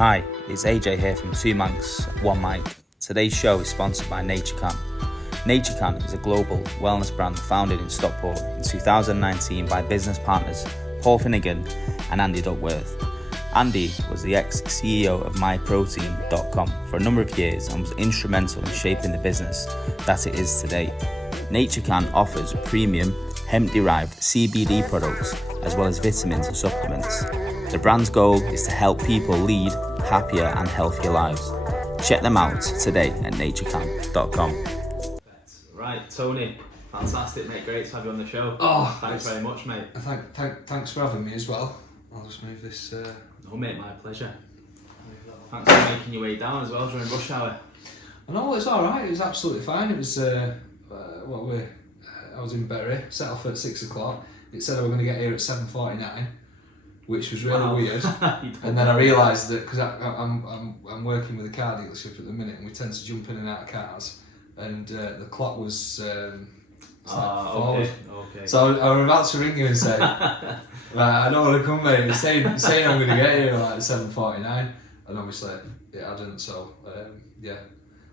Hi, it's AJ here from Two Manx, One Mic. Today's show is sponsored by NatureCan. NatureCan is a global wellness brand founded in Stockport in 2019 by business partners Paul Finnegan and Andy Duckworth. Andy was the ex-CEO of MyProtein.com for a number of years and was instrumental in shaping the business that it is today. NatureCan offers premium hemp-derived CBD products as well as vitamins and supplements. The brand's goal is to help people lead happier and healthier lives. Check them out today at naturecan.com. Right, Tony, fantastic, mate. Great to have you on the show. Oh, thanks very much, mate. Thanks for having me as well. I'll just move this. Oh, mate, my pleasure. Thanks for making your way down as well during rush hour. No, it's all right. It was absolutely fine. It was I was in Bury, set off at 6 o'clock. It said I were going to get here at 7:49, which was really weird. And then I realised that because I'm working with a car dealership at the minute, and we tend to jump in and out of cars, and the clock was forward. Okay. So I was about to ring you and say, right, I don't want to come, mate. It's saying I'm going to get here at like 7:49, and obviously it hadn't. So yeah.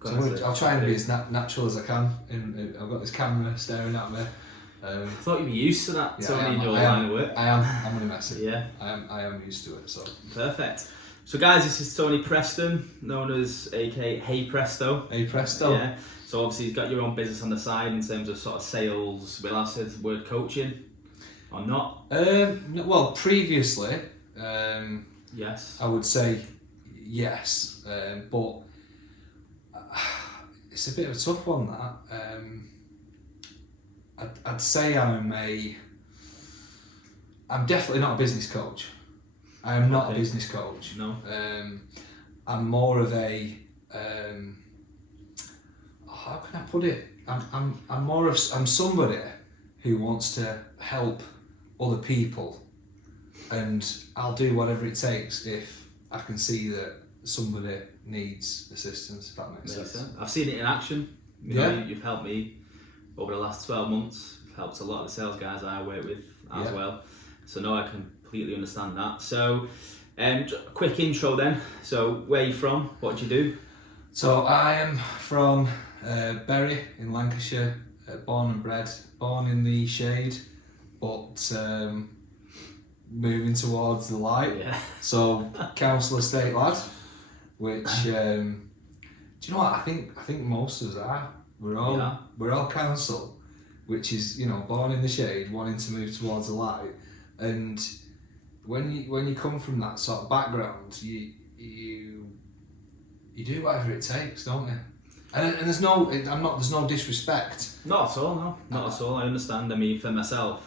So I'll try and be as natural as I can. I've got this camera staring at me. I thought you'd be used to that, yeah, Tony, in your line of work. I'm going to mess it. Yeah. I am used to it. So perfect. So guys, this is Tony Preston, known as aka Hey Presto. Hey Presto. Yeah. So obviously you've got your own business on the side in terms of sort of sales. Will I say the word coaching or not? Well, previously, yes. I would say yes, but it's a bit of a tough one. That I'd say I'm definitely not a business coach. I am not a business coach. No. I'm more of a how can I put it? I'm somebody who wants to help other people, and I'll do whatever it takes if I can see that somebody needs assistance. If that makes sense. I've seen it in action. You know, you've helped me over the last 12 months. You've helped a lot of the sales guys I work with as well. So no, I completely understand that. So, a quick intro then. So, where are you from? What do you do? So I am from Bury in Lancashire, born and bred, born in the shade, but moving towards the light. Yeah. So council estate lad, which do you know what I think most of us are. We're all council, which is, you know, born in the shade, wanting to move towards the light, and when you come from that sort of background, you do whatever it takes, don't you? And there's no disrespect. Not at all, no, not at all. I understand. I mean, for myself,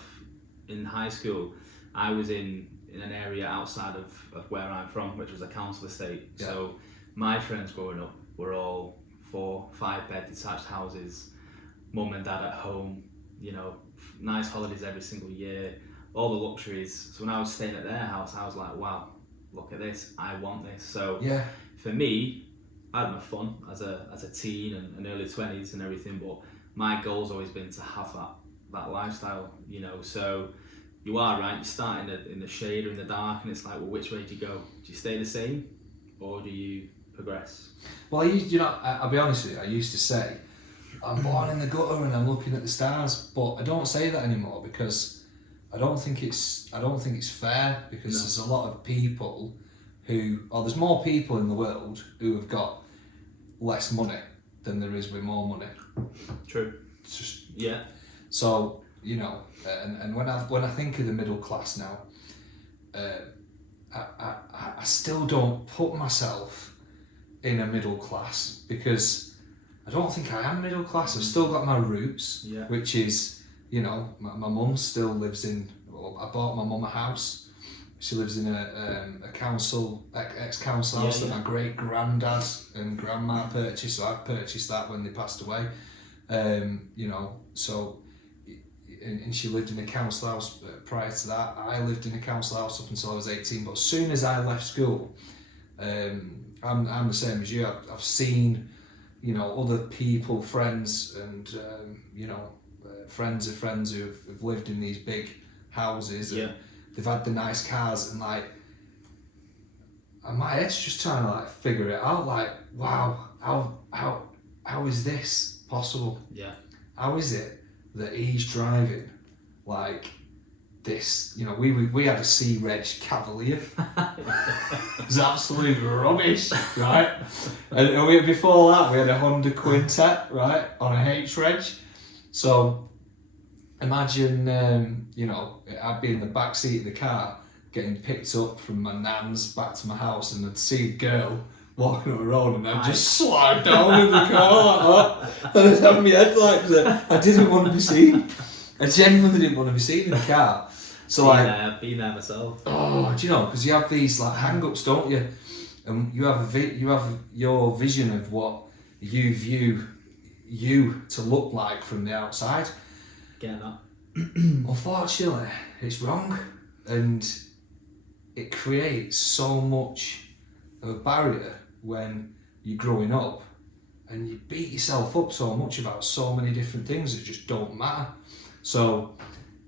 in high school, I was in an area outside of where I'm from, which was a council estate. Yeah. So my friends growing up were all 4-5 bed detached houses, mum and dad at home, you know, nice holidays every single year, all the luxuries. So when I was staying at their house, I was like, wow, look at this, I want this. So yeah, for me, I had my fun as a teen and early 20s and everything, but my goal's always been to have that lifestyle, you know. So you are right, you start in the shade or in the dark, and it's like, well, which way do you go? Do you stay the same or do you progress? Well, I'll be honest with you, I used to say, I'm born in the gutter and I'm looking at the stars, but I don't say that anymore because I don't think it's fair, because there's a lot of people there's more people in the world who have got less money than there is with more money. True. It's just, yeah. So, you know, and when I think of the middle class now, I still don't put myself in a middle class because I don't think I am middle class. I've still got my roots, which is, you know, my mum still lives in. I bought my mum a house. She lives in a ex-council house that my great granddad and grandma purchased. So I purchased that when they passed away. You know, so. And she lived in a council house prior to that. I lived in a council house up until I was 18. But as soon as I left school, I'm the same as you. I've seen, you know, other people, friends, and you know, friends of friends who have lived in these big houses. And they've had the nice cars, and like, And my head's just trying to like figure it out. Like, wow, how is this possible? Yeah. How is it that he's driving like this? You know, we had a C-Reg Cavalier. It was absolute rubbish, right? And before that, we had a Honda Quintet, right, on a H-Reg. So imagine, you know, I'd be in the back seat of the car getting picked up from my nan's back to my house, and I'd see a girl walking up the road, and I'd just slide down in the car like that, and I'd have my headlights there. I didn't want to be seen. I genuinely didn't want to be seen in the car. So been there myself. Oh, do you know? Because you have these like hang-ups, don't you? And you have your vision of what you view you to look like from the outside. Get that? Unfortunately, it's wrong, and it creates so much of a barrier when you're growing up, and you beat yourself up so much about so many different things that just don't matter. So,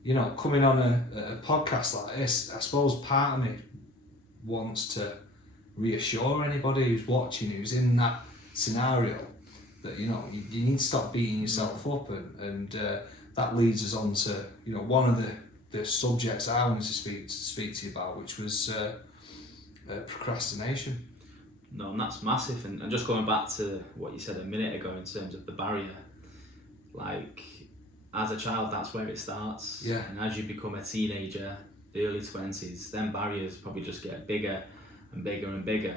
you know, coming on a podcast like this, I suppose part of me wants to reassure anybody who's watching, who's in that scenario, that, you know, you need to stop beating yourself up, and that leads us on to, you know, one of the subjects I wanted to speak to you about, which was procrastination. No, and that's massive. And just going back to what you said a minute ago in terms of the barrier, like as a child, that's where it starts. Yeah. And as you become a teenager, the early 20s, then barriers probably just get bigger and bigger and bigger.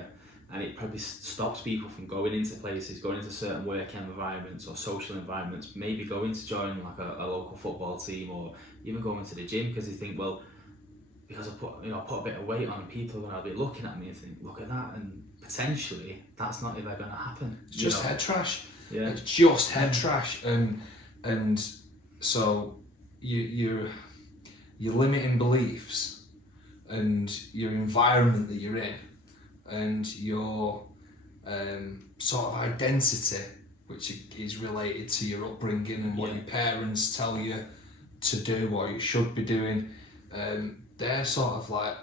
And it probably stops people from going into places, going into certain work environments or social environments, maybe going to join like a local football team, or even going to the gym, because they think, well, because I put a bit of weight on, and people are going to be looking at me and think, look at that, and potentially that's not ever going to happen. It's just head trash. Yeah. It's just head trash, and so you're limiting beliefs and your environment that you're in, and your sort of identity, which is related to your upbringing and what your parents tell you to do or you should be doing. They're sort of like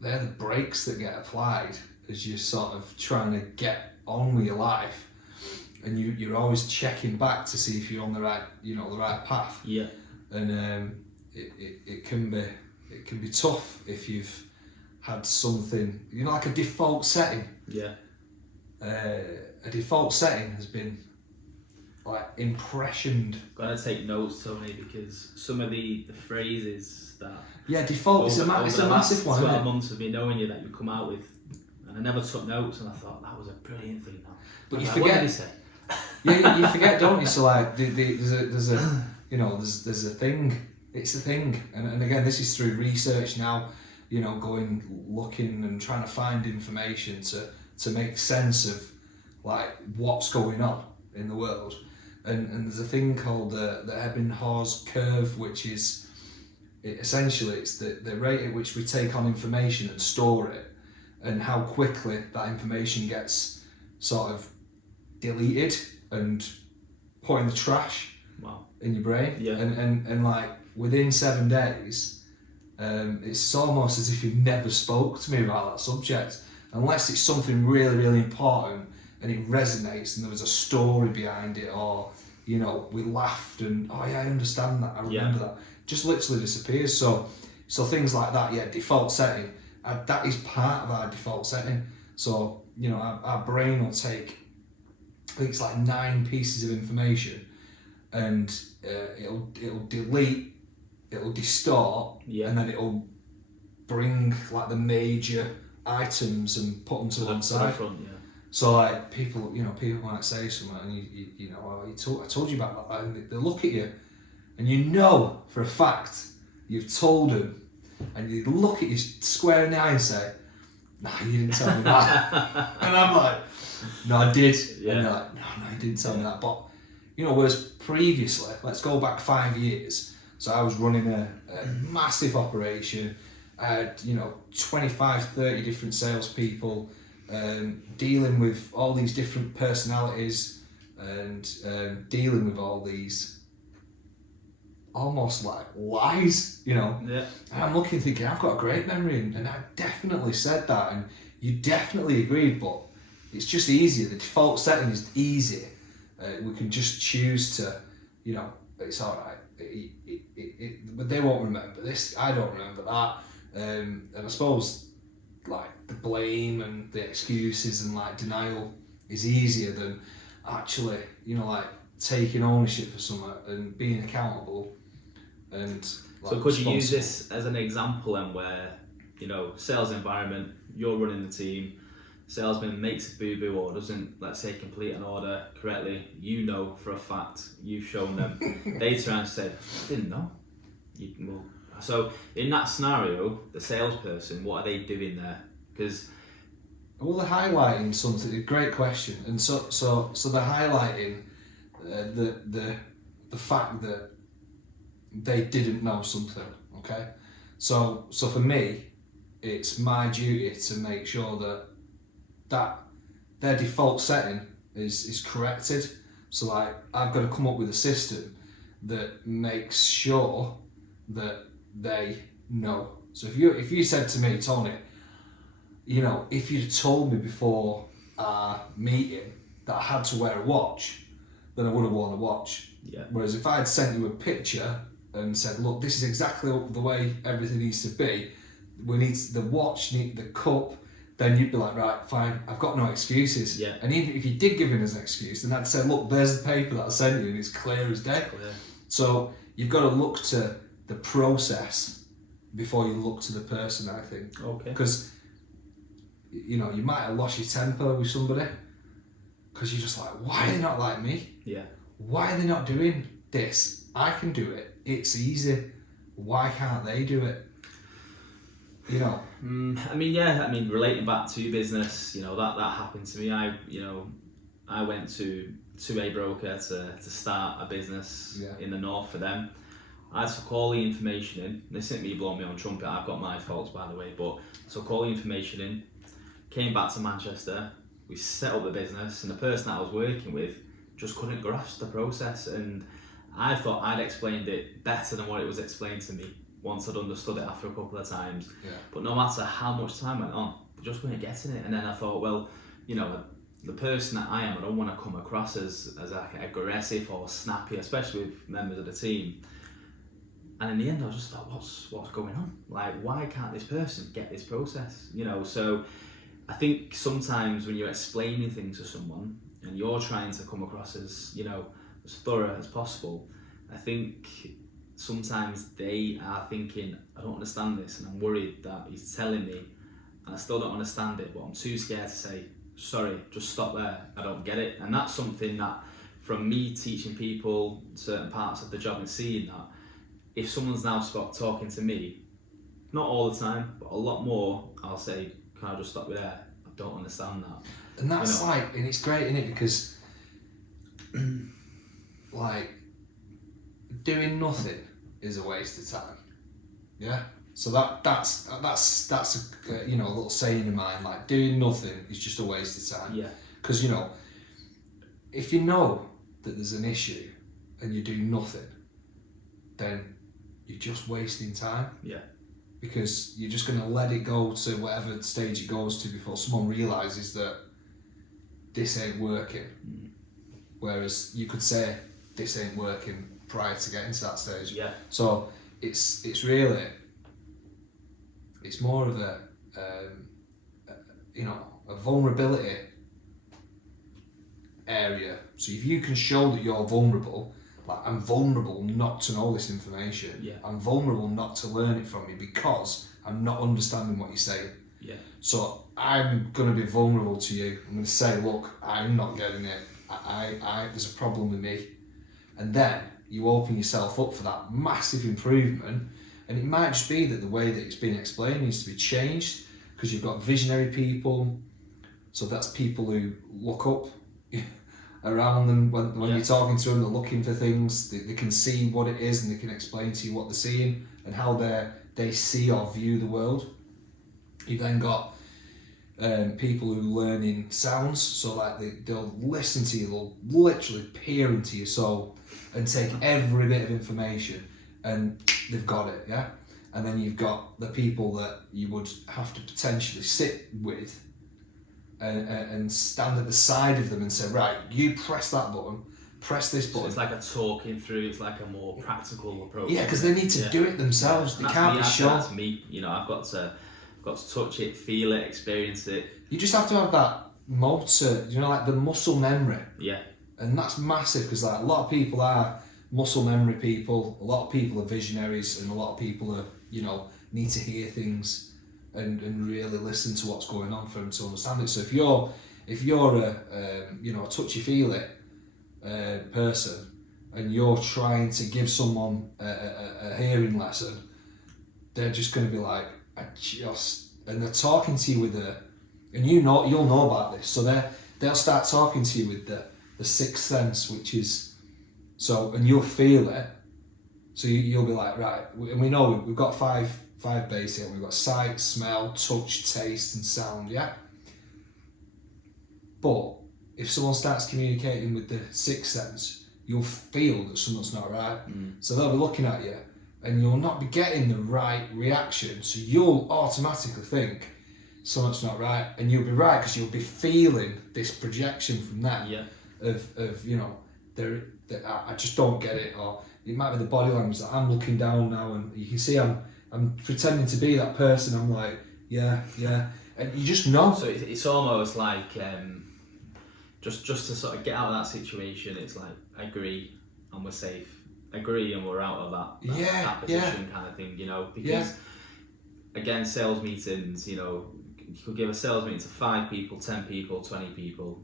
they're the brakes that get applied as you're sort of trying to get on with your life, and you're always checking back to see if you're on the right path. Yeah. And it can be tough if you've had something, you know, like a default setting. Yeah. A default setting has been like impressioned. Gotta take notes, Tony, because some of the phrases that default is a massive one. 12 months of me knowing you that you come out with, and I never took notes, and I thought that was a brilliant thing. Now, but you like, forget. What did he say? You forget, don't you? So like, there's a thing. It's a thing, and again, this is through research now. You know, looking and trying to find information to make sense of like what's going on in the world, and there's a thing called the Ebbinghaus curve, which is essentially it's the rate at which we take on information and store it, and how quickly that information gets sort of deleted and put in the trash. Wow. In your brain. Yeah. And like within 7 days, it's almost as if you never spoke to me about that subject, unless it's something really, really important and it resonates and there was a story behind it, or, you know, we laughed and, oh yeah, I understand that, I remember that. Just literally disappears. So things like that, default setting, that is part of our default setting. So, you know, our brain will take, I think it's like 9 pieces of information, and it'll delete, it'll distort, and then it'll bring like the major items and put them to one side. So like people might say something, and you know, I told you about that, and they look at you, and you know for a fact you've told them, and you look at you square in the eye and say, "No, you didn't tell me that," and I'm like, "No, I did," and they're like, "No, you didn't tell me that." But you know, whereas previously, let's go back 5 years. So I was running a massive operation. I had, 25, 30 different salespeople, dealing with all these different personalities, and dealing with all these almost like lies, you know. Yeah. And I'm looking thinking, I've got a great memory, and I definitely said that, and you definitely agreed, but it's just easier. The default setting is easy. We can just choose to, you know, it's all right. But they won't remember this. I don't remember that. And I suppose like the blame and the excuses and like denial is easier than actually, you know, like taking ownership for something and being accountable. And like, so could you use this as an example then, where, you know, sales environment, you're running the team, salesman makes a boo-boo or doesn't, let's say, complete an order correctly, you know for a fact, you've shown them, they turn and say, I didn't know. So in that scenario, the salesperson, what are they doing there? Because well, they're highlighting something. A great question. And so they're highlighting the fact that they didn't know something. Okay, so for me, it's my duty to make sure that their default setting is corrected. So like I've got to come up with a system that makes sure that they know. So if you said to me, Tony, you know, if you'd told me before our meeting that I had to wear a watch, then I would have worn a watch. Yeah. Whereas if I'd sent you a picture and said, look, this is exactly the way everything needs to be, we need the watch, the cup, then you'd be like, right, fine, I've got no excuses. Yeah. And even if you did give him as an excuse, then I'd say, look, there's the paper that I sent you and it's clear as day. Clear. So you've got to look to the process before you look to the person, I think. Okay. Because, you know, you might have lost your temper with somebody because you're just like, why are they not like me? Yeah. Why are they not doing this? I can do it. It's easy. Why can't they do it? You know. I mean, relating back to business, you know, that happened to me. I went to a broker to start a business in the north for them. I took all the information in. This isn't me blowing my own trumpet. I've got my faults, by the way, but I took all the information in. Came back to Manchester. We set up the business, and the person that I was working with just couldn't grasp the process. And I thought I'd explained it better than what it was explained to me once I'd understood it after a couple of times. Yeah. But no matter how much time went on, they just weren't getting it. And then I thought, well, you know, the person that I am, I don't want to come across as like aggressive or snappy, especially with members of the team. And in the end, I just thought, what's going on? Like, why can't this person get this process? You know, so I think sometimes when you're explaining things to someone and you're trying to come across as, you know, as thorough as possible, I think sometimes they are thinking, I don't understand this, and I'm worried that he's telling me and I still don't understand it, but I'm too scared to say, sorry, just stop there, I don't get it. And that's something that, from me teaching people certain parts of the job and seeing that, if someone's now stopped talking to me, not all the time, but a lot more, I'll say, can I just stop you there? I don't understand that. And that's, you know? like, and it's great, isn't it? Because like, doing nothing is a waste of time. Yeah. So that's a, you know, a little saying of mine, like, doing nothing is just a waste of time. Yeah. Because, you know, if you know that there's an issue and you do nothing, then you're just wasting time. Yeah. Because you're just going to let it go to whatever stage it goes to before someone realises that this ain't working. Mm. Whereas you could say this ain't working prior to getting to that stage. Yeah. So it's really, it's more of a you know, a vulnerability area. So if you can show that you're vulnerable, like, I'm vulnerable not to know this information. Yeah. I'm vulnerable not to learn it from you because I'm not understanding what you're saying. Yeah. So I'm going to be vulnerable to you. I'm going to say, look, I'm not getting it. I there's a problem with me. And then you open yourself up for that massive improvement. And it might just be that the way that it's been explained needs to be changed, because you've got visionary people. So that's people who look up around them when you're talking to them. They're looking for things, they can see what it is, and they can explain to you what they're seeing and how they see or view the world. You've then got people who learn in sounds, so like they'll listen to you, they'll literally peer into your soul and take every bit of information and they've got it, yeah? And then you've got the people that you would have to potentially sit with and stand at the side of them and say, right, you press that button, press this button. So it's like a talking through, it's like a more practical approach. Yeah, because they need to do it themselves. They can't be shown. That's me, I've got to touch it, feel it, experience it. You just have to have that motor, like the muscle memory. Yeah. And that's massive, because like a lot of people are muscle memory people, a lot of people are visionaries, and a lot of people are, need to hear things and really listen to what's going on for them to understand it. So if you're a touchy-feely person, and you're trying to give someone a hearing lesson, they're just going to be like, and they're talking to you with and you'll know about this, so they'll start talking to you with the sixth sense, which is, and you'll feel it, so you'll be like, right, and we know we've got five basic, we've got sight, smell, touch, taste and sound, yeah? But if someone starts communicating with the sixth sense, you'll feel that something's not right. So they'll be looking at you and you'll not be getting the right reaction, so you'll automatically think something's not right, and you'll be right because you'll be feeling this projection from them. Yeah. I just don't get it, or it might be the body language that I'm looking down now, and you can see I'm pretending to be that person. I'm like, yeah, and you just know. So it's almost like just to sort of get out of that situation. It's like, agree and we're safe. Agree and we're out of that position kind of thing. Because again, sales meetings. You could give a sales meeting to 5 people, 10 people, 20 people.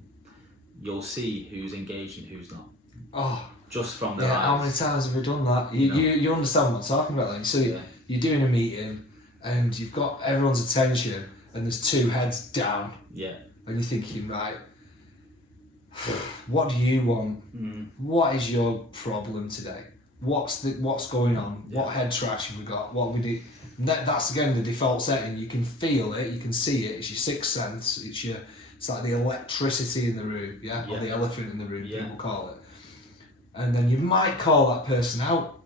You'll see who's engaged and who's not. Oh, just from their eyes. How many times have we done that? You understand what I'm talking about, like. So you're doing a meeting and you've got everyone's attention and there's 2 heads down. Yeah. And you're thinking, right, what do you want? What is your problem today? What's going on? Yeah. What head trash have we got? What we do? That's again the default setting. You can feel it, you can see it. It's your sixth sense. It's like the electricity in the room, or the elephant in the room. People call it. And then you might call that person out,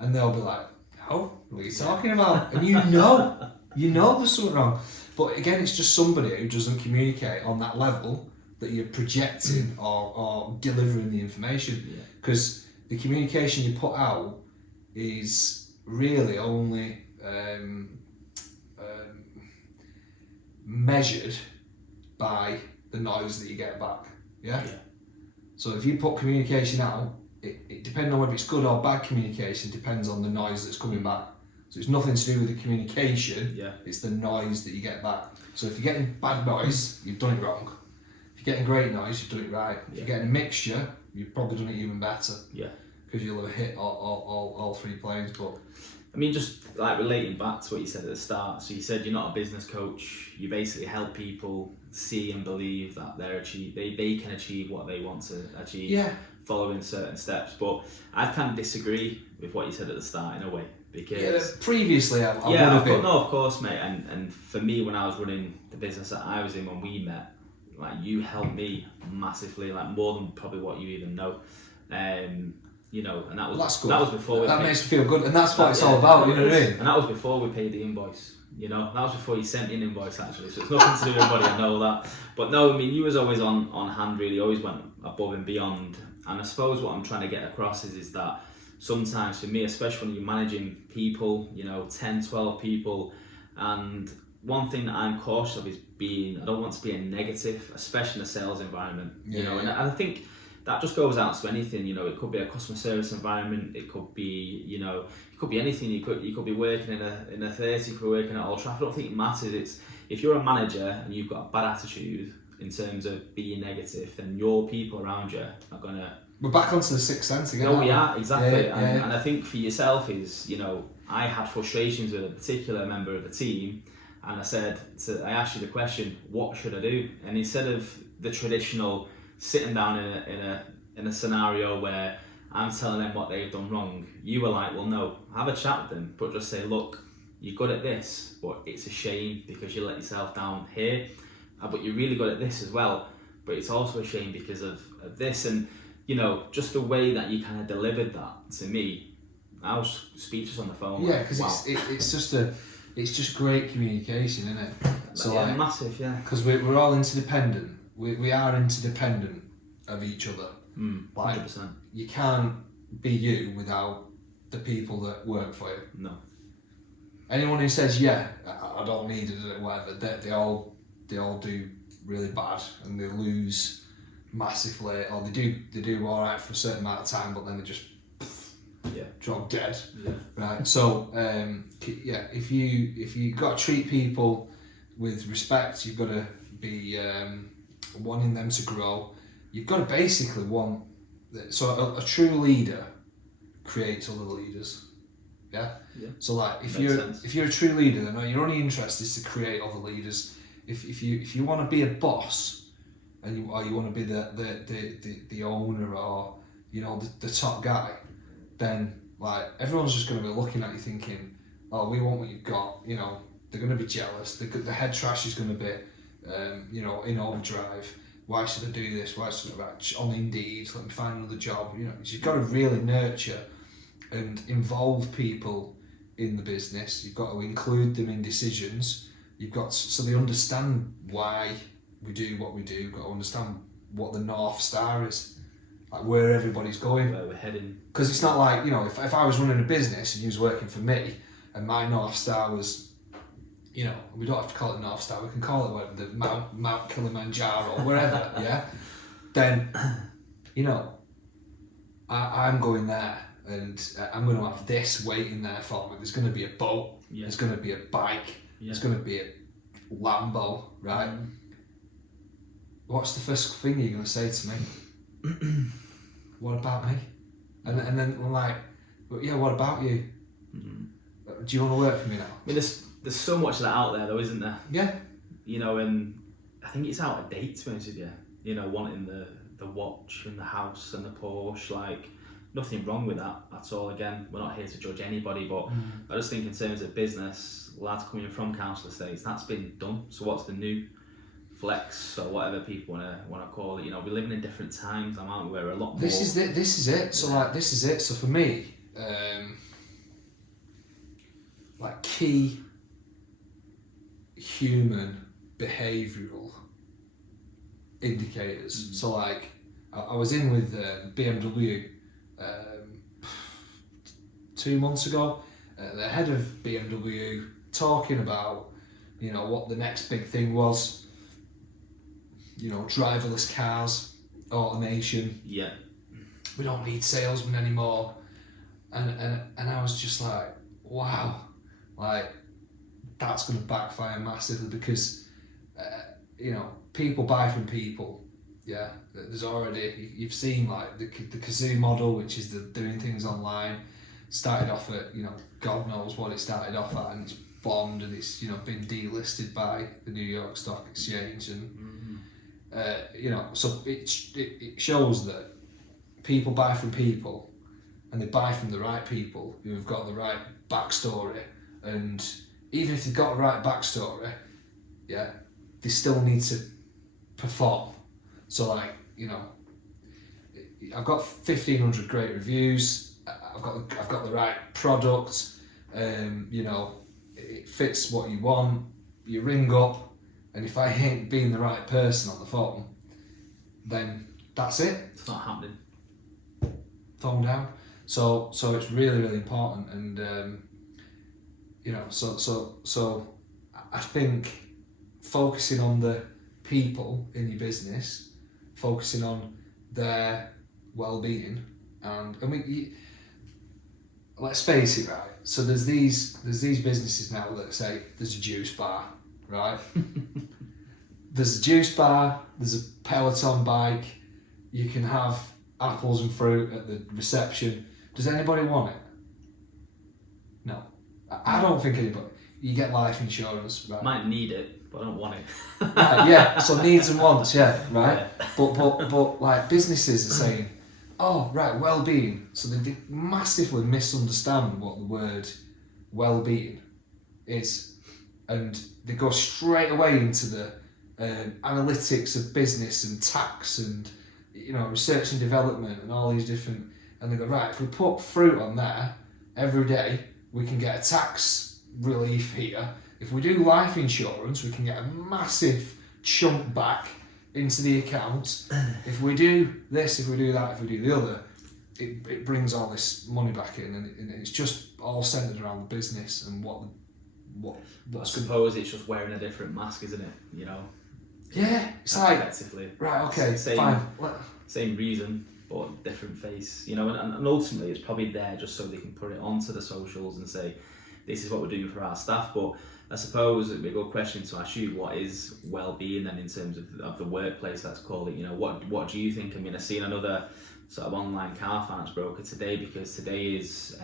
and they'll be like, "Oh, what are you talking about?" And you know there's something wrong. But again, it's just somebody who doesn't communicate on that level that you're projecting or delivering the information. Because the communication you put out is really only measured by the noise that you get back. Yeah. So if you put communication out, it depends on whether it's good or bad communication, depends on the noise that's coming back. So it's nothing to do with the communication, it's the noise that you get back. So if you're getting bad noise, you've done it wrong. If you're getting great noise, you've done it right. If you're getting a mixture, you've probably done it even better. Yeah. Because you'll have hit all 3 planes. But I mean, just like relating back to what you said at the start. So you said you're not a business coach. You basically help people see and believe that they can achieve what they want to achieve, following certain steps. But I kind of disagree with what you said at the start in a way, because previously I would have been. No, of course, mate. And for me, when I was running the business that I was in when we met, like, you helped me massively, like more than probably what you even know. And that was before that makes me feel good, and that's what it's all about, you know what I mean? And that was before we paid the invoice, that was before you sent me an invoice actually, so it's nothing to do with anybody, I know that. But no, I mean, you was always on hand, really, always went above and beyond. And I suppose what I'm trying to get across is that sometimes for me, especially when you're managing people, 10, 12 people, and one thing that I'm cautious of is I don't want to be a negative, especially in a sales environment, and I think that just goes out to anything. It could be a customer service environment, it could be, it could be anything. You could be working in a theatre, you could be working at Old Trafford. I don't think it matters. It's if you're a manager and you've got a bad attitude in terms of being negative, then your people around you are gonna. We're back onto the sixth sense again. No, we are, exactly. And I think for yourself is, I had frustrations with a particular member of the team, and I asked you the question, what should I do? And instead of the traditional sitting down in a scenario where I'm telling them what they've done wrong, you were like, well, no, have a chat with them, but just say, look, you're good at this, but it's a shame because you let yourself down here, but you're really good at this as well, but it's also a shame because of this. And just the way that you kind of delivered that to me, I was speechless on the phone. Yeah, because wow. it's just great communication, isn't it? So yeah, massive, yeah. Because we're all interdependent. We are interdependent of each other. 100%. You can't be you without the people that work for you. No. Anyone who says, yeah, I don't need it or whatever, they all do really bad and they lose massively, or they do all right for a certain amount of time, but then they just drop dead. Yeah. Right. So if you got to treat people with respect, you've got to be wanting them to grow. You've got to basically want. So a true leader creates other leaders. Yeah. So like if you're a true leader, then your only interest is to create other leaders. If you want to be a boss, and you want to be the owner, or the top guy, then like everyone's just going to be looking at you thinking, oh, we want what you've got. They're going to be jealous. The head trash is going to be in overdrive. Why should I do this? Why should I on Indeed? Let me find another job. You've got to really nurture and involve people in the business. You've got to include them in decisions. You've got so they understand why we do what we do. You've got to understand what the North Star is, like where everybody's going, where we're heading. Because it's not like if I was running a business and you was working for me, and my North Star was, we don't have to call it North Star. We can call it whatever, the Mount Kilimanjaro, wherever. Yeah. Then, I'm going there. And I'm going to have this waiting there for me. There's going to be a boat. Yeah. There's going to be a bike. Yeah. There's going to be a Lambo, right? What's the first thing you're going to say to me? What about me? And then I'm like, well, yeah, what about you? Do you want to work for me now? I mean, there's so much of that out there, though, isn't there? Yeah. And I think it's out of date, to be honest with you. Wanting the watch and the house and the Porsche, like. Nothing wrong with that at all. Again, we're not here to judge anybody, but I just think in terms of business, lads coming from council estates, that's been done. So what's the new flex or whatever people want to call it? We're living in different times, aren't we? Where a lot more. This is it. So this is it. So for me, key human behavioural indicators. So I was in with BMW. 2 months ago, the head of BMW talking about what the next big thing was, driverless cars, automation. Yeah, we don't need salesmen anymore, and I was just like, wow, like that's going to backfire massively because people buy from people. Yeah, there's already, you've seen like the Kazoo model, which is the doing things online, started off at, God knows what it started off at, and it's bombed and it's, been delisted by the New York Stock Exchange, and so it shows that people buy from people, and they buy from the right people who have got the right backstory, and even if they've got the right backstory, yeah, they still need to perform. So I've got 1,500 great reviews. I've got the right product. It fits what you want. You ring up, and if I ain't being the right person on the phone, then that's it. It's not happening. Phone down. So it's really, really important, and so I think focusing on the people in your business, focusing on their well-being, and let's face it, right? So there's these businesses now that say there's a juice bar, right? There's a juice bar, there's a Peloton bike, you can have apples and fruit at the reception. Does anybody want it? No. I don't think anybody. You get life insurance, right? Might need it, but I don't want it. Right, yeah, so needs and wants, yeah, right? Yeah. But like businesses are saying, oh, right, well-being. So they massively misunderstand what the word well-being is. And they go straight away into the analytics of business and tax and, research and development and all these different, and they go, right, if we put fruit on there, every day, we can get a tax relief here. If we do life insurance, we can get a massive chunk back into the account. If we do this, if we do that, if we do the other, it brings all this money back in, and it's just all centered around the business and what. I suppose it's just wearing a different mask, isn't it? You know. Yeah, it's like effectively. Right. Okay. Fine. Same reason, but different face. You know, and ultimately it's probably there just so they can put it onto the socials and say, this is what we're doing for our staff. But I suppose it'd be a good question to ask you, what is well-being then in terms of the workplace, let's call it? You know, what do you think? I mean, I've seen another sort of online car finance broker today, because today is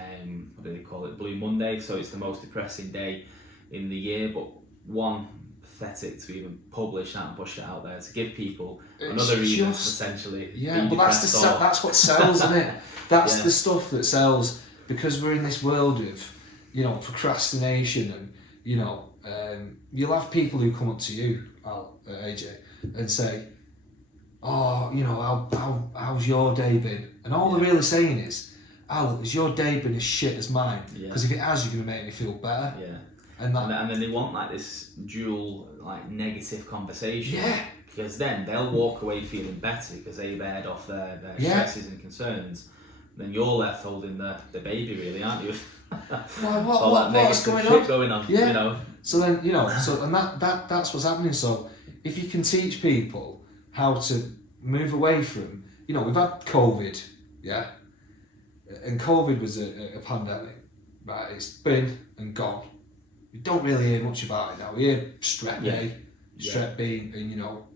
what do they call it, Blue Monday, so it's the most depressing day in the year, but one, pathetic to even publish that and push it out there to give people another reason potentially. Yeah, but that's what sells, isn't it? That's the stuff that sells, because we're in this world of, you know, procrastination, and you know, you'll have people who come up to you, AJ, and say, oh, you know, how's your day been? And all they're really saying is, oh, has your day been as shit as mine? Because if it has, you're going to make me feel better. Yeah. And then they want like this dual like negative conversation. Yeah. Because then they'll walk away feeling better because they've aired off their stresses and concerns. Then you're left holding the baby, really, aren't you? What's going on? Yeah. You know. So then, you know, and that's what's happening. So if you can teach people how to move away from, you know, we've had COVID, yeah, and COVID was a pandemic, right? It's been and gone. We don't really hear much about it now. We hear strep A, strep B, and you know,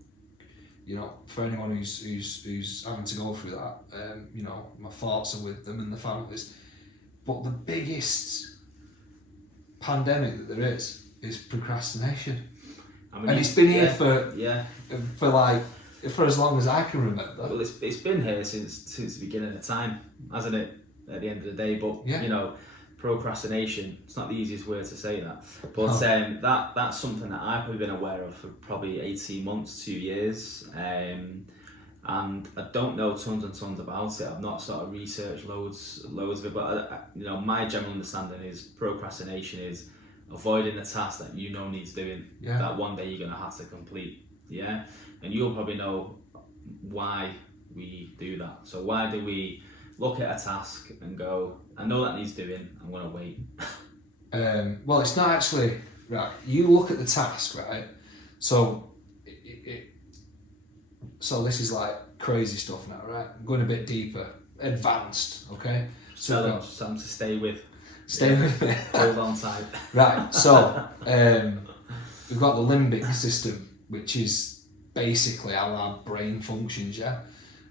for anyone who's having to go through that, you know, my thoughts are with them and the families. But the biggest pandemic that there is procrastination. I mean, and it's been here for like for as long as I can remember. Well, it's been here since the beginning of time, hasn't it? At the end of the day, but you know, procrastination, it's not the easiest word to say that, but that's something that I've probably been aware of for probably 18 months, 2 years, and I don't know tons and tons about it. I've not sort of researched loads of it, but you know, my general understanding is procrastination is avoiding the task that you know needs doing, that one day you're going to have to complete, and you'll probably know why we do that. So why do we look at a task and go, I know that needs doing, I'm going to wait? Well, it's not actually, right, you look at the task, right, so so this is like crazy stuff now, right, I'm going a bit deeper, advanced, okay? So something to stay with. Stay with me. Hold on tight. Right, so we've got the limbic system, which is basically how our brain functions,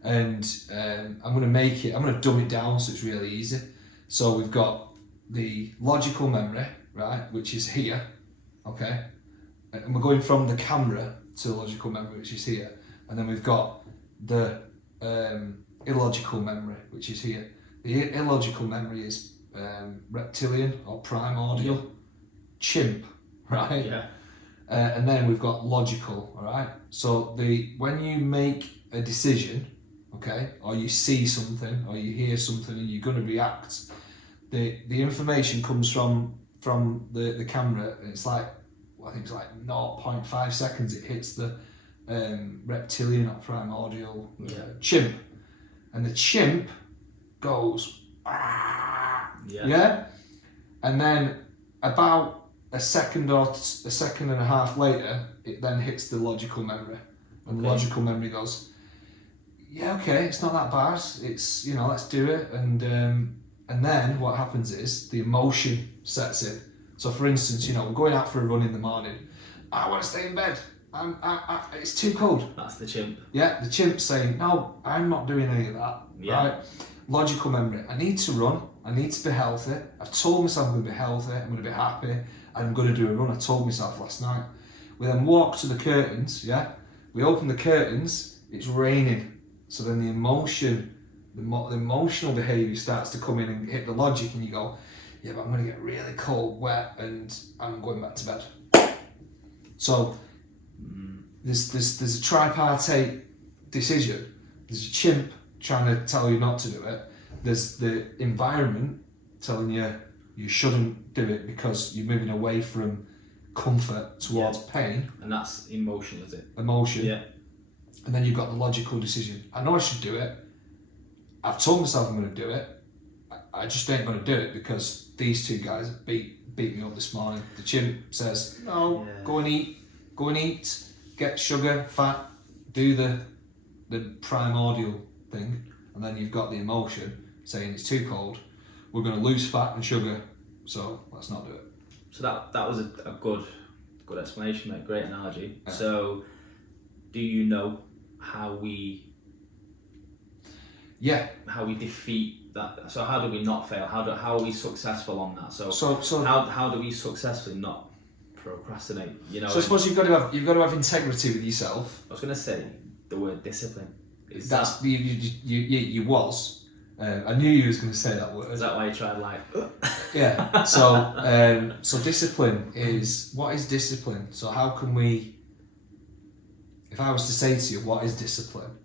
and I'm going to dumb it down so it's really easy. So we've got the logical memory, right, which is here, okay, and we're going from the camera to the logical memory, which is here, and then we've got the illogical memory, which is here. The illogical memory is reptilian or primordial, chimp, right? Yeah. And then we've got logical, all right? So when you make a decision, okay, or you see something, or you hear something, and you're going to react, the information comes from the camera, and it's like, I think it's like 0.5 seconds it hits the reptilian or primordial chimp, and the chimp goes, and then about a second and a half later, it then hits the logical memory, and the logical memory goes, okay, it's not that bad. It's, you know, let's do it. And then what happens is the emotion sets in. So for instance, you know, we're going out for a run in the morning. I want to stay in bed. It's too cold. That's the chimp. Yeah, the chimp's saying, no, I'm not doing any of that. Yeah. Right? Logical memory. I need to run. I need to be healthy. I've told myself I'm going to be healthy. I'm going to be happy. I'm going to do a run. I told myself last night. We then walk to the curtains. We open the curtains. It's raining. So then the emotional behaviour starts to come in and hit the logic, and you go, but I'm going to get really cold, wet, and I'm going back to bed. So there's a tripartite decision. There's a chimp trying to tell you not to do it. There's the environment telling you shouldn't do it because you're moving away from comfort towards pain. And that's emotion, is it? Emotion. Yeah. And then you've got the logical decision. I know I should do it. I've told myself I'm going to do it. I just ain't going to do it because these two guys beat me up this morning. The chimp says, no, go and eat, get sugar, fat, do the primordial thing. And then you've got the emotion saying it's too cold. We're going to lose fat and sugar, so let's not do it. So that was a good explanation, mate. Great analogy. Yeah. So, do you know how we defeat that? So how do we not fail? How are we successful on that? So how do we successfully not procrastinate? You know. So I suppose you've got to have integrity with yourself. I was going to say the word discipline. You was. I knew you was going to say that word. Is that why you tried like? Yeah. So discipline is, what is discipline? So how can we? If I was to say to you, what is discipline?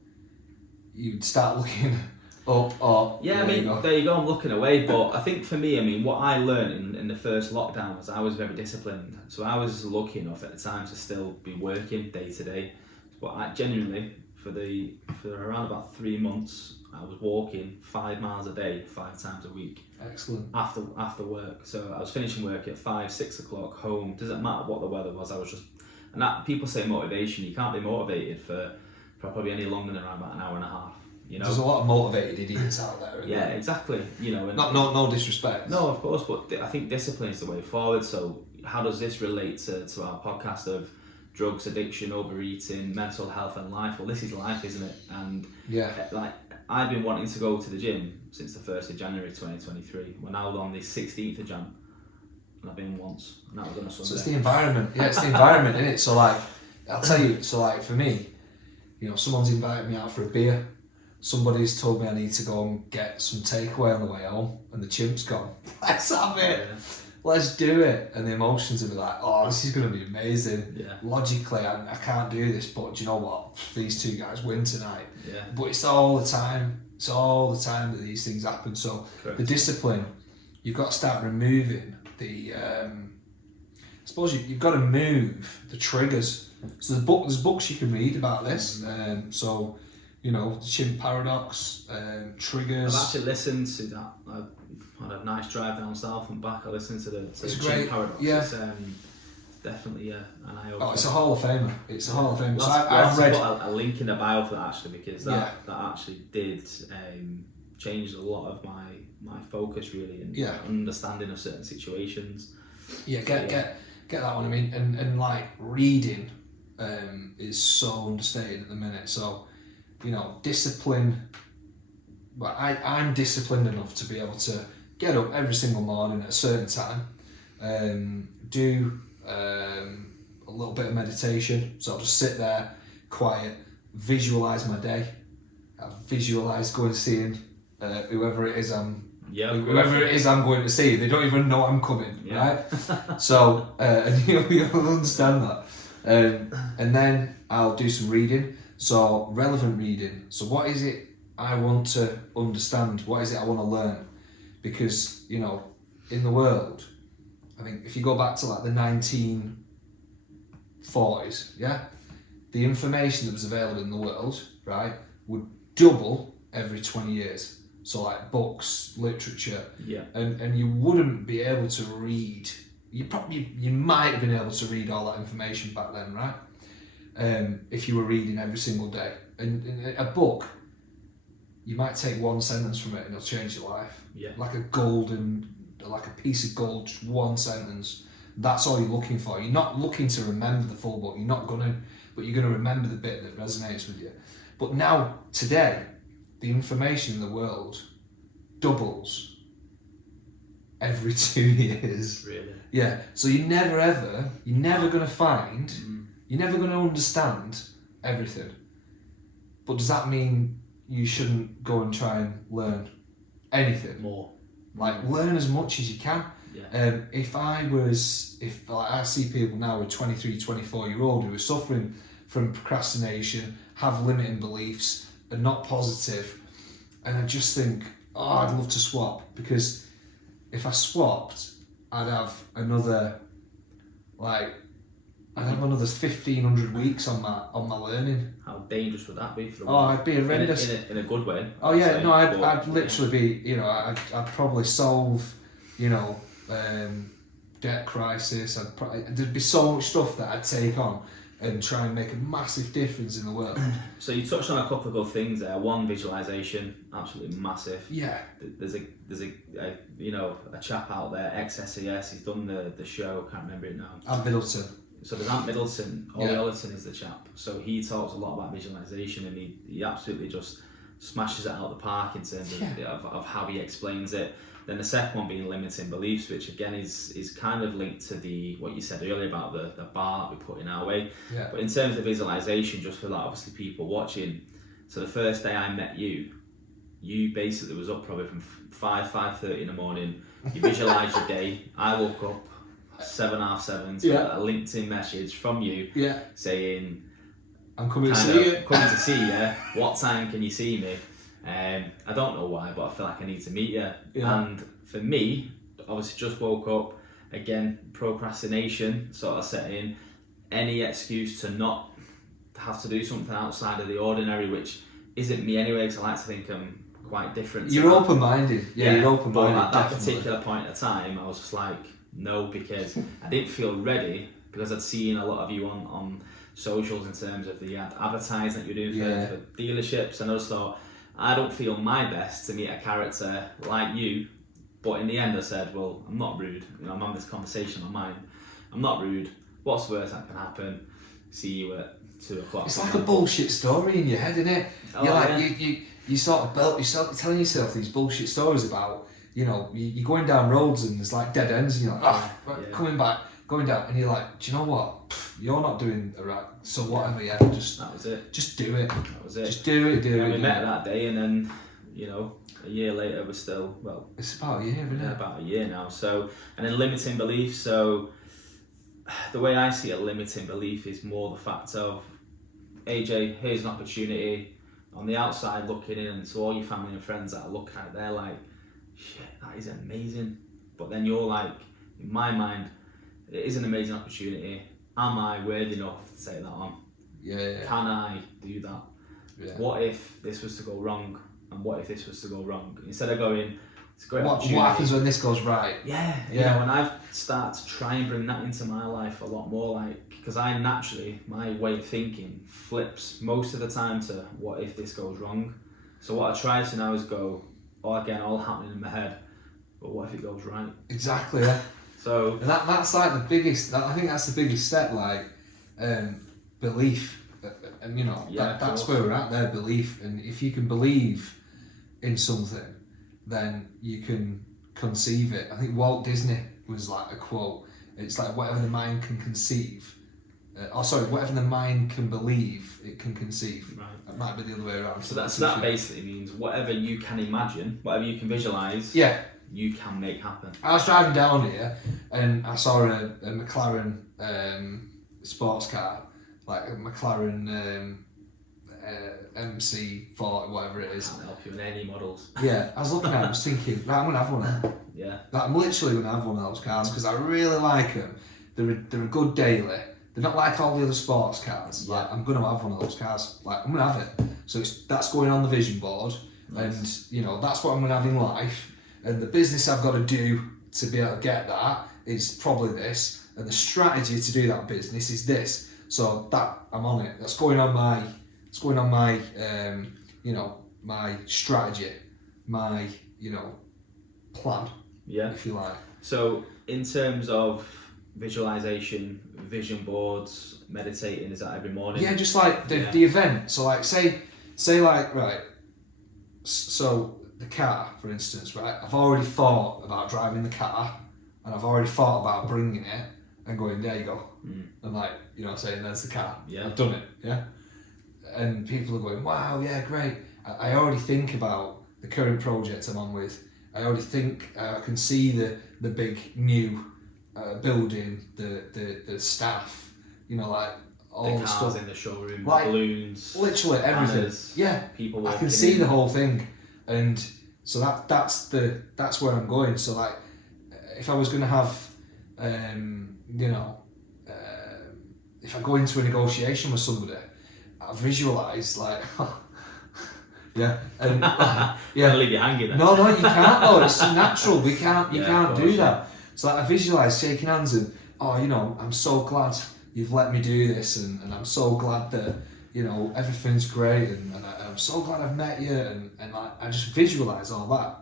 You'd start looking up or... Yeah, I mean, there you go, I'm looking away, but I think for me, I mean, what I learned in the first lockdown was I was very disciplined. So I was lucky enough at the time to still be working day to day. But I genuinely, for around about 3 months, I was walking 5 miles a day, 5 times a week. Excellent. After work. So I was finishing work at 5, 6 o'clock, home. Doesn't matter what the weather was, I was just... And that, people say motivation, you can't be motivated for probably any longer than around about an hour and a half. You know? There's a lot of motivated idiots out there. Yeah, exactly. You know, and no disrespect. No, of course, but I think discipline is the way forward. So how does this relate to our podcast of drugs, addiction, overeating, mental health and life? Well, this is life, isn't it? And like I've been wanting to go to the gym since the 1st of January 2023. We're now on the 16th of Jan. And I've been once, and that was on a Sunday. So it's the environment. Yeah, it's the environment, isn't it? So like, I'll tell you, so like for me, you know, someone's invited me out for a beer. Somebody's told me I need to go and get some takeaway on the way home, and the chimp's gone, let's have it. Yeah. Let's do it. And the emotions will be like, oh, this is going to be amazing. Yeah. Logically, I can't do this, but do you know what? These two guys win tonight. Yeah. But it's all the time. It's all the time that these things happen. So the discipline, you've got to start removing I suppose you've got to move the triggers. So there's books you can read about this. So, you know, the chimp paradox, triggers. I've actually listened to that. I've had a nice drive down south and back. I listened to the chimp paradox. Yeah. It's definitely an eye-opener. Oh, it's a Hall of Famer. It's a Hall of Famer. So I've read a link in the bio for that actually, because that actually did change a lot of my focus really and understanding of certain situations. Yeah, get that one. I mean, and like reading is so understated at the minute. So, you know, discipline. But I'm disciplined enough to be able to get up every single morning at a certain time, do a little bit of meditation. So I'll just sit there, quiet, visualize my day. I visualize going and seeing whoever it is I'm going to see. They don't even know I'm coming, right? So and you'll understand that. And then I'll do some reading. So relevant reading. So what is it I want to understand? What is it I want to learn? Because, you know, in the world, I think if you go back to like the 1940s, the information that was available in the world, right, would double every 20 years. So like books, literature, and you wouldn't be able to read. You might have been able to read all that information back then, right? If you were reading every single day. And a book, you might take one sentence from it and it'll change your life. Yeah. Like a piece of gold, just one sentence. That's all you're looking for. You're not looking to remember the full book. You're not gonna, but you're gonna remember the bit that resonates with you. But now, today, the information in the world doubles every 2 years. Really? Yeah. So you're never gonna find, you're never gonna understand everything. But does that mean you shouldn't go and try and learn anything? More. Like, learn as much as you can. Yeah. If I see people now with 23, 24-year-old who are suffering from procrastination, have limiting beliefs, are not positive, and I just think, I'd love to swap, because if I swapped, I'd have another 1,500 weeks on my learning. How dangerous would that be for the world? Oh, I'd be horrendous. In a good way. Oh yeah, no, I'd literally be, you know, I'd probably solve, you know, debt crisis. There'd be so much stuff that I'd take on and try and make a massive difference in the world. So you touched on a couple of good things there. One, visualization, absolutely massive. Yeah. There's a you know, a chap out there, ex-SES, he's done the show, can't remember it now. Ant Middleton. So there's Ant Middleton, Ollie Ollerton is the chap. So he talks a lot about visualization, and he absolutely just smashes it out of the park in terms of how he explains it. Then the second one being limiting beliefs, which again is kind of linked to what you said earlier about the bar that we put in our way. Yeah. But in terms of visualization, just for like obviously people watching, so the first day I met you basically was up probably from 5:30 in the morning. You visualised your day. I woke up 7:30 to a LinkedIn message from you saying, I'm coming to see you. Coming to see you. What time can you see me? I don't know why, but I feel like I need to meet you. Yeah. And for me, obviously just woke up, again, procrastination sort of set in, any excuse to not have to do something outside of the ordinary, which isn't me anyway, because I like to think I'm quite different. You're open-minded. You're open-minded. But at that particular point of time, I was just like, no, because I didn't feel ready, because I'd seen a lot of you on socials in terms of the advertising that you're doing for dealerships, and I just thought, I don't feel my best to meet a character like you. But in the end I said, well, I'm not rude. You know, I'm having this conversation on mine. I'm not rude. What's the worst that can happen? See you at 2:00. It's like a bullshit story in your head, isn't it? You start telling yourself these bullshit stories about, you know, you're going down roads and there's like dead ends and you're like, coming back, going down, and you're like, do you know what? You're not doing it right. So whatever, that was it. Just do it. That was it. Just do it. We met that day, and then, you know, a year later we're still, well, it's about a year, isn't it? About a year now. So, and then limiting beliefs. So the way I see a limiting belief is more the fact of, AJ, here's an opportunity. On the outside looking in, and to all your family and friends that are looking at it, they're like, shit, that is amazing. But then you're like, in my mind, it is an amazing opportunity. Am I worthy enough to take that on? Yeah. Can I do that? Yeah. What if this was to go wrong? And what if this was to go wrong? Instead of going, it's a great opportunity. What happens when this goes right? Yeah. You know, and I've started to try and bring that into my life a lot more, like, because I naturally, my way of thinking flips most of the time to what if this goes wrong? So what I try to now is go, all happening in my head, but what if it goes right? Exactly, yeah. So and that's like the biggest. I think that's the biggest step. Like belief, and you know that's where we're at there. Belief, and if you can believe in something, then you can conceive it. I think Walt Disney was like a quote. It's like whatever the mind can conceive. Whatever the mind can believe, it can conceive. Right. That might be the other way around. So that basically means whatever you can imagine, whatever you can visualise. Yeah. You can make happen. I was driving down here and I saw a McLaren sports car, like a McLaren MC40, whatever it is. I can't help you in any models. Yeah, I was looking at it, I was thinking, right, I'm going to have one of them. Yeah. Like, I'm literally going to have one of those cars because I really like them. They're a good daily. They're not like all the other sports cars. Like, I'm going to have one of those cars. Like, I'm going to have it. So that's going on the vision board. Nice. And, you know, that's what I'm going to have in life. And the business I've got to do to be able to get that is probably this, and the strategy to do that business is this. So that I'm on it. That's going on my you know, my strategy, my, you know, plan. Yeah. If you like. So in terms of visualization, vision boards, meditating, is that every morning? Yeah, just like the event. So like say like, right, so the car, for instance, right? I've already thought about driving the car, and I've already thought about bringing it and going, there you go. And like, you know, saying there's the car. Yeah. I've done it. Yeah. And people are going, wow, yeah, great. I already think about the current project I'm on with. I already think I can see the big new building, the staff, you know, like all the cars stuff in the showroom, like, balloons, literally everything. Banners, yeah, people. I can see the whole thing, and so that's where I'm going. So like, if I was going to have, if I go into a negotiation with somebody, I visualise like, yeah, and yeah, leave you hanging there. No, you can't though. It's natural. You can't course, do that. So like, I visualise shaking hands and, I'm so glad you've let me do this, and I'm so glad that everything's great, and I'm so glad I've met you, and like, I just visualise all that.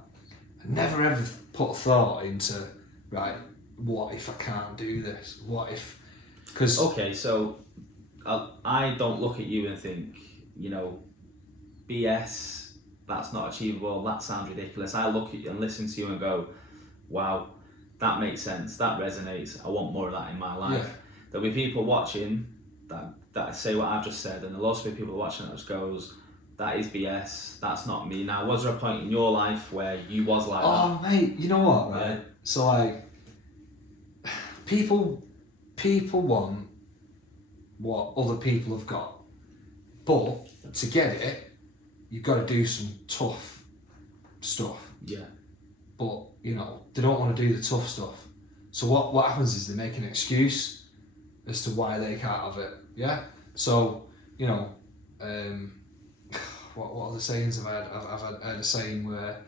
I never ever put a thought into, right, what if I can't do this? What if? Because okay, so I don't look at you and think, BS, that's not achievable, that sounds ridiculous. I look at you and listen to you and go, wow, that makes sense, that resonates, I want more of that in my life. Yeah. There'll be people watching that say what I've just said, and there'll also be people watching that just goes, that is BS, that's not me. Now, was there a point in your life where you was like that? Oh mate, you know what, right? Yeah. So like, people want what other people have got, but to get it, you've got to do some tough stuff. Yeah. But they don't want to do the tough stuff. So what happens is they make an excuse as to why they can't have it. Yeah. So what are the sayings I've had? I've heard a saying where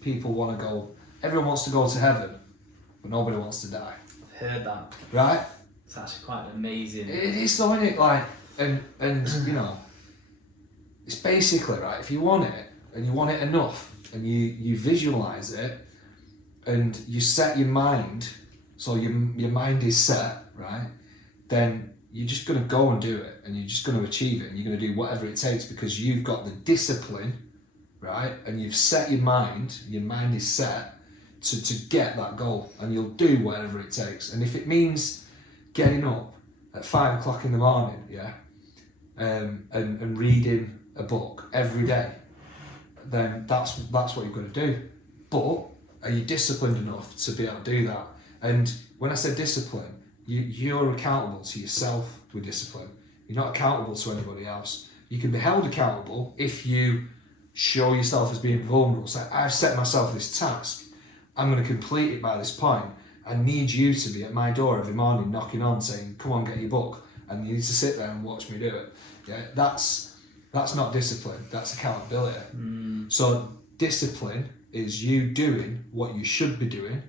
people want to go. Everyone wants to go to heaven, but nobody wants to die. I've heard that. Right. It's actually quite amazing. It is though, isn't it? Like, and it's basically right. If you want it and you want it enough, and you visualize it, and you set your mind, so your mind is set, right? Then you're just gonna go and do it, and you're just gonna achieve it, and you're gonna do whatever it takes because you've got the discipline, right? And you've set your mind. Your mind is set to get that goal, and you'll do whatever it takes. And if it means getting up at 5 o'clock in the morning, and reading a book every day, then that's what you've got to do. But are you disciplined enough to be able to do that? And when I say discipline, you're accountable to yourself with discipline. You're not accountable to anybody else. You can be held accountable if you show yourself as being vulnerable. So I've set myself this task. I'm going to complete it by this point. I need you to be at my door every morning knocking on saying, come on, get your book. And you need to sit there and watch me do it. Yeah, that's not discipline, that's accountability. So discipline is you doing what you should be doing,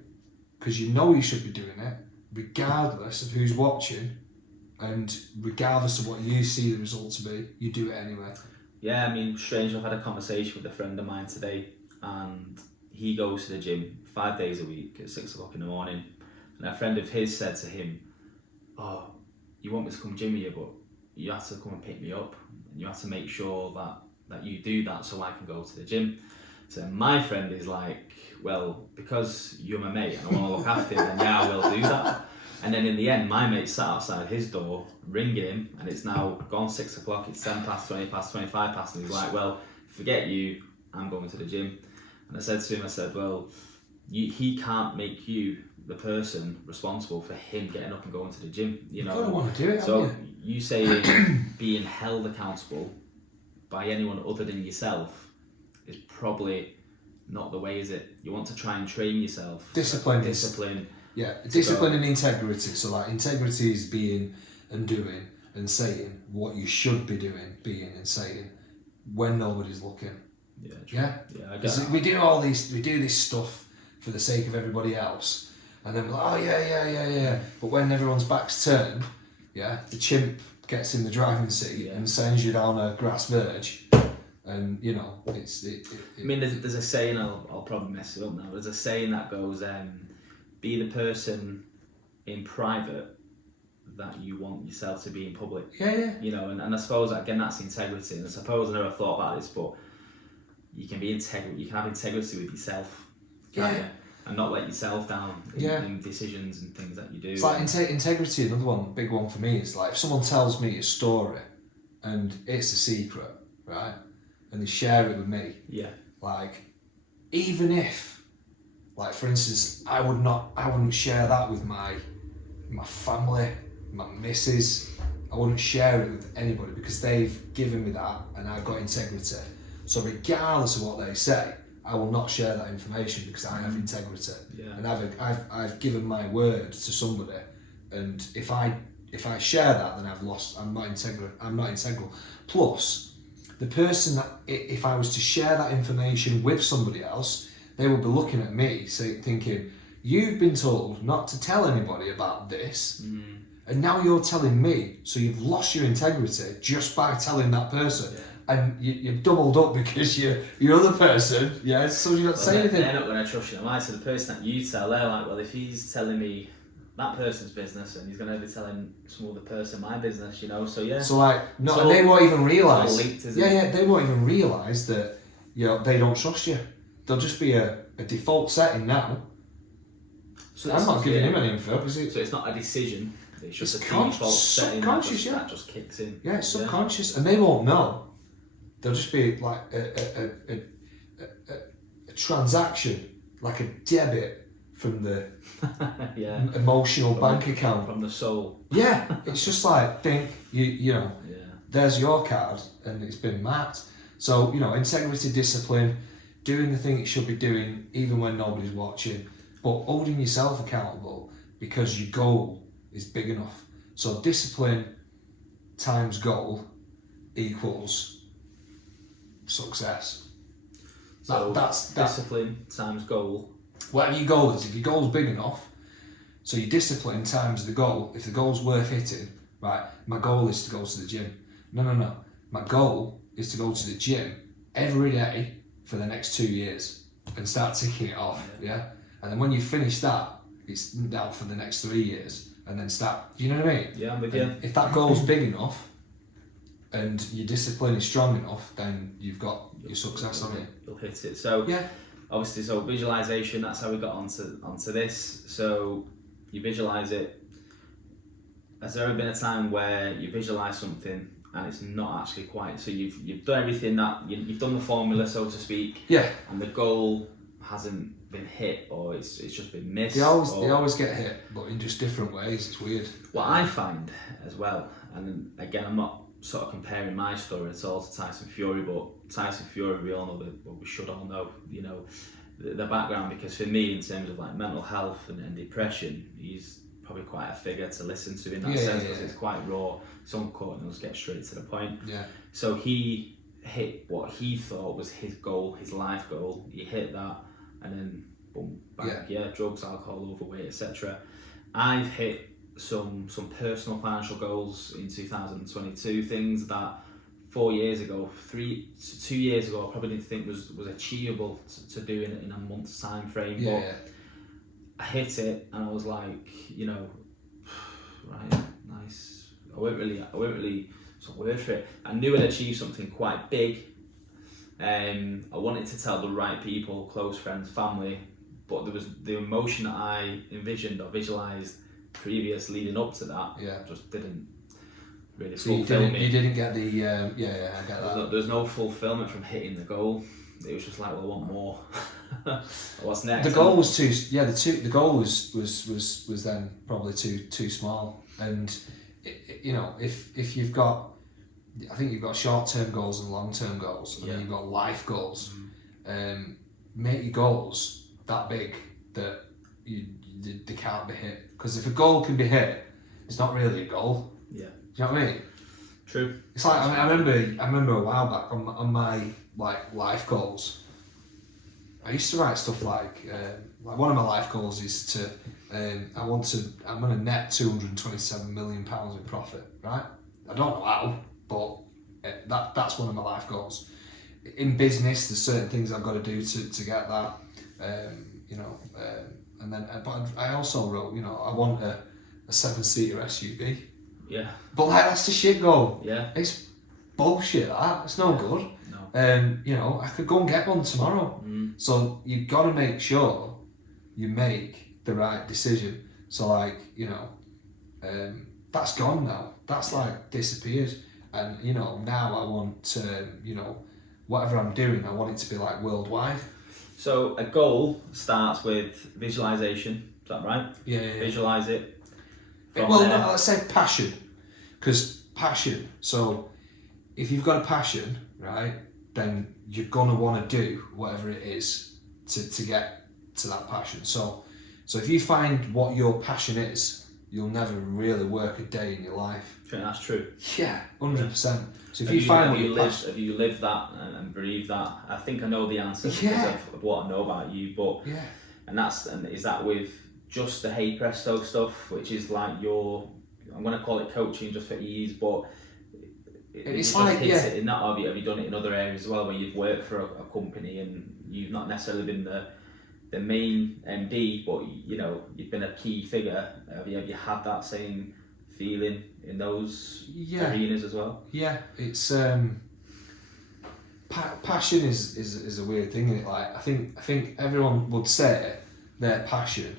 because you know you should be doing it, regardless of who's watching, and regardless of what you see the result to be, you do it anyway. Yeah, I mean, strange, I've had a conversation with a friend of mine today, and he goes to the gym 5 days a week at 6 o'clock in the morning, and a friend of his said to him, oh, you want me to come gym with you, but you have to come and pick me up, and you have to make sure that you do that so I can go to the gym. So my friend is like, well, because you're my mate and I want to look after him, then yeah, I will do that. And then in the end, my mate sat outside his door, ringing him, and it's now gone 6 o'clock, it's 10 past, 20 past, 25 past, and he's like, well, forget you, I'm going to the gym. And I said to him, well, he can't make you the person responsible for him getting up and going to the gym. You don't want to do it. So you saying being held accountable by anyone other than yourself is probably not the way, is it? You want to try and train yourself. Discipline. Yeah, discipline and integrity. So like integrity is being and doing and saying what you should be doing, being and saying when nobody's looking. Yeah. True. Yeah, I get that. We do this stuff for the sake of everybody else, and then we're like, oh yeah. But when everyone's back's turned, the chimp gets in the driving seat and sends you down a grass verge, and it's. I mean, there's a saying, I'll probably mess it up now. There's a saying that goes, be the person in private that you want yourself to be in public. Yeah. And I suppose again that's integrity. And I suppose I never thought about this, but you can have integrity with yourself, can't you? And not let yourself down in decisions and things that you do. It's like integrity. Another one, big one for me, is like if someone tells me a story and it's a secret, right, and they share it with me. Yeah. Like, even if, like for instance, I wouldn't share that with my family, my missus. I wouldn't share it with anybody because they've given me that and I've got integrity. So regardless of what they say, I will not share that information because I have integrity, Yeah. and I've given my word to somebody, and if I share that, then I'm not integral. Plus, the person that if I was to share that information with somebody else, they would be looking at me thinking, you've been told not to tell anybody about this, and now you're telling me, so you've lost your integrity just by telling that person. Yeah. And you've doubled up because your other person, so you're not saying anything. They're not going to trust you, am I? So the person that you tell, they're like, well, if he's telling me that person's business, and he's going to be telling some other person my business, So yeah. So and they won't even realise. They won't even realise that they don't trust you. There'll just be a default setting now. So I'm not giving him any info because so it's not a decision. It's just a default setting that just kicks in. Yeah, it's subconscious, and they won't know. There'll just be like a transaction, like a debit from the emotional bank account. From the soul. Yeah, it's just like, think, there's your card and it's been marked. So, integrity, discipline, doing the thing it should be doing even when nobody's watching, but holding yourself accountable because your goal is big enough. So discipline times goal equals success. So that's discipline times goal. Whatever your goal is, if your goal's big enough, so your discipline times the goal, if the goal's worth hitting, right, my goal is to go to the gym. No. My goal is to go to the gym every day for the next 2 years and start ticking it off, yeah? And then when you finish that, it's down for the next 3 years and then start, do you know what I mean? Yeah, I'm with you. If that goal's big enough and your discipline is strong enough, then you've got your success on it. You'll hit it. So obviously, visualization, that's how we got onto this. So you visualize it. Has there ever been a time where you visualize something and it's not actually quite, so you've done everything that, you've done the formula, so to speak, and the goal hasn't been hit, or it's just been missed? They always get hit, but in just different ways. It's weird. What I find as well, and again, I'm not sort of comparing my story at all to Tyson Fury, but Tyson Fury, we all know we should all know, the background, because for me, in terms of like mental health and depression, he's probably quite a figure to listen to in that sense, because it's quite raw. It's uncut and let's get straight to the point. So he hit what he thought was his goal, his life goal. He hit that, and then boom, back, drugs, alcohol, overweight, etc. I've hit some personal financial goals in 2022, things that 2 years ago, I probably didn't think was achievable to do in a month's time frame. But I hit it and I was like, right, nice. I weren't really some word for it. I knew I'd achieved something quite big. I wanted to tell the right people, close friends, family, but there was the emotion that I envisioned or visualized previous leading up to that just didn't really fulfill me. You didn't get the I get that. There's no fulfillment from hitting the goal. It was just like, well, I want more. What's next? The goal was too. The goal was then probably too small. And if you've got, I think you've got short-term goals and long-term goals, and then you've got life goals. Make your goals that big that they can't be hit. Because if a goal can be hit, it's not really a goal. Do you know what I mean? True. It's like, I remember a while back on my like life goals, I used to write stuff like one of my life goals is to I'm going to net £227 million in profit, right? I don't know how, but that's one of my life goals. In business, there's certain things I've got to do to get that, and then but I also wrote, I want a 7-seater SUV. Yeah. But that's the shit goal. Yeah. It's bullshit. It's no good. No. I could go and get one tomorrow. So you've got to make sure you make the right decision. So that's gone now. That's disappeared. And now I want whatever I'm doing, I want it to be worldwide. So a goal starts with visualization. Is that right? Yeah. Visualize it. Let's say passion, because passion. So if you've got a passion, right, then you're gonna want to do whatever it is to get to that passion. So if you find what your passion is, you'll never really work a day in your life. I think that's true. Yeah, 100%. So if Have you find what your passion, have you lived that and breathed that? I think I know the answer because of what I know about you. But and is that with just the Hey Presto stuff, which is like I'm gonna call it coaching just for ease, but it's like it in that, have you done it in other areas as well, where you've worked for a company and you've not necessarily been the main MD, but you've been a key figure. Have you had that same feeling in those arenas as well? Yeah, it's passion is a weird thing, isn't it? Like I think everyone would say their passion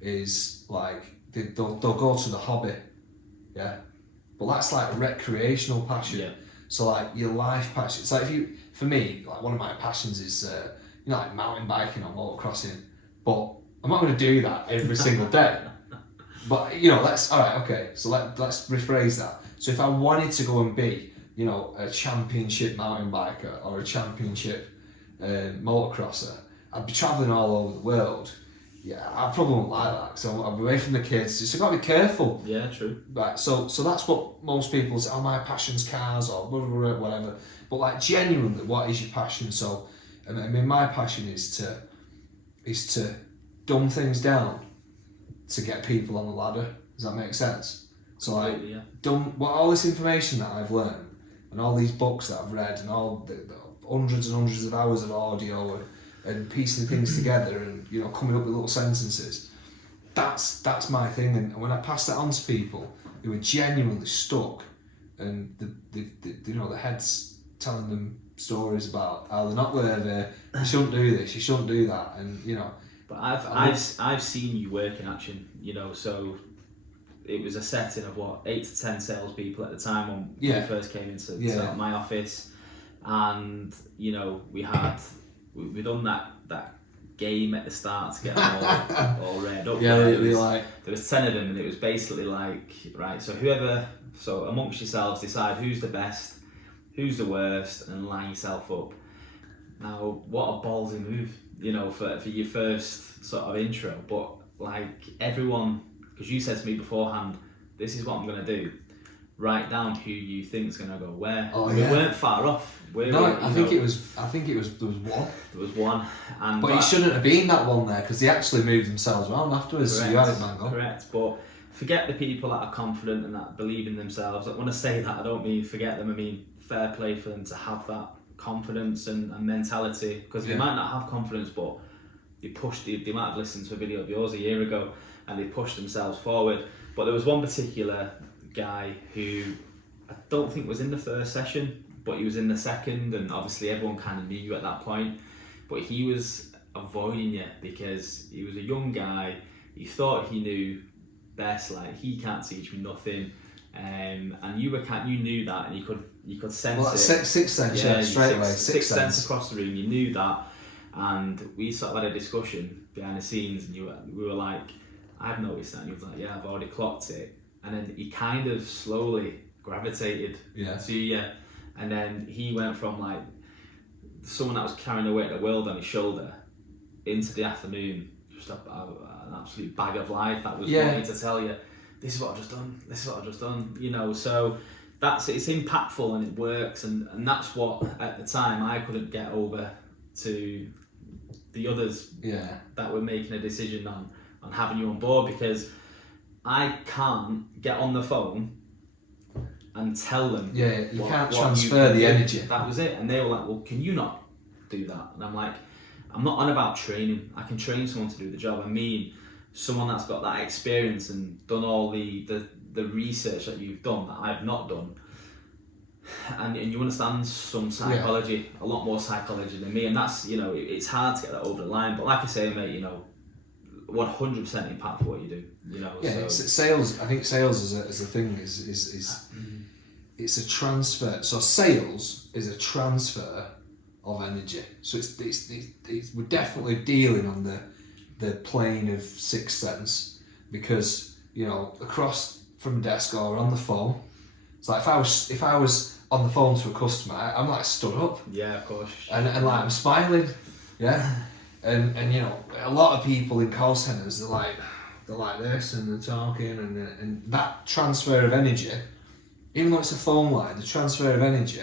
is like they'll go to the hobby, but that's like a recreational passion. Yeah. So like your life passion. It's like for me, like one of my passions is like mountain biking or motocrossing, but I'm not going to do that every single day. But let's let's rephrase that. So if I wanted to go and be a championship mountain biker or a championship motocrosser, I'd be travelling all over the world. Yeah, I probably won't like that, so I'll be away from the kids. So I've got to be careful. Yeah, true. Right, so that's what most people say, my passion's cars or whatever. But like genuinely, what is your passion? So I mean, my passion is to dumb things down to get people on the ladder. Does that make sense? So like, all this information that I've learned and all these books that I've read and all the hundreds and hundreds of hours of audio and piecing things together and coming up with little sentences, that's my thing. And when I pass that on to people who are genuinely stuck and the head's telling them stories about how they're not worthy, you shouldn't do this, you shouldn't do that, and But I've seen you work in action, so it was a setting of 8 to 10 salespeople at the time when we first came into my office, and we done that game at the start to get them all read up. There was 10 of them, and it was basically like, right, so amongst yourselves decide who's the best, who's the worst, and line yourself up. Now, what a ballsy move, for your first sort of intro, but like everyone, because you said to me beforehand, this is what I'm going to do. Write down who you think's going to go where. We weren't far off. I think it was there was one. There was one. But it shouldn't have been that one there, because they actually moved themselves around afterwards. Correct, so you had it, Mango. Correct, but forget the people that are confident and that believe in themselves. When I say that, I don't mean forget them, I mean fair play for them to have that confidence and mentality, because they might not have confidence, but they might have listened to a video of yours a year ago and they pushed themselves forward. But there was one particular guy who I don't think was in the first session, but he was in the second, and obviously everyone kind of knew you at that point, but he was avoiding you because he was a young guy. He thought he knew best, like he can't teach me nothing, and you knew that, and you could sense it. Sixth sense, straight away. Sixth sense across the room. You knew that, and we sort of had a discussion behind the scenes, and we were like, I've noticed that, and he was like, I've already clocked it, and then he kind of slowly gravitated to you, and then he went from like someone that was carrying the weight of the world on his shoulder into the afternoon just an absolute bag of life that was wanting to tell you, this is what I've just done, so it's impactful and it works, and that's what at the time I couldn't get over to the others that were making a decision on having you on board, because I can't get on the phone and tell them you can't transfer the energy. That was it. And they were like, well, can you not do that? And I'm like, I'm not on about training. I can train someone to do the job. I mean someone that's got that experience and done all the research that you've done that I've not done, and you understand some psychology, a lot more psychology than me, and that's it's hard to get that over the line. But like I say, mate, 100% impactful what you do. It's sales. I think sales as a thing is it's a transfer. So sales is a transfer of energy. So it's we're definitely dealing on the plane of sixth sense, because across from desk or on the phone. It's like if I was on the phone to a customer, I'm like stood up. Yeah, of course. And like I'm smiling, yeah. And you know, a lot of people in call centres, they're like this and they're talking and that transfer of energy, even though it's a phone line, the transfer of energy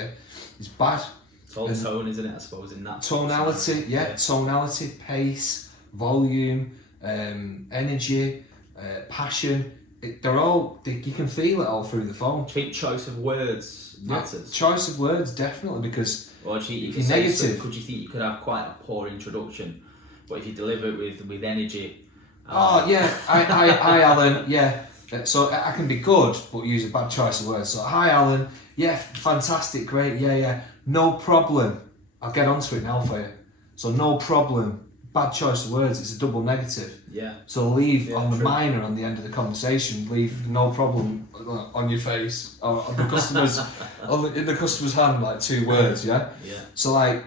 is bad. It's all tone, isn't it? I suppose in that tonality, tonality, pace, volume, energy, passion. They're all you can feel it all through the phone. Do you think choice of words matters? Choice of words definitely, because or do you, if you're negative, could you think you could have quite a poor introduction, but if you deliver it with energy? Hi Alan, yeah. So I can be good, but use a bad choice of words. So hi Alan, yeah, fantastic, great, yeah, no problem. I'll get onto it now for you. So no problem. Bad choice of words. It's a double negative. Yeah. So leave on the minor on the end of the conversation. Leave no problem on your face or on the customer's in the customer's hand, like 2 words. Yeah. Yeah. So like,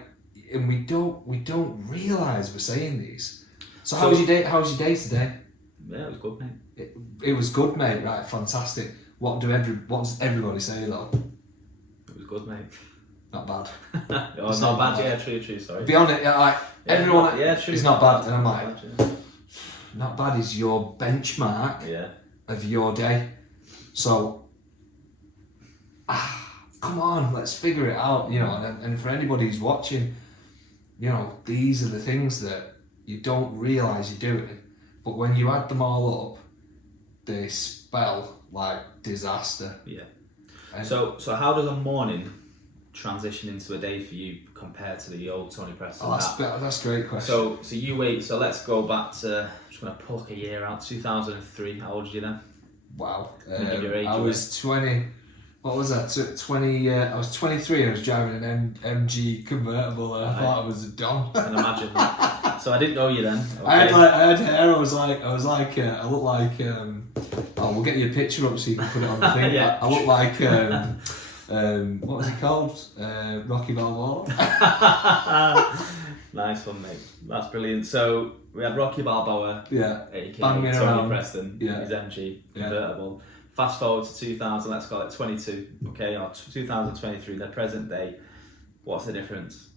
and we don't realise we're saying these. So how was your day? How was your day today? Yeah, it was good, mate. It was good, mate. Right, fantastic. What does everybody say though? It was good, mate. Not bad. Oh, it's not bad. Yeah, true. Sorry. Be honest, everyone. True. It's not bad, and I'm like, not bad is your benchmark of your day. So, come on, let's figure it out. You know, and for anybody who's watching, you know, these are the things that you don't realise you're doing, but when you add them all up, they spell like disaster. Yeah. And so how does a morning transition into a day for you compared to the old Tony Preston? That's a great question. So you wait. So let's go back to. I'm just gonna pluck a year out. 2003. How old were you then? Wow. Give your age I was 20. What was that? 20. I was 23. I was driving an MG convertible. And I thought I was a don. I can imagine. So I didn't know you then. Okay. I had hair. I looked like. We'll get you a picture up so you can put it on the thing. Yeah. I looked like. What was it called? Rocky Balboa. Nice one, mate. That's brilliant. So we had Rocky Balboa. Yeah. aka Banging Tony around. Preston. Yeah. His MG convertible. Fast forward to 2000. Let's call it 22. Okay, or 2023. The present day. What's the difference?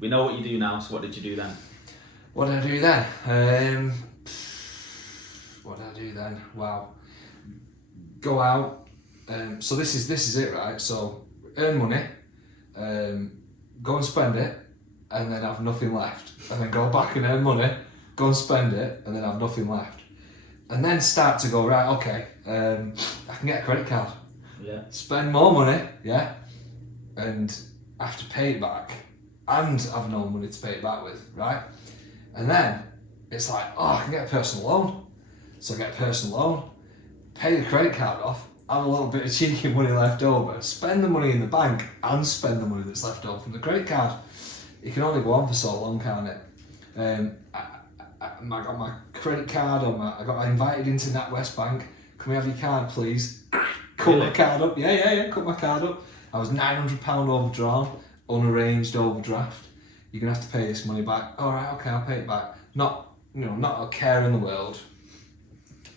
We know what you do now. So what did you do then? What did I do then? What did I do then? Wow. Go out. So this is it, right? So earn money, go and spend it, and then have nothing left, and then go back and earn money, go and spend it, and then have nothing left, and then start to go right. Okay, I can get a credit card. Yeah. Spend more money, yeah, and I have to pay it back, and have no money to pay it back with, right? And then it's like, I can get a personal loan, so I get a personal loan, pay the credit card off. Have a little bit of cheeky money left over, spend the money in the bank and spend the money that's left over from the credit card. It can only go on for so long, can't it? I got my credit card, I got invited into NatWest Bank. Can we have your card, please? Cut my card up. Yeah, cut my card up. I was £900 overdrawn, unarranged overdraft. You're gonna have to pay this money back. All right, okay, I'll pay it back. Not a care in the world.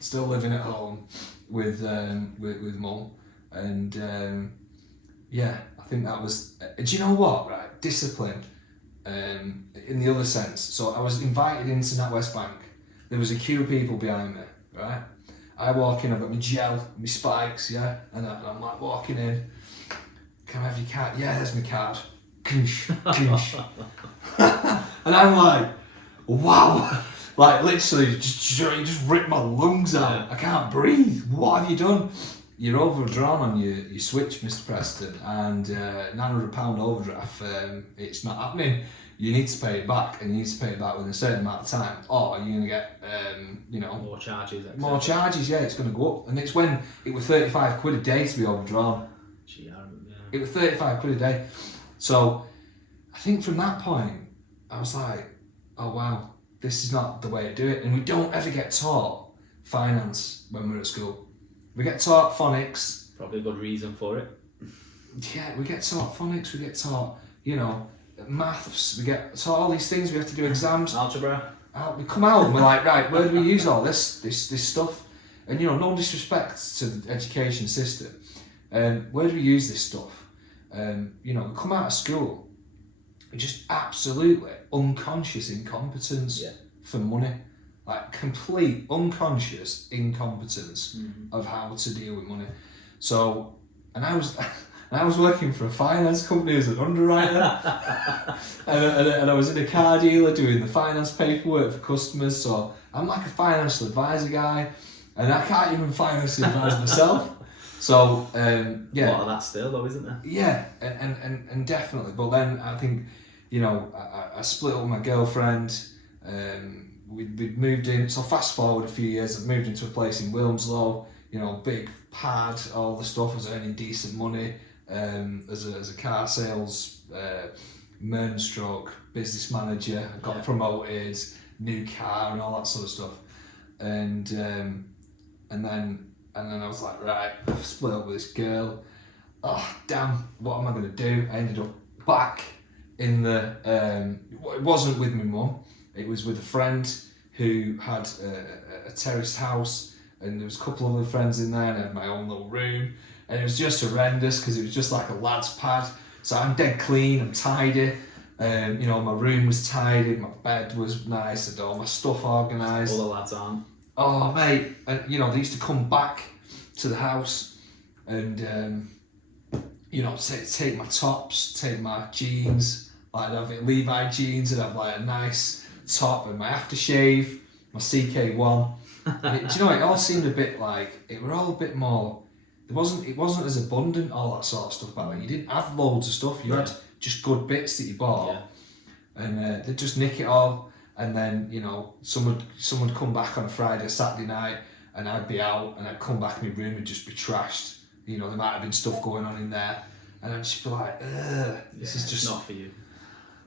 Still living at home with mum, and I think that was. Do you know what? Right, discipline. In the other sense, so I was invited into NatWest Bank. There was a queue of people behind me. Right, I walk in. I've got my gel, my spikes, yeah, and I'm like walking in. Can I have your card? Yeah, there's my card. And I'm like, wow. Like literally, just ripped my lungs out. I can't breathe. What have you done? You're overdrawn on your switch, Mr. Preston, and £900 overdraft. It's not happening. You need to pay it back, and you need to pay it back within a certain amount of time, or you're gonna get more charges. Etc. More charges. Yeah, it's gonna go up, and it's when it was £35 a day to be overdrawn. Gee, I remember, yeah. It was £35 a day. So I think from that point, I was like, oh wow. This is not the way to do it, and we don't ever get taught finance when we're at school. We get taught phonics. Probably a good reason for it. Yeah, we get taught phonics. We get taught, maths. We get taught all these things. We have to do exams. Algebra. We come out and we're like, right, where do we use all this stuff? And no disrespect to the education system. Where do we use this stuff? you know, come out of school, just absolutely unconscious incompetence for money. Like complete unconscious incompetence of how to deal with money. So, and I was working for a finance company as an underwriter, and I was in a car dealer doing the finance paperwork for customers. So I'm like a financial advisor guy, and I can't even financially advise myself. So yeah, a lot of that still though, isn't there? Yeah, and definitely. But then I think, you know, I split up with my girlfriend. We'd moved in. So fast forward a few years, I've moved into a place in Wilmslow. You know, big pad, all the stuff. I was earning decent money as a car sales stroke business manager. I got promoted, new car, and all that sort of stuff. And then I was like, right, I've split up with this girl. Oh damn, what am I gonna do? I ended up back in the. It wasn't with my mum. It was with a friend who had a terraced house, and there was a couple of other friends in there, and I had my own little room, and it was just horrendous because it was just like a lad's pad. So I'm dead clean, I'm tidy. You know, my room was tidy, my bed was nice, and all my stuff organised. All the lads aren't. Oh mate, and you know, they used to come back to the house and you know, take my tops, take my jeans, like I'd have Levi jeans, and have like a nice top and my aftershave, my CK1. And do you know, it all seemed a bit like, it were all a bit more, it wasn't as abundant, all that sort of stuff back then. You didn't have loads of stuff, you had just good bits that you bought, and they'd just nick it all, and then, you know, someone would come back on a Friday, Saturday night, and I'd be out, and I'd come back in my room and just be trashed. You know, there might have been stuff going on in there, and I'd just be like, this is just not for you.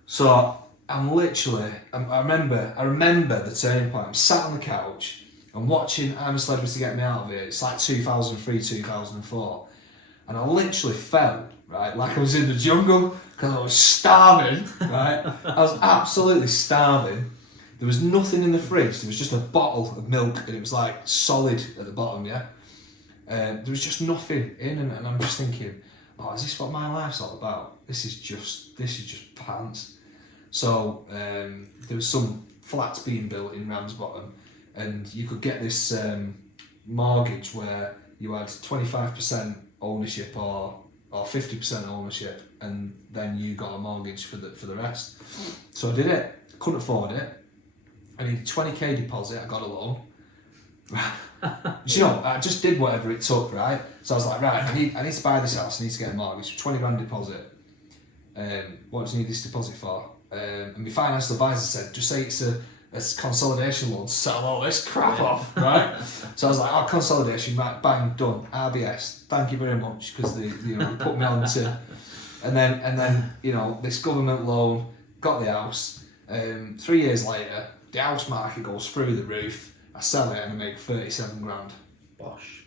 So I'm literally, I remember the turning point. I'm sat on the couch, I'm watching I'm a Celebrity to Get Me Out of It. It's like 2003, 2004. And I literally felt, right, like I was in the jungle, because I was starving, right? I was absolutely starving. There was nothing in the fridge, there was just a bottle of milk, and it was like solid at the bottom, yeah? There was just nothing in, and I'm just thinking, oh, is this what my life's all about? This is just pants. So there was some flats being built in Ramsbottom, and you could get this mortgage where you had 25% ownership or 50% ownership, and then you got a mortgage for the rest. So I did it. Couldn't afford it. I needed 20k deposit. I got a loan. You know, I just did whatever it took, right? So I was like, right, I need to buy this house. I need to get a mortgage. 20 grand deposit. What do you need this deposit for? And my financial advisor said, just say it's a consolidation loan, sell all this crap off, right? So I was like, oh, consolidation, right, bang, done. RBS, thank you very much, because they put me on to, and then you know, this government loan, got the house. 3 years later, the house market goes through the roof. I sell it and I make 37 grand. Bosh.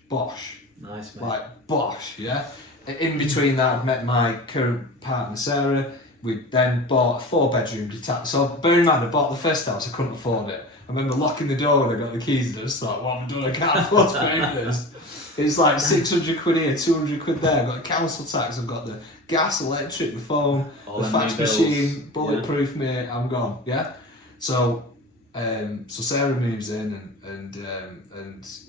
Nice, mate. Like bosh, yeah. In between that, I've met my current partner Sarah. We then bought a 4-bedroom detached. So bear in mind, I bought the first house, I couldn't afford it. I remember locking the door when I got the keys, and I just thought, what am I doing? I can't afford to pay for this. It's like 600 quid here, 200 quid there. I've got council tax, I've got the gas, electric, the phone, the fax machine, bulletproof, mate, I'm gone, yeah? So Sarah moves in, and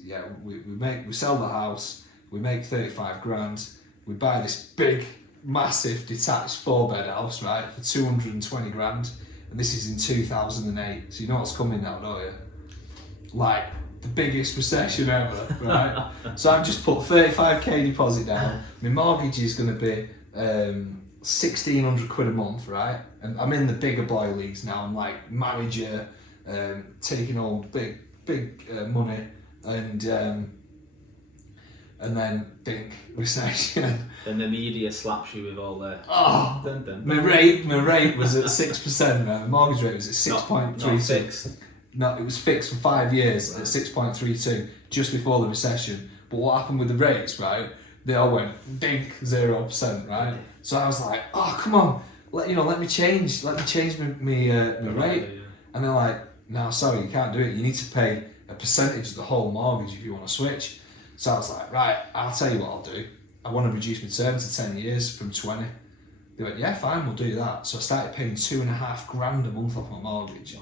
yeah, we sell the house, we make 35 grand, we buy this big, massive detached 4-bed house, right, for 220 grand, and this is in 2008. So you know what's coming now, don't you? Like the biggest recession ever, right? So I've just put 35k deposit down. My mortgage is going to be 1,600 quid a month, right? And I'm in the bigger boy leagues now. I'm like manager, taking on big money, and then big recession. Then the media slaps you with all the. Oh, dun, dun, dun. My rate was at 6%. My mortgage rate was at 6.36. Not fixed. No, it was fixed for 5 years at 6.32 just before the recession. But what happened with the rates, right? They all went dink 0%, right? So I was like, oh come on, let me change my rate. And they're like, no, sorry, you can't do it. You need to pay a percentage of the whole mortgage if you want to switch. So I was like, right, I'll tell you what I'll do. I want to reduce my term to 10 years from 20. They went, yeah, fine, we'll do that. So I started paying $2,500 a month off my mortgage.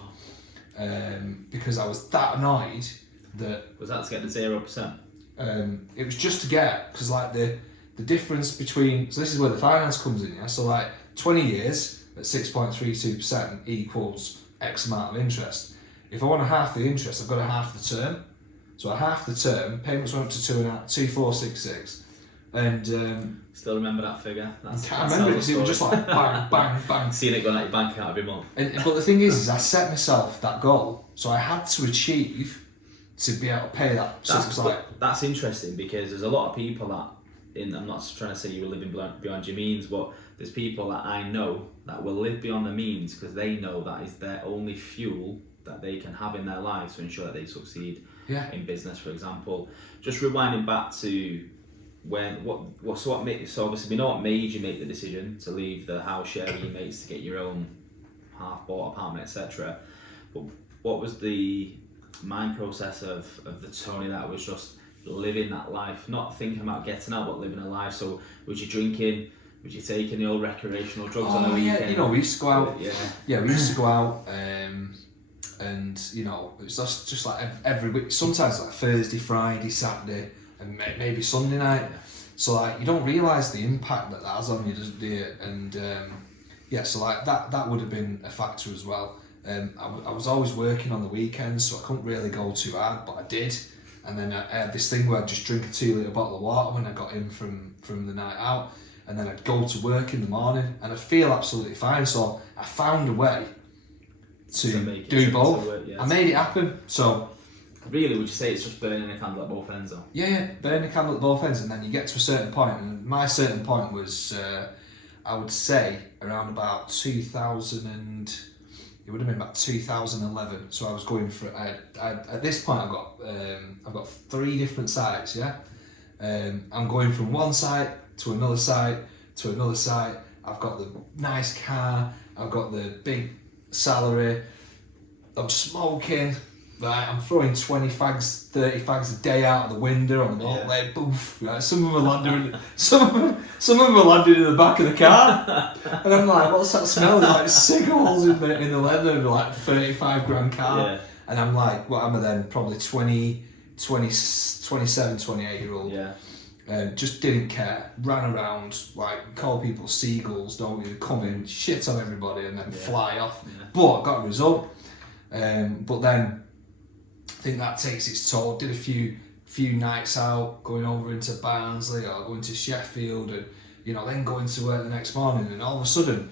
Because I was that annoyed that... Was that to get the 0%? It was just to get, because like the difference between, so this is where the finance comes in, yeah? So like 20 years at 6.32% equals X amount of interest. If I want a half the interest, I've got a half the term. So at half the term, payments went up to 2,466. And still remember that figure. I remember it because it was just like bang, bang, bang. Seeing it going out your bank account every month. But the thing is I set myself that goal, so I had to achieve to be able to pay that. That's interesting because there's a lot of people that, I'm not trying to say you were living beyond your means, but there's people that I know that will live beyond their means because they know that is their only fuel that they can have in their lives to ensure that they succeed in business, for example. Just rewinding back to so obviously we know what made you make the decision to leave the house share with your mates to get your own half-bought apartment, etc. But what was the mind process of the Tony that was just living that life, not thinking about getting out, but living a life? So was you drinking? Was you taking the old recreational drugs on the weekend? You know, we used to go out. Yeah, we used to go out, and you know, it was just like every week. Sometimes like Thursday, Friday, Saturday, and maybe Sunday night. So like you don't realise the impact that has on you, do you? And so like that would have been a factor as well. I was always working on the weekends, so I couldn't really go too hard, but I did. And then I had this thing where I'd just drink a 2-litre bottle of water when I got in from the night out, and then I'd go to work in the morning, and I'd feel absolutely fine. So I found a way to do both. I made it happen. So really, would you say it's just burning a candle at both ends, though? Yeah, burning a candle at both ends, and then you get to a certain point, and my certain point was, I would say, around about 2000 it would have been about 2011. So I was going for, at this point I've got 3 different sites, yeah? I'm going from one site to another site to another site. I've got the nice car, I've got the big salary, I'm smoking, right? I'm throwing 20 fags, 30 fags a day out of the window on the motorway, boof. Right? Some of them are landing in the back of the car, and I'm like, what's that smell? There's like cigarettes in the leather, like 35 grand car, and I'm like, what am I then? Probably 27, 28 year old. Just didn't care, ran around, like call people seagulls, don't you? Come in, shit on everybody, and then fly off. But got a result. But then I think that takes its toll. Did a few nights out, going over into Barnsley or going to Sheffield, and then going to work the next morning, and all of a sudden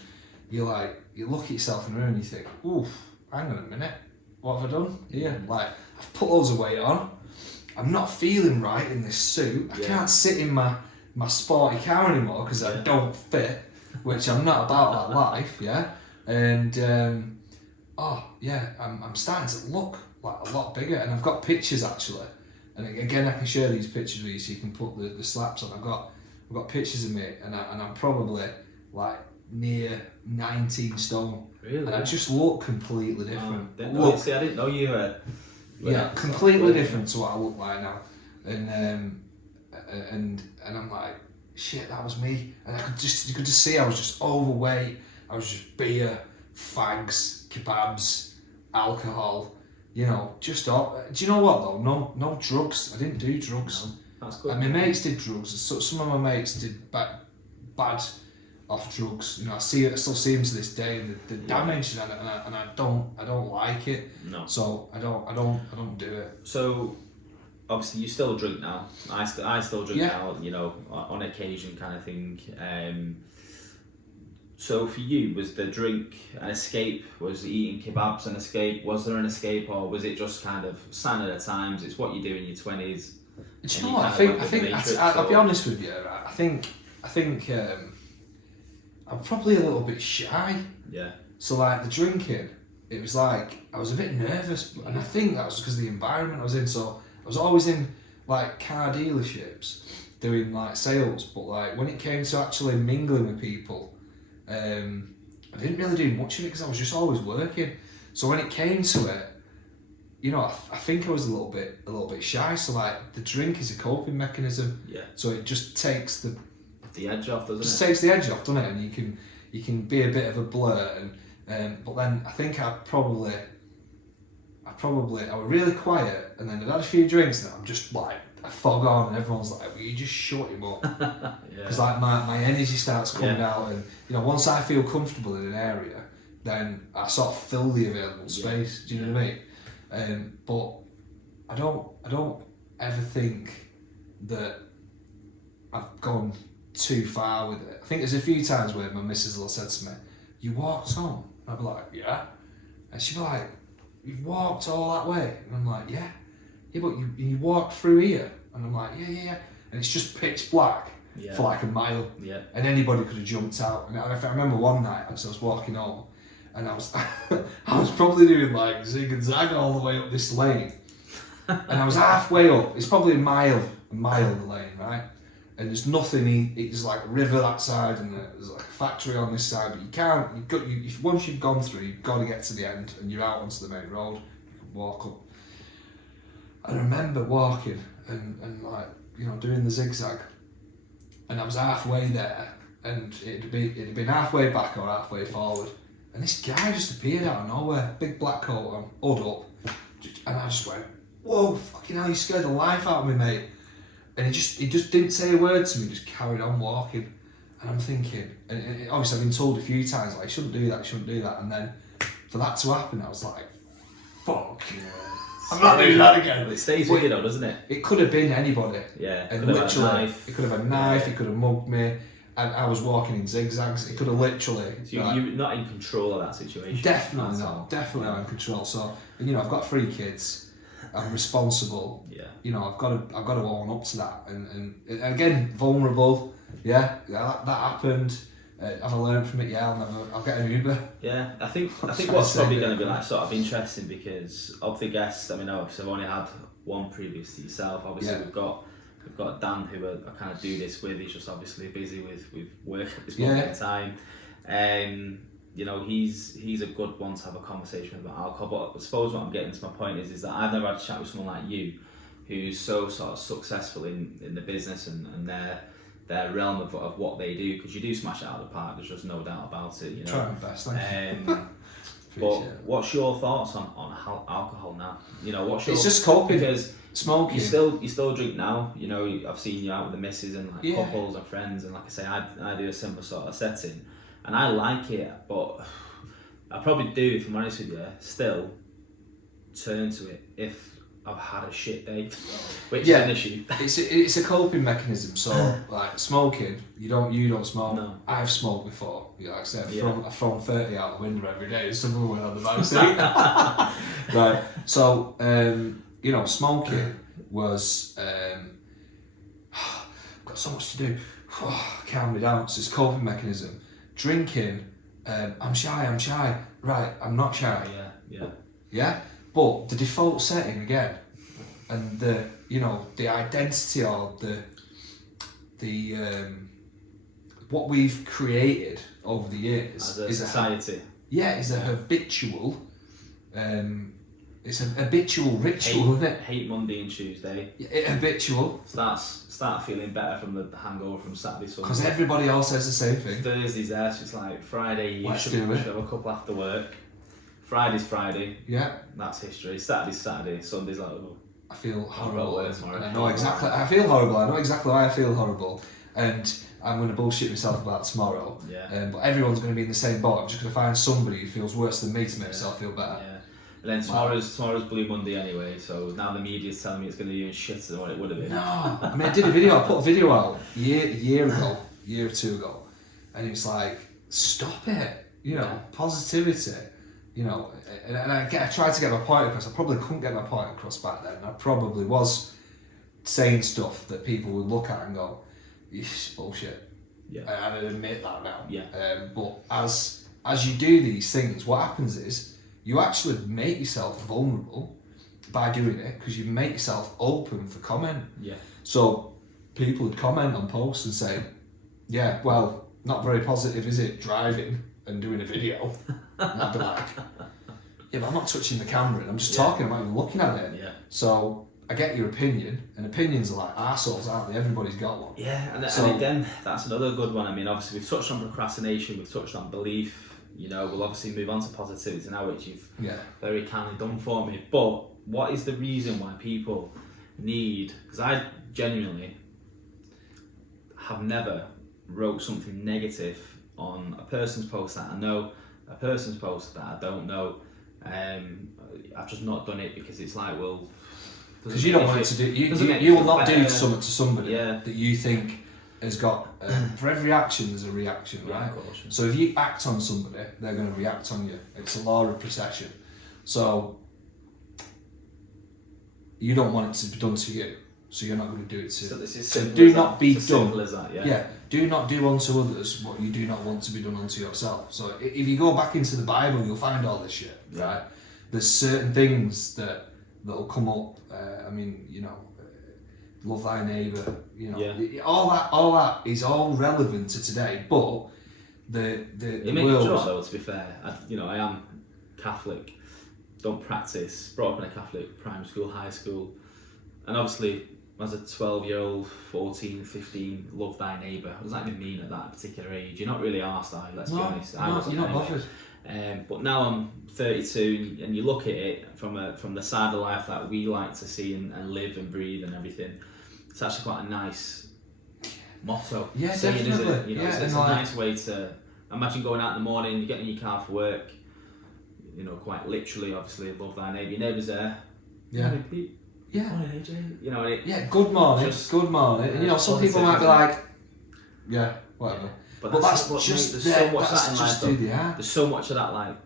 you look at yourself in the mirror and you think, oof, hang on a minute, what have I done here? Like, I've put loads of weight on, I'm not feeling right in this suit, I can't sit in my sporty car anymore because I don't fit, which I'm not about that life, and I'm starting to look like a lot bigger, and I've got pictures actually, and again I can share these pictures with you so you can put the slaps on. I've got pictures of me, and I'm probably like near 19 stone. Really? And I just look completely different. I didn't know you were. Completely different to what I look like now, and I'm like, shit, that was me, and you could just see I was just overweight. I was just beer, fags, kebabs, alcohol. Just all. Do you know what though? No drugs. I didn't do drugs. No, that's good. And my mates did drugs. So some of my mates did bad off drugs. I still see them to this day. The damage, and I don't like it. No. So I don't do it. So obviously you still drink now. I still drink now. On occasion kind of thing. So for you, was the drink an escape? Was eating kebabs an escape? Was there an escape, or was it just kind of sign at times? It's what you do in your 20s. Do you know what? I'll be honest with you. Right? I think I'm probably a little bit shy. Yeah. So like the drinking, it was like I was a bit nervous, and I think that was because of the environment I was in. So I was always in like car dealerships doing like sales, but like when it came to actually mingling with people, I didn't really do much of it because I was just always working. So when it came to it, I think I was a little bit shy. So like the drink is a coping mechanism. Yeah. So it just takes the edge off, doesn't just it? takes the edge off, doesn't it? And you can be a bit of a blur. And but then I think I was really quiet, and then I'd had a few drinks, and I'm just like I fog on, and everyone's like, "Will you just shut him up?" Because like my energy starts coming out, and once I feel comfortable in an area, then I sort of fill the available space. Do you know what I mean? But I don't ever think that I've gone too far with it. I think there's a few times where my missus will said to me, "You walked home?" And I'd be like, "Yeah," and she'd be like, "You've walked all that way?" And I'm like, "Yeah." "Yeah, but you walked through here?" And I'm like, yeah. And it's just pitch black for like a mile. Yeah. And anybody could have jumped out. And I remember one night as I was walking home, and I was probably doing like zig and zag all the way up this lane. And I was halfway up. It's probably a mile the lane, right? And there's nothing. It's like a river that side, and there's like a factory on this side. But you can't. Once you've gone through, you've got to get to the end, and you're out onto the main road. You can walk up. I remember walking and like doing the zigzag, and I was halfway there, and it'd been halfway back or halfway forward, and this guy just appeared out of nowhere, big black coat on, hood up, and I just went, "Whoa, fucking hell, you scared the life out of me, mate." And he just didn't say a word to me, just carried on walking, and I'm thinking, and obviously I've been told a few times like, you shouldn't do that, and then for that to happen, I was like, fuck. I'm not doing that again. It stays with you though, doesn't it? It could have been anybody. Yeah. And literally, it could have a knife, it could have mugged me, and I was walking in zigzags, it could have literally... So you're not in control of that situation? Definitely not in control. So, I've got 3 kids, I'm responsible, I've got to own up to that, and again, vulnerable, that happened. Have I learned from it? Yeah, I'll get an Uber. Yeah, I think what's probably going to be like sort of interesting, because of the guests, I've only had one previous to yourself. Obviously, we've got Dan, who I kind of do this with. He's just obviously busy with work at this moment in time. He's a good one to have a conversation about alcohol. But I suppose what I'm getting to my point is that I've never had a chat with someone like you, who's so sort of successful in the business and their realm of what they do, because you do smash it out of the park, there's just no doubt about it. Try my best, thank you. But what's your thoughts on alcohol now? It's just coping. Because smoking. You still drink now. I've seen you out with the missus and like couples or friends, and like I say, I do a similar sort of setting, and I like it, but I probably do, if I'm honest with you, still turn to it if I've had a shit day, which is an issue. It's a coping mechanism. So like smoking, you don't smoke. No. I've smoked before. Like I said, I've thrown 30 out the window every day. Someone went on the back seat. Right. So smoking was got so much to do. Calm me down. So it's a coping mechanism. Drinking, I'm shy. Right, I'm not shy. Yeah. But the default setting again, and the identity or the what we've created over the years as a society. Is a habitual. It's an habitual ritual, isn't it? Hate Monday and Tuesday. Habitual. Start feeling better from the hangover from Saturday, Sunday. Because everybody else says the same thing. Thursday's there, so it's like Friday. You should have a couple after work. Friday's Friday. Yeah. That's history. Saturday's Saturday. Sunday's like, oh, I feel horrible. I know exactly. I feel horrible. I know exactly why I feel horrible, and I'm going to bullshit myself about tomorrow. Yeah. But everyone's going to be in the same boat. I'm just going to find somebody who feels worse than me to make myself feel better. Yeah. And then tomorrow's Blue Monday anyway. So now the media's telling me it's going to be even shitter than what it would have been. No, I mean I did a video. I put a video out a year or two ago, and it's like, stop it. Positivity. And I tried to get my point across. I probably couldn't get my point across back then. I probably was saying stuff that people would look at and go, "It's bullshit." Yeah. And I admit that now. Yeah. But as you do these things, what happens is you actually make yourself vulnerable by doing it, because you make yourself open for comment. Yeah. So people would comment on posts and say, "Yeah, well, not very positive, is it? Driving and doing a video." And I'd be like, yeah, but I'm not touching the camera, and I'm just talking, I'm not even looking at it. Yeah. So I get your opinion, and opinions are like arseholes, aren't they? Everybody's got one. Yeah, and again, that's another good one. I mean, obviously we've touched on procrastination, we've touched on belief. You know, we'll obviously move on to positivity now, which you've very kindly done for me. But what is the reason why people need? Because I genuinely have never wrote something negative on a person's post that I know, a person's post that I don't know. I've just not done it because it's like, well, because you don't want it to do. You will not do something to somebody that you think has got. For every action, there's a reaction, right? Of course. So if you act on somebody, they're going to react on you. It's a law of precession. So you don't want it to be done to you, so you're not going to do it to. So do not be done. Simple as that, yeah. Do not do unto others what you do not want to be done unto yourself. So if you go back into the Bible, you'll find all this shit, right? There's certain things that'll come up. I mean, you know, love thy neighbour. You know, all that is all relevant to today. But the it makes me sure, though. To be fair, I am Catholic. Don't practice. Brought up in a Catholic primary school, high school, and obviously as a 12-year-old, 14, 15, love thy neighbour. What does that even mean at that particular age? You're not really arsed, are you? Let's be honest. You're not bothered. But now I'm 32, and you look at it from the side of life that we like to see and live and breathe and everything. It's actually quite a nice motto. Yeah, saying, definitely. Isn't it? You know, it's a nice way to imagine going out in the morning, you're getting in your car for work. You know, quite literally, obviously, love thy neighbour. Your neighbour's there. Yeah. Morning, Pete. Yeah. Morning, AJ. You know, good morning. Good morning. And you know, some people might be like, yeah, whatever. Yeah. But that's just there's so much that's that in just life. There's so much of that, like,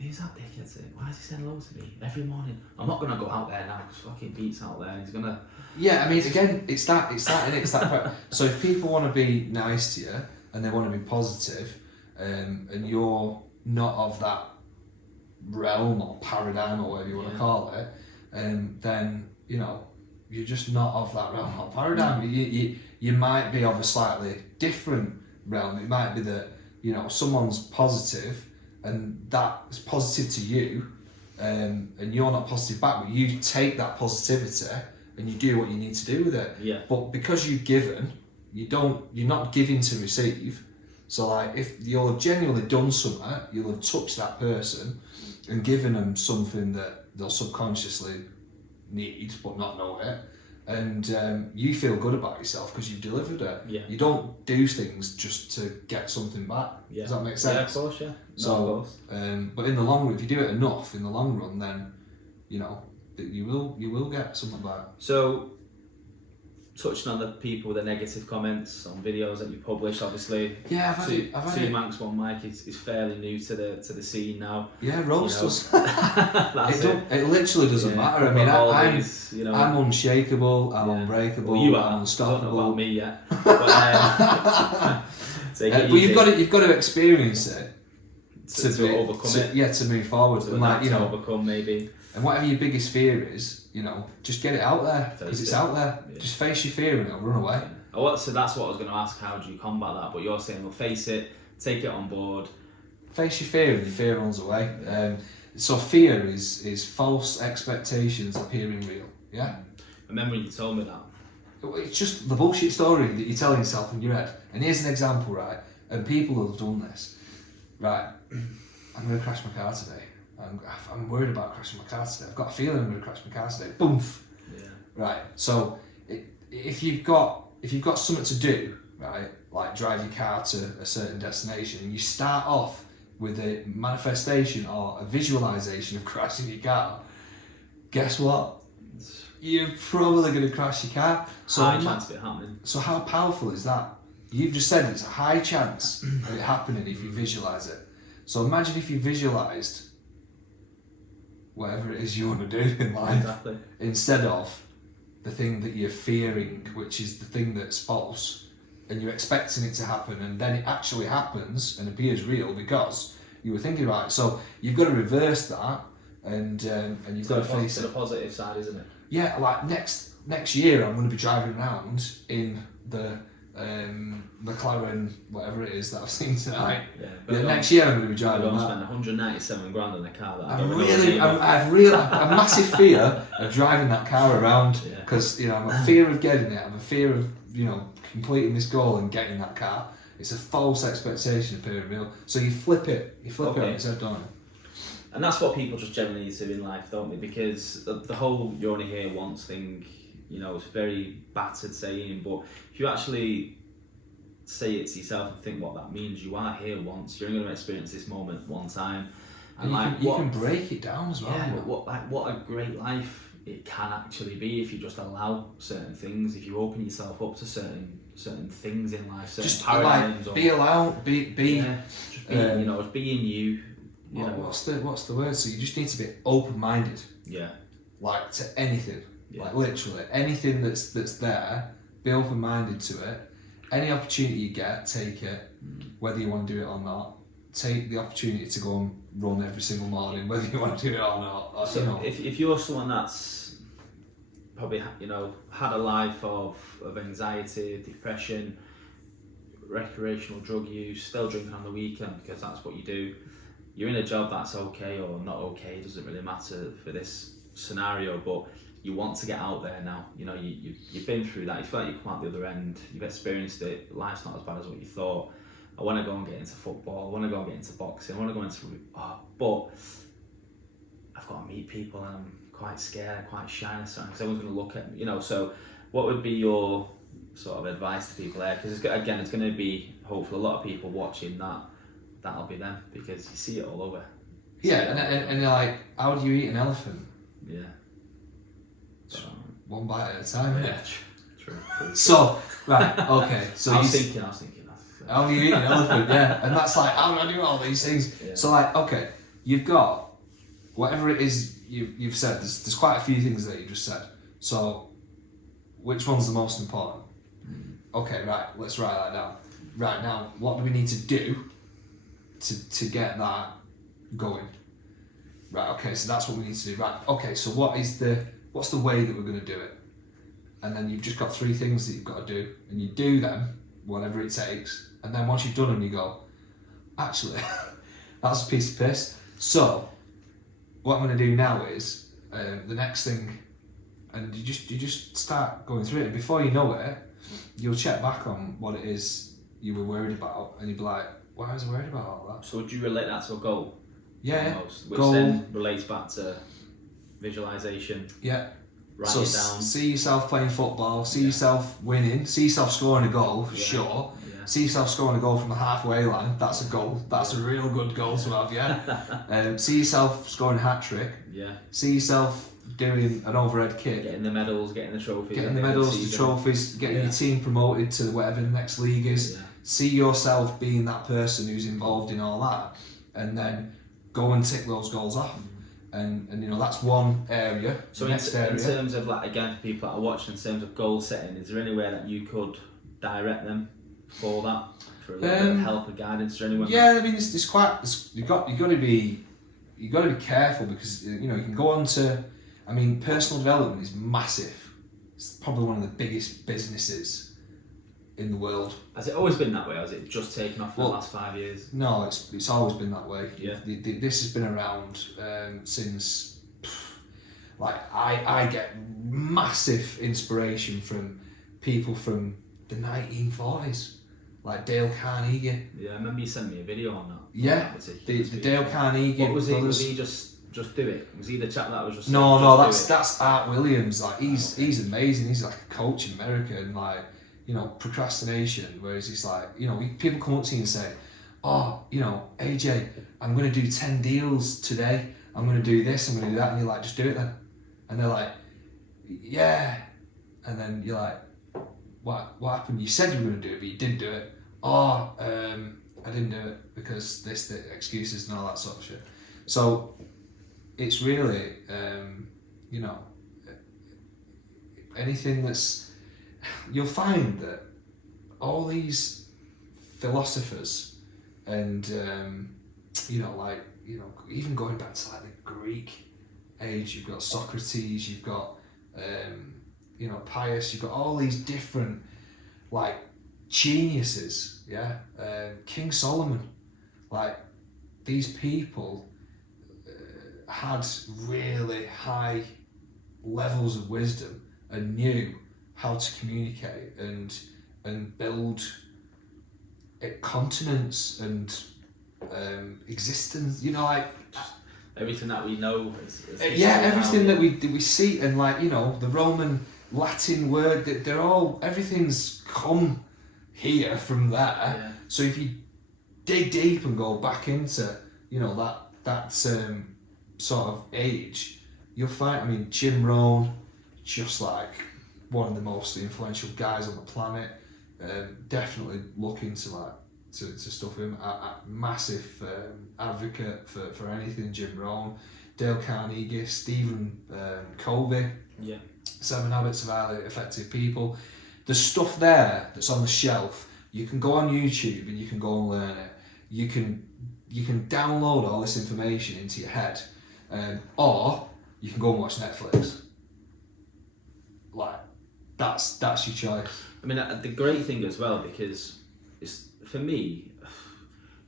who's that dickhead saying? Why is he saying hello to me every morning? I'm not gonna go out there now because fucking Pete's out there. He's gonna. Yeah, I mean, again, it's that, innit? It's that. So if people want to be nice to you and they want to be positive, and you're not of that realm or paradigm or whatever you want to call it, then you know you're just not of that realm or paradigm. You might be of a slightly different realm. It might be that, you know, someone's positive and that's positive to you, and you're not positive back, but you take that positivity and you do what you need to do with it. Yeah. But because you've given, you're not giving to receive. So like, if you'll have genuinely done something, you'll have touched that person and given them something that they'll subconsciously need but not know it, and you feel good about yourself because you've delivered it. Yeah. You don't do things just to get something back. Yeah. Does that make sense? Yeah, of course, yeah. So, of course. But in the long run, if you do it enough in the long run, then you know that you will get something back. So, touching on the people with the negative comments on videos that you publish, obviously. Yeah, I've had Two Manx, One Mike is fairly new to the scene now. Yeah, roasters. That's it literally doesn't matter. I mean, I'm unshakable. I'm unbreakable. Well, you I'm are. unstoppable. Don't know about me yet. But, you've got to experience it to overcome it. Yeah, to move forward. To overcome maybe. And whatever your biggest fear is, you know, just get it out there because it's out there. Yeah. Just face your fear and it'll run away. So that's what I was going to ask. How do you combat that? But you're saying, well, face it, take it on board. Face your fear and your fear runs away. So fear is false expectations appearing real. Yeah. I remember when you told me that. It's just the bullshit story that you're telling yourself in your head. And here's an example, right? And people have done this. Right. I'm going to crash my car today. I'm worried about crashing my car today. I've got a feeling I'm going to crash my car today. Boom. Yeah. Right. So if you've got something to do, right, like drive your car to a certain destination, and you start off with a manifestation or a visualization of crashing your car, guess what? You're probably going to crash your car. So high chance of it happening. So how powerful is that? You've just said it's a high chance of it happening if you visualize it. So imagine if you visualized whatever it is you want to do in life, instead of the thing that you're fearing, which is the thing that's false, and you're expecting it to happen, and then it actually happens and appears real because you were thinking about it. So you've got to reverse that, and you've got to face it. To the positive side, isn't it? Yeah, like next year I'm going to be driving around in the McLaren, whatever it is that I've seen tonight. Yeah, next year I'm going to be driving that. that. Spend 197 grand on a car that I've a massive fear of driving that car around because I have a fear of getting it. I have a fear of completing this goal and getting that car. It's a false expectation of being real. So you flip it on its head, don't you? And that's what people just generally need to do in life, don't they? Because the whole "you're only here once" thing, it's a very battered saying, but if you actually say it to yourself and think what that means, you are here once. You're only going to experience this moment one time. And you can break it down as well. Yeah, but what a great life it can actually be if you just allow certain things, if you open yourself up to certain things in life, certain just paradigms. Be just being you. What's the word? So you just need to be open-minded. Yeah. Like to anything. Yeah. Like literally anything that's there. Be open-minded to it. Any opportunity you get, take it. Whether you want to do it or not. Take the opportunity to go and run every single morning, whether you want to do it or not. So if you're someone that's probably had a life of anxiety, depression, recreational drug use, still drinking on the weekend because that's what you do. You're in a job that's okay or not okay, it doesn't really matter for this scenario, but you want to get out there now. You've been through that, you feel like you've come out the other end, you've experienced it, life's not as bad as what you thought. I want to go and get into football, I want to go and get into boxing, I want to go into... but I've got to meet people and I'm quite scared, I'm quite shy because everyone's going to look at me, so what would be your sort of advice to people there? Because it's going to be, hopefully, a lot of people watching that'll be them, because you see it all over. And you're like, how do you eat an elephant? Yeah. One bite at a time, yeah. True. So, right, okay. So I was thinking. How do you eat an elephant? Yeah, and that's like, how do I do all these things? Yeah. So like, okay, you've got whatever it is you've said. There's quite a few things that you just said. So, which one's the most important? Okay, right. Let's write that down. Right now, what do we need to do to get that going? Right. Okay. So that's what we need to do. Right. Okay. So what's the way that we're going to do it? And then you've just got 3 things that you've got to do, and you do them, whatever it takes. And then once you've done them, you go, actually, that's a piece of piss. So, what I'm going to do now is the next thing, and you just start going through it. And before you know it, you'll check back on what it is you were worried about, and you'll be like, why was I worried about all that? So would you relate that to a goal? Yeah. Almost, which then relates back to visualization. Yeah. Write it down. See yourself playing football, see yourself winning, see yourself scoring a goal for sure. Yeah. See yourself scoring a goal from the halfway line, that's a goal. That's a real good goal to have, yeah. See yourself scoring a hat-trick. Yeah. See yourself doing an overhead kick. Getting the medals, getting the trophies. Getting the medals, the trophies, getting your team promoted to whatever the next league is. Yeah. See yourself being that person who's involved in all that. And then go and tick those goals off. And that's one area. So in terms of again, people that are watching, in terms of goal setting, is there anywhere that you could direct them for that, for a little bit of help or guidance or anyone? Yeah, I mean, you've got to be careful because you can go on to, I mean, personal development is massive. It's probably one of the biggest businesses in the world. Has it always been that way, or has it just taken off in the last 5 years? No, it's always been that way. Yeah. This has been around since, I get massive inspiration from people from the 1940s, like Dale Carnegie. Yeah, I remember you sent me a video on that. Yeah, the Dale Carnegie. What was he? Was he just do it? Was he the chap that was just? No, that's Art Williams. Like he's amazing. He's like a coach in America and procrastination, whereas he's like, people come up to you and say, AJ, I'm going to do 10 deals today, I'm going to do this, I'm going to do that, and you're like, just do it then. And they're like, yeah. And then you're like, what happened? You said you were going to do it, but you didn't do it. I didn't do it because the excuses and all that sort of shit. So it's really, anything that's, you'll find that all these philosophers and even going back to the Greek age, you've got Socrates, you've got Pius, you've got all these different geniuses, King Solomon, like these people had really high levels of wisdom and knew how to communicate and build continents and existence, like everything that we know everything that we see, and the Roman Latin word, they're all, everything's come here from there. Yeah. So if you dig deep and go back into that sort of age, you'll find, Jim Rohn, just like one of the most influential guys on the planet. Definitely look into to stuff him. A massive advocate for anything Jim Rohn. Dale Carnegie, Stephen Covey. Yeah. 7 Habits of Highly Effective People. The stuff there that's on the shelf, you can go on YouTube and you can go and learn it. You can download all this information into your head, or you can go and watch Netflix. That's your choice. The great thing as well, because for me,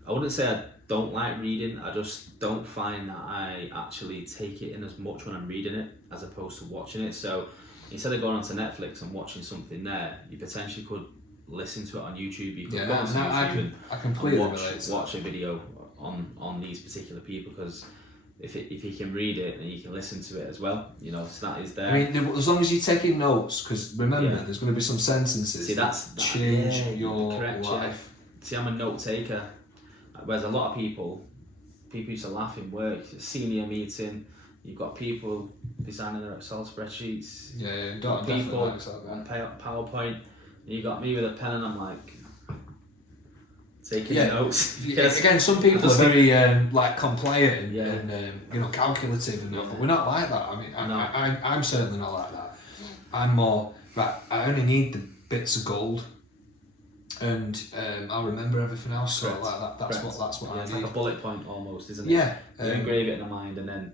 I wouldn't say I don't like reading, I just don't find that I actually take it in as much when I'm reading it as opposed to watching it. So instead of going onto Netflix and watching something there, you potentially could listen to it on YouTube. You could go onto YouTube and watch a video on these particular people, because if you can read it, then you can listen to it as well. So that is there. As long as you're taking notes, because remember, there's going to be some sentences that change your life. Yeah. See, I'm a note taker, whereas a lot of people used to laugh in work. Senior meeting, you've got people designing their Excel spreadsheets. People on PowerPoint. You got me with a pen, and I'm like taking notes. Again, some people are very compliant and calculative, but we're not like that. I'm certainly not like that. I'm more I only need the bits of gold, and I'll remember everything else. So that's what I need. It's like a bullet point almost, isn't it? Yeah. You engrave it in the mind, and then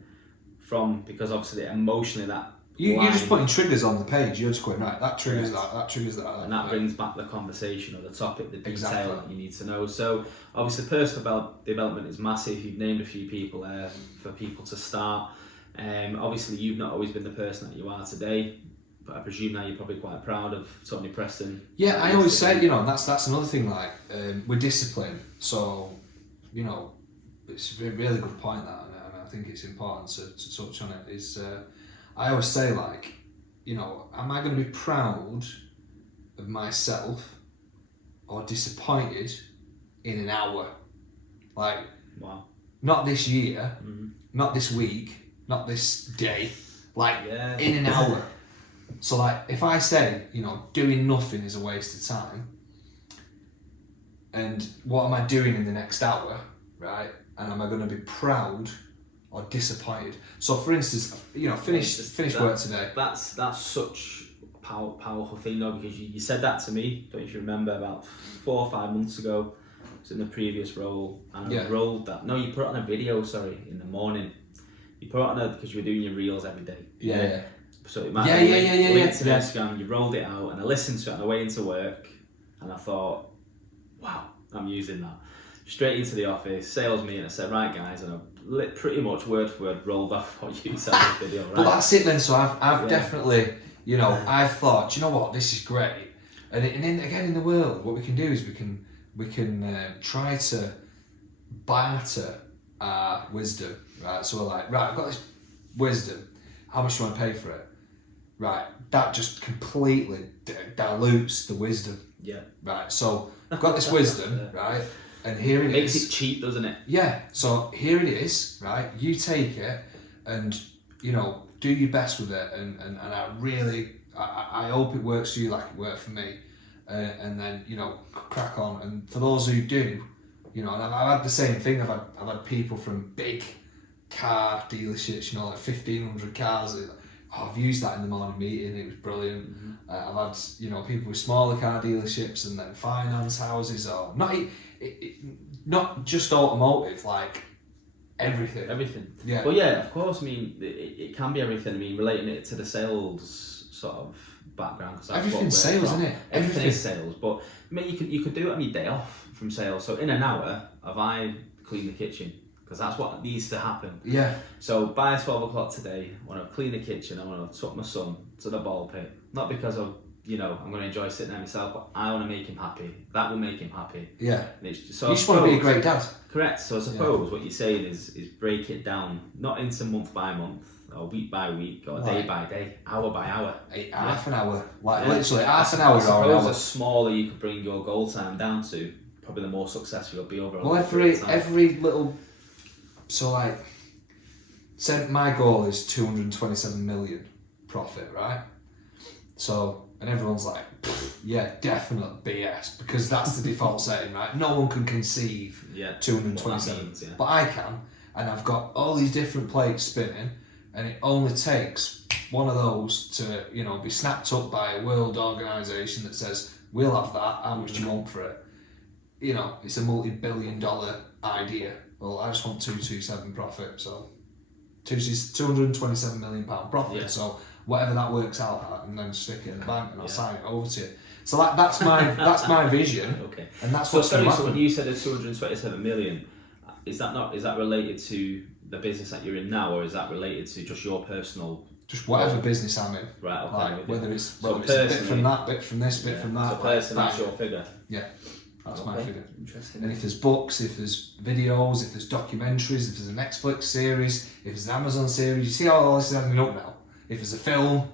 because obviously emotionally that. You're just putting triggers on the page. You're just going, right, that triggers that triggers that. And that brings back the conversation or the topic, the detail that you need to know. So obviously personal development is massive. You've named a few people there for people to start. Obviously you've not always been the person that you are today, but I presume now you're probably quite proud of Tony Preston. Yeah, I always say, that's another thing, we're disciplined. So, it's a really good point that, and I think it's important to touch on it, is... I always say, am I going to be proud of myself or disappointed in an hour? Wow. Not this year, not this week, not this day, in an hour. So, if I say, doing nothing is a waste of time, and what am I doing in the next hour, right? And am I going to be proud or disappointed? So, for instance, finish work today. That's such a powerful thing, though, because you said that to me. Don't you remember about 4 or 5 months ago? I was in the previous role, and I rolled that. No, you put it on a video. Sorry, in the morning. You put it on because you were doing your reels every day. Yeah. So it might be linked to Instagram. You rolled it out, and I listened to it on the way into work, and I thought, wow, I'm using that. Straight into the office, sales meeting. I said, right, guys, and I pretty much word for word rolled off what you said in the video, right? But that's it then. So I've definitely, I've thought, do you know what, this is great. And then again, in the world, what we can do is we can try to barter our wisdom, right? So we're like, right, I've got this wisdom. How much do you want to pay for it? Right, that just completely dilutes the wisdom. Yeah. Right, so I've got this wisdom, right? And here it is. Makes it cheap, doesn't it? Yeah. So here it is, right? You take it and, do your best with it. And I really, I hope it works for you like it worked for me. And then, crack on. And for those who do, and I've had the same thing. I've had people from big car dealerships, 1,500 cars. I've used that in the morning meeting. It was brilliant. Mm-hmm. I've had, people with smaller car dealerships and then finance houses, or not just automotive, everything. Everything. Yeah. Well, yeah, of course. It can be everything. Relating it to the sales sort of background. Everything's sales, isn't it? Everything is sales. But I mean, you could do it on your day off from sales. So in an hour, have I cleaned the kitchen? Because that's what needs to happen. Yeah. So by 12 o'clock today, I want to clean the kitchen. I want to tuck my son to the ball pit. Not because of, I'm going to enjoy sitting there myself, but I want to make him happy. That will make him happy. Yeah. So you just want to be a great dad. Correct. So I suppose what you're saying is break it down, not into month by month, or week by week, or day by day, hour by hour. Half an hour. Literally half an hour. I suppose the smaller you could bring your goal time down to, probably the more successful you'll be over. Well, every little... So say my goal is 227 million profit, right? So, and everyone's like, yeah, definite BS, because that's the default setting, right? No one can conceive 227, means, but I can, and I've got all these different plates spinning, and it only takes one of those to, be snapped up by a world organisation that says, we'll have that, how much do you want for it? It's a multi-billion-dollar idea. Well, I just want 227 profit, so 227 million pound profit. Yeah. So whatever that works out at, and then stick it in the bank, and I'll sign it over to you. So that's my vision. Okay. And that's what's going to happen. So when you said it's 227 million, is that related to the business that you're in now, or is that related to just your personal? Just whatever business I'm in. Right. Okay. Whether it's a bit from that, bit from this, bit from that. So personally, that's your figure. Yeah. That's my figure. Interesting. And if there's books, if there's videos, if there's documentaries, if there's a Netflix series, if there's an Amazon series, you see all this is adding up now. If there's a film,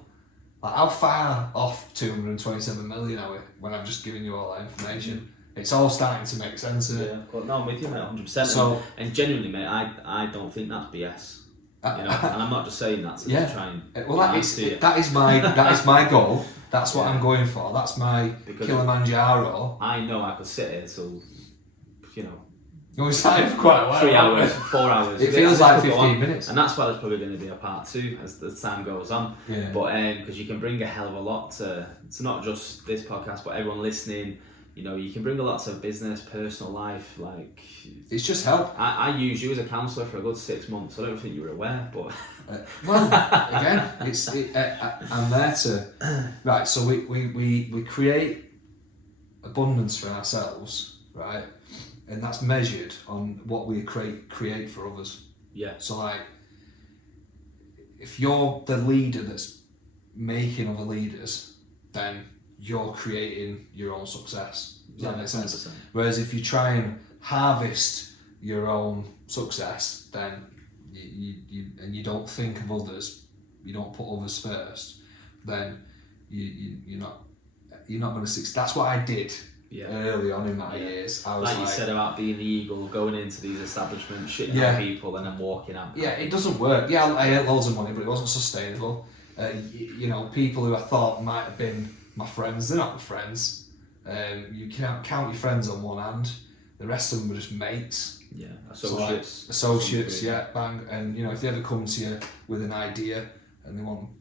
how far off 227 million are we when I've just given you all that information? It's all starting to make sense. Yeah, well, no, I'm with you, mate, 100%. So, and genuinely, mate, I don't think that's BS. And I'm not just saying that to try and. Well, that is my goal. That's what I'm going for. That's my Kilimanjaro. I know I could sit here till, We started for quite a while. 3 hours, 4 hours. It feels like 15 minutes. And that's why there's probably going to be a part 2 as the time goes on. Yeah. But because you can bring a hell of a lot to not just this podcast, but everyone listening. You can bring a lot to business, personal life. Like, it's just help. I used you as a counsellor for a good 6 months. I don't think you were aware, but well, again, I'm there to right. So we create abundance for ourselves, right, and that's measured on what we create for others. Yeah. So if you're the leader that's making other leaders, then you're creating your own success. Does that make sense? 100%. Whereas if you try and harvest your own success, then you don't think of others, you don't put others first, then you're not going to succeed. That's what I did early on in my years. I was like you said about being the eagle, going into these establishments, shitting on people, and then walking out. Yeah, it doesn't work. Yeah, I had loads of money, but it wasn't sustainable. People who I thought might have been my friends, they're not my friends. You can't count your friends on one hand. The rest of them are just mates. Yeah, associates. So associates, bang. And if they ever come to you with an idea and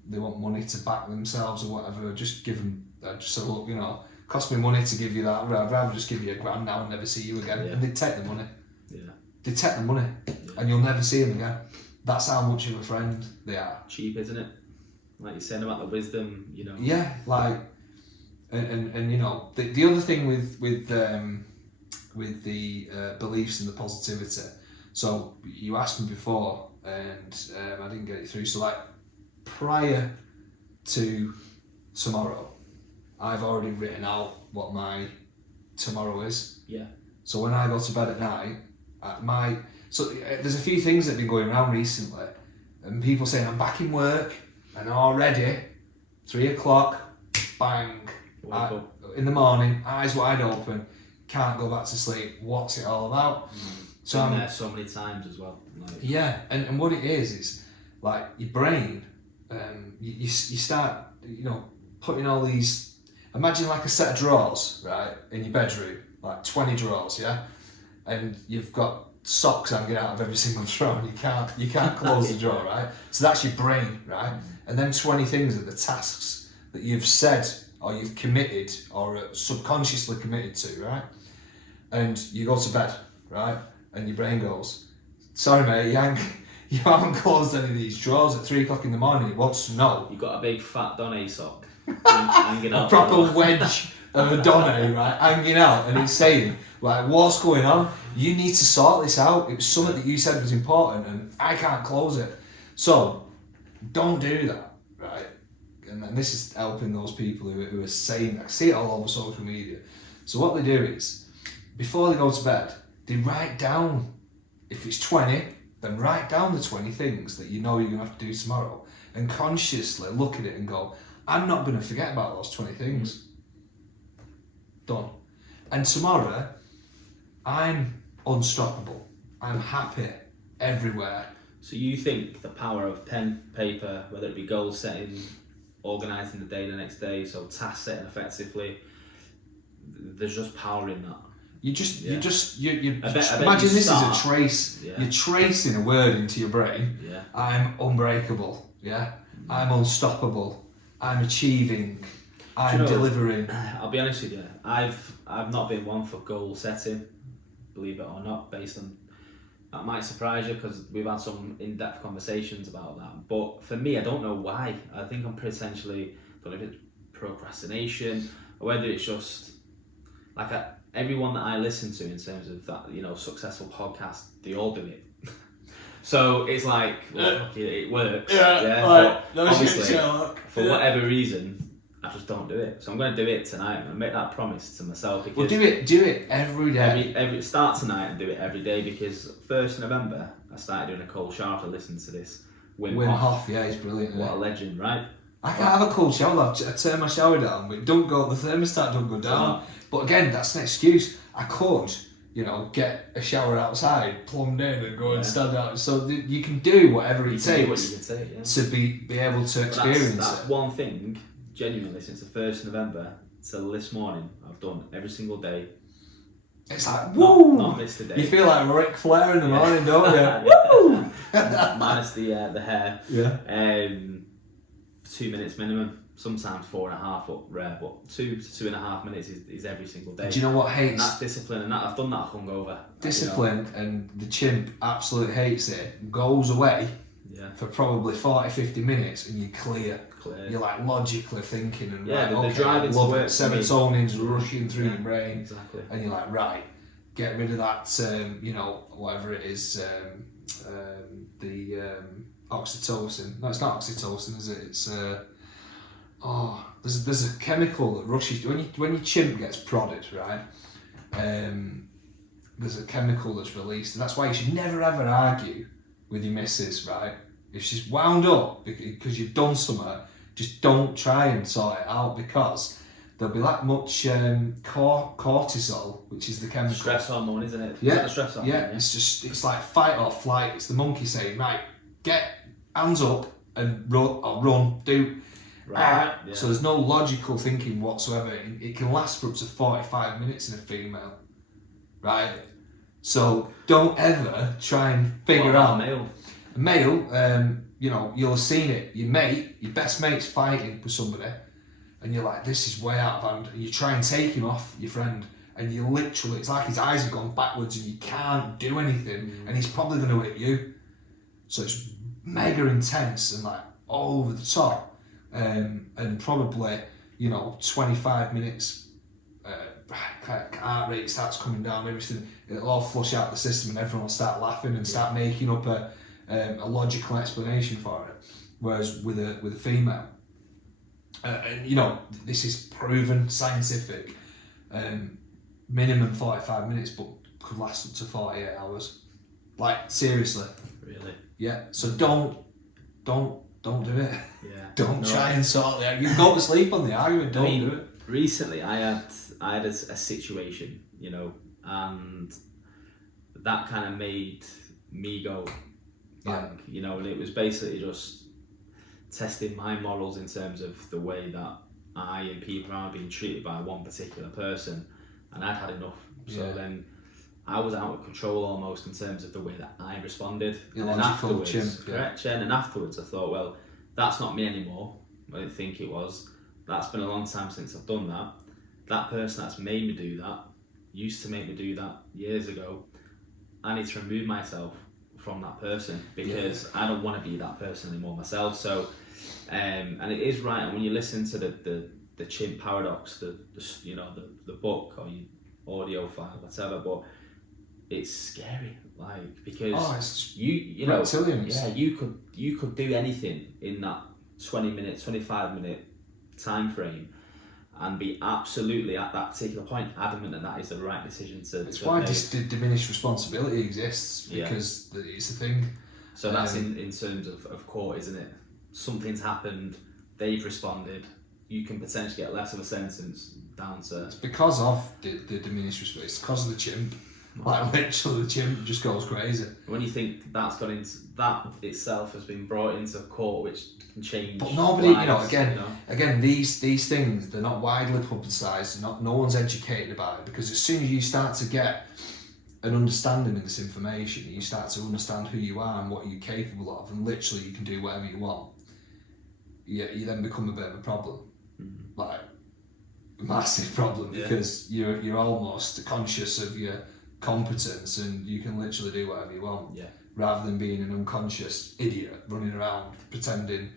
they want money to back themselves or whatever, just give them. Just say, look, cost me money to give you that. I'd rather just give you £1,000 now and never see you again. And they take the money. Yeah. They take the money, and you'll never see them again. That's how much of a friend they are. Cheap, isn't it? Like you're saying about the wisdom, Yeah, like. And the other thing with the beliefs and the positivity. So you asked me before, and I didn't get it through. So prior to tomorrow, I've already written out what my tomorrow is. Yeah. So when I go to bed at night, there's a few things that have been going around recently, and people saying I'm back in work, and already 3 o'clock, bang. In the morning, eyes wide open, can't go back to sleep. What's it all about? So I'm there so many times as well. And what it is like your brain. You start putting all these. Imagine like a set of drawers, right, in your bedroom, like 20 drawers, yeah, and you've got socks hanging out of every single drawer, and you can't close the drawer, right? So that's your brain, right? And then 20 things are the tasks that you've said. Or you've committed, or subconsciously committed to, right? And you go to bed, right? And your brain goes, sorry mate, you haven't closed any of these drawers at 3 o'clock in the morning. It wants to know. You've got a big fat Donny sock. hanging out. A proper wedge of a Donny, right, hanging out, and it's saying, like, what's going on? You need to sort this out. It was something that you said was important, and I can't close it. So, don't do that, right? And this is helping those people who are saying that. I see it all over social media. So what they do is, before they go to bed, they write down, if it's 20, then write down the 20 things that you know you're going to have to do tomorrow, and consciously look at it and go, I'm not going to forget about those 20 things. Done. And tomorrow, I'm unstoppable. I'm happy everywhere. So you think the power of pen, paper, whether it be goal setting, organising the day the next day, so task setting effectively, there's just power in that. You bet imagine you this start, is a trace. Yeah. You're tracing a word into your brain. Yeah. I'm unbreakable. Yeah. I'm unstoppable. I'm achieving. I'm delivering. I'll be honest with you. I've not been one for goal setting, believe it or not. Based on that might surprise you because we've had some in-depth conversations about that. But for me, I don't know why. I think I'm potentially, I don't know if it's procrastination or whether it's just like everyone that I listen to in terms of that, successful podcast, they all do it. So it's like, it works. But obviously, for whatever reason, I just don't do it. So I'm going to do it tonight. I'm going to make that promise to myself. Because do it every day. Every start tonight and do it every day, because 1st November, I started doing a cold shower to listen to this. Wim Hof. Yeah, he's brilliant. What a legend, right? I can't have a cold shower. I turn my shower down, but the thermostat don't go down. But again, that's an excuse. I could, get a shower outside, plumbed in, and go and stand out. So you can do whatever it takes to be able to experience that's one thing, genuinely, since the 1st November till this morning, I've done every single day. It's like, woo! Not missed a day. You feel like Ric Flair in the morning, don't you? Woo! Minus the hair. Yeah. 2 minutes minimum. Sometimes 4.5, but rare. But 2 to 2.5 minutes is every single day. Do you know what hates? And that's discipline, and I've done that hungover. Discipline, and the chimp absolutely hates it. Goes away for probably 40-50 minutes, and you're clear. You're like logically thinking, and the driving to work. Serotonin's rushing through your brain, exactly. And you're like, right, get rid of that. Whatever it is, the oxytocin. No, it's not oxytocin, is it? It's there's a chemical that rushes when your chimp gets prodded, right? There's a chemical that's released, and that's why you should never ever argue with your missus, right? If she's wound up because you've done something, just don't try and sort it out, because there'll be that much cortisol, which is the chemical. Stress hormone, isn't it? Yeah. Is that the stress hormone? Yeah, it's like fight or flight. It's the monkey saying, right, get hands up and run, do. Right. So there's no logical thinking whatsoever. It can last for up to 45 minutes in a female, right? So don't ever try and figure out. A male, you'll have seen it. Your best mate's fighting with somebody, and you're like, this is way out of hand. And you try and take him off your friend, and you literally, it's like his eyes have gone backwards, and you can't do anything, and he's probably going to hit you. So it's mega intense and like over the top. And probably, 25 minutes, heart rate starts coming down, everything, it'll all flush out the system, and everyone will start laughing and start making up a logical explanation for it. Whereas with a female, this is proven scientific, minimum 45 minutes, but could last up to 48 hours. Like, seriously. Really? Yeah. So don't do it. Yeah. Don't try and sort it out. You go to sleep on the argument. Don't do it. Recently, I had a situation, and that kind of made me go bang. And it was basically just testing my morals in terms of the way that I and people around being treated by one particular person, and I'd had enough. So then I was out of control almost in terms of the way that I responded. And then afterwards, correct, and then afterwards I thought, well, that's not me anymore. I didn't think it was. That's been a long time since I've done that. That person that's made me do that, used to make me do that years ago. I need to remove myself from that person, because I don't want to be that person anymore myself. So, and it is right. And when you listen to the chimp paradox, the book or your audio file, whatever, but it's scary, like, because you know, reptilians. you could do anything in that 20-minute, 25-minute time frame and be absolutely at that particular point adamant that is the right decision to. It's why diminished responsibility exists, because it's a thing. So that's in terms of court, isn't it? Something's happened, they've responded, you can potentially get less of a sentence down to. It's because of the diminished responsibility. It's because of the chimp. Like, literally, the chimp just goes crazy. When you think that's got into that itself has been brought into court, which can change. But nobody, lives, again, these things, they're not widely publicised. No one's educated about it, because as soon as you start to get an understanding of this information, you start to understand who you are and what you're capable of, and literally you can do whatever you want. You then become a bit of a problem, like a massive problem, because you're almost conscious of your competence, and you can literally do whatever you want, rather than being an unconscious idiot running around pretending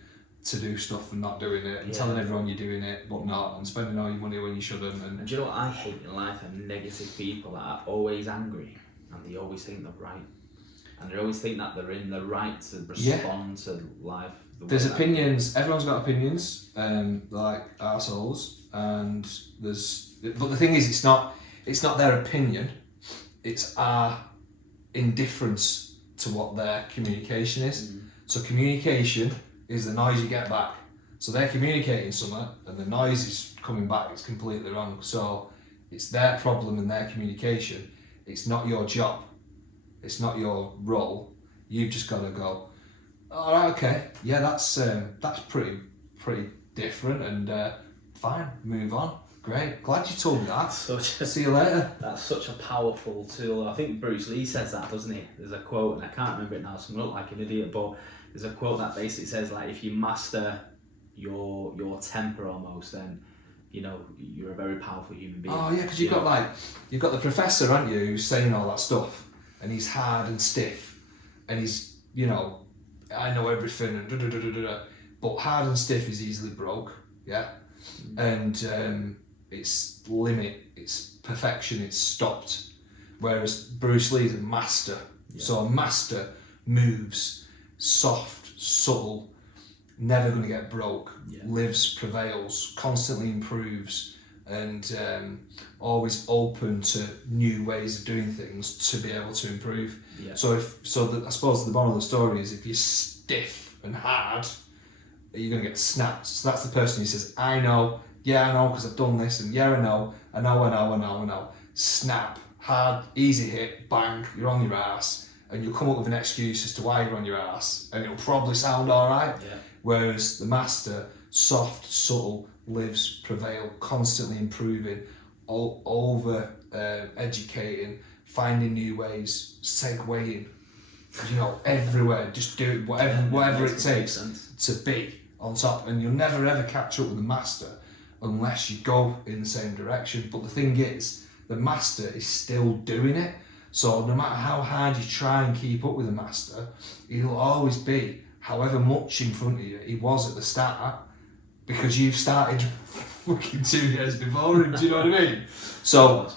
to do stuff and not doing it, and telling everyone you're doing it but not, and spending all your money when you shouldn't. And do you know what I hate in life? Are negative people that are always angry, and they always think they're right, and they always think that they're in the right to respond to life. There's opinions. Everyone's got opinions, like arseholes, and but the thing is, it's not their opinion. It's our indifference to what their communication is. So communication is the noise you get back. So they're communicating something, and the noise is coming back. It's completely wrong. So it's their problem and their communication. It's not your job. It's not your role. You've just got to go, all right, okay, yeah, that's pretty different, and fine, move on. Great, glad you told me that. See you later. That's such a powerful tool. I think Bruce Lee says that, doesn't he? There's a quote, and I can't remember it now, so I'm not like an idiot, but there's a quote that basically says, like, if you master your temper almost, then you're a very powerful human being. Oh yeah, because you've got the professor, aren't you, who's saying all that stuff, and he's hard and stiff, and he's I know everything and but hard and stiff is easily broke, and it's limit, it's perfection, it's stopped. Whereas Bruce Lee's a master, so a master moves soft, subtle, never going to get broke, lives, prevails, constantly improves, and always open to new ways of doing things to be able to improve. I suppose the moral of the story is, if you're stiff and hard, you're going to get snapped. So that's the person who says, I know, because I've done this, and I know. Snap, hard, easy hit, bang, you're on your ass, and you'll come up with an excuse as to why you're on your ass, and it'll probably sound alright. Whereas the master, soft, subtle, lives, prevail, constantly improving, over educating, finding new ways, segueing, everywhere, just do whatever it takes to be on top, and you'll never ever catch up with the master unless you go in the same direction. But the thing is, the master is still doing it, so no matter how hard you try and keep up with the master, he'll always be however much in front of you he was at the start, because you've started fucking 2 years before him. Do you know what I mean? So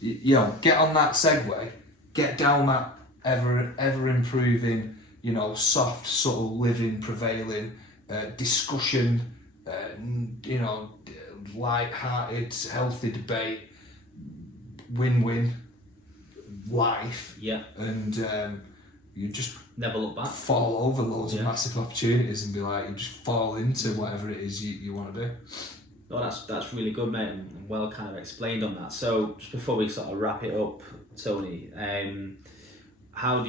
get on that segue, get down that ever improving, soft, subtle, living, prevailing, discussion, light-hearted, healthy debate, win-win life. And you just never look back, fall over loads of massive opportunities, and be like, you just fall into whatever it is you want to do. Oh, that's really good, mate, and well kind of explained on that. So just before we sort of wrap it up, Tony, I'll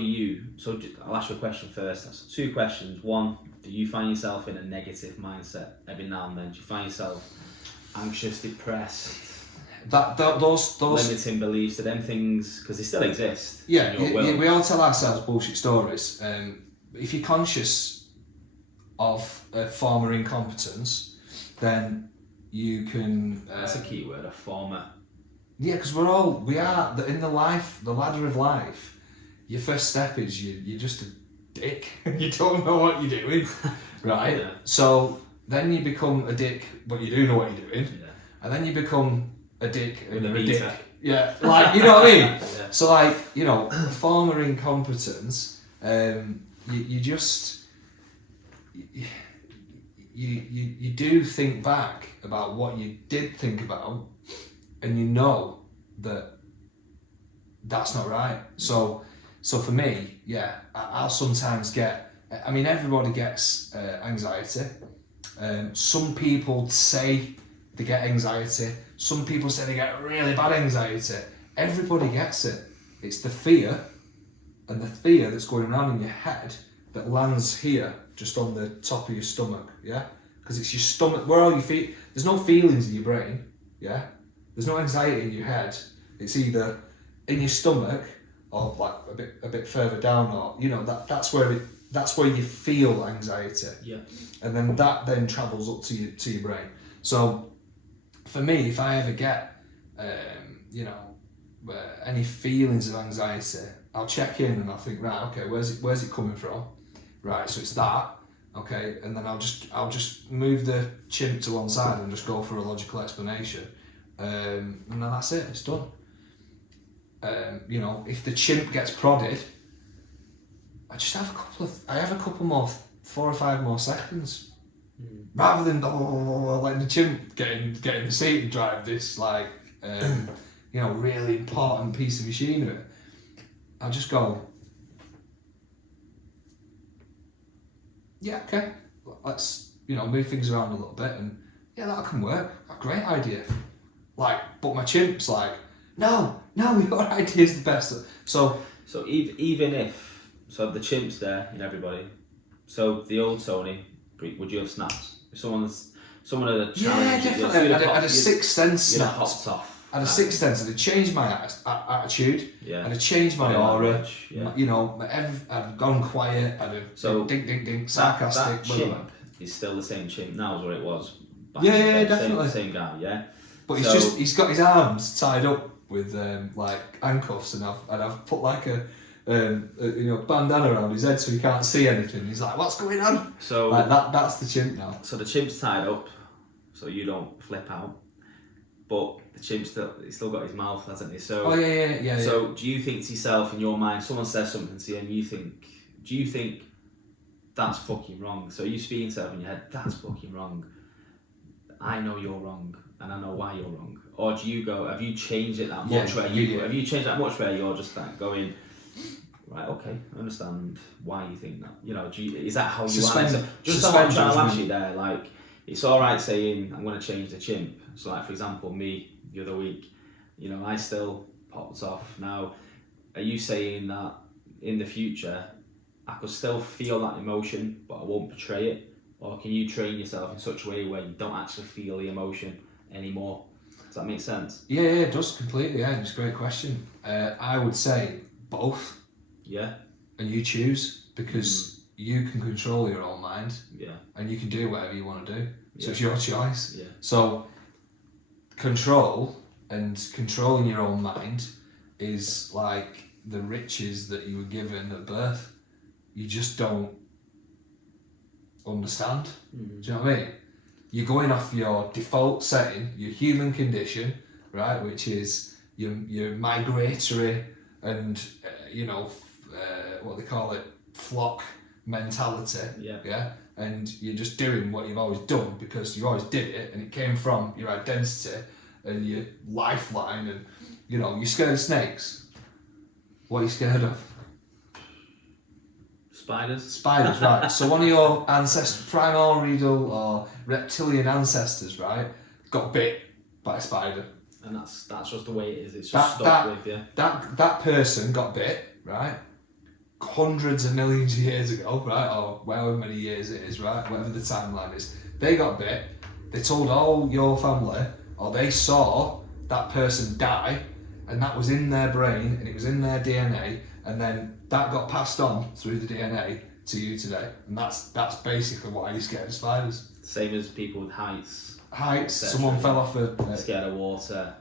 ask you a question first. That's 2 questions. One, do you find yourself in a negative mindset every now and then? Do you find yourself anxious, depressed? Those limiting beliefs, to them things, because they still exist. We all tell ourselves bullshit stories. If you're conscious of a former incompetence, then you can. That's a key word, a former. Yeah, because we are in the ladder of life. your first step is you're just a dick. You don't know what you're doing, right? Yeah. So then you become a dick, but you do know what you're doing, Yeah. and then you become a dick and you're a dick. Yeah, you know what I mean? Yeah. So former incompetence, you just you do think back about what you did think about, and you know that that's not right. So for me, I'll sometimes get. I mean, everybody gets anxiety. Some people say they get anxiety. Some people say they get really bad anxiety. Everybody gets it. It's the fear, and the fear that's going around in your head that lands here, just on the top of your stomach, yeah? Because it's your stomach, where all your feet, there's no feelings in your brain, yeah? There's no anxiety in your head. It's either in your stomach or like a bit further down, or that's where you feel anxiety. Yeah. And then that then travels up to your brain. So for me, if I ever get any feelings of anxiety, I'll check in and I'll think, right, okay, where's it coming from? Right, so it's that, okay, and then I'll just move the chimp to one side and just go for a logical explanation, and then that's it. It's done. If the chimp gets prodded, I have a couple more, 4 or 5 more seconds, rather than letting the chimp get in the seat and drive this really important piece of machinery. I'll just go, yeah, okay, let's move things around a little bit, and that can work. A great idea. But my chimp's like, no, your idea's the best. So even if the chimp's there in everybody. So the old Tony, would you have snapped? If someone had a challenge, yeah, definitely. I had a sixth sense snap. Hopped off. I had a sixth sense. I'd changed my attitude. Yeah. I'd have changed my aura. Yeah. I'd have gone quiet. I'd have ding, sarcastic. That chimp is still the same chimp now as what it was. Back Yeah, definitely. Same guy, yeah. But he's got his arms tied up with handcuffs, and I've put a bandana around his head so he can't see anything. He's like, what's going on? So that's the chimp now. So the chimp's tied up, so you don't flip out. But the chimp's he's still got his mouth, hasn't he? So yeah. So do you think to yourself, in your mind, someone says something to you, and do you think that's fucking wrong? So you speaking to yourself in your head, that's fucking wrong. I know you're wrong, and I know why you're wrong. Or do you go, have you changed it that much have you changed that much where you're just going, right, okay, I understand why you think that. Is that how you answer? Just what I'm trying to ask you there, it's alright saying, I'm going to change the chimp. So for example, me, the other week, I still popped off. Now, are you saying that in the future, I could still feel that emotion, but I won't portray it? Or can you train yourself in such a way where you don't actually feel the emotion anymore? Does that make sense? Yeah, it does completely. Yeah, it's a great question. I would say both. Yeah. And you choose, because you can control your own mind. Yeah. And you can do whatever you want to do. So it's your choice. Yeah. So control and controlling your own mind is like the riches that you were given at birth. You just don't understand. Do you know what I mean? You're going off your default setting, your human condition, right, which is your migratory and what they call it, flock mentality. Yeah. And you're just doing what you've always done because you always did it, and it came from your identity and your lifeline. And you're scared of snakes. What are you scared of? Spiders, right. So one of your primordial or reptilian ancestors, right, got bit by a spider. And that's just the way it is. It's just stuck with you. That person got bit, right, hundreds of millions of years ago, right, or however many years it is, right, whatever the timeline is. They got bit. They told all your family, or they saw that person die, and that was in their brain, and it was in their DNA, and then that got passed on through the DNA to you today, and that's basically why you're scared of spiders. Same as people with heights. Someone fell off scared of water.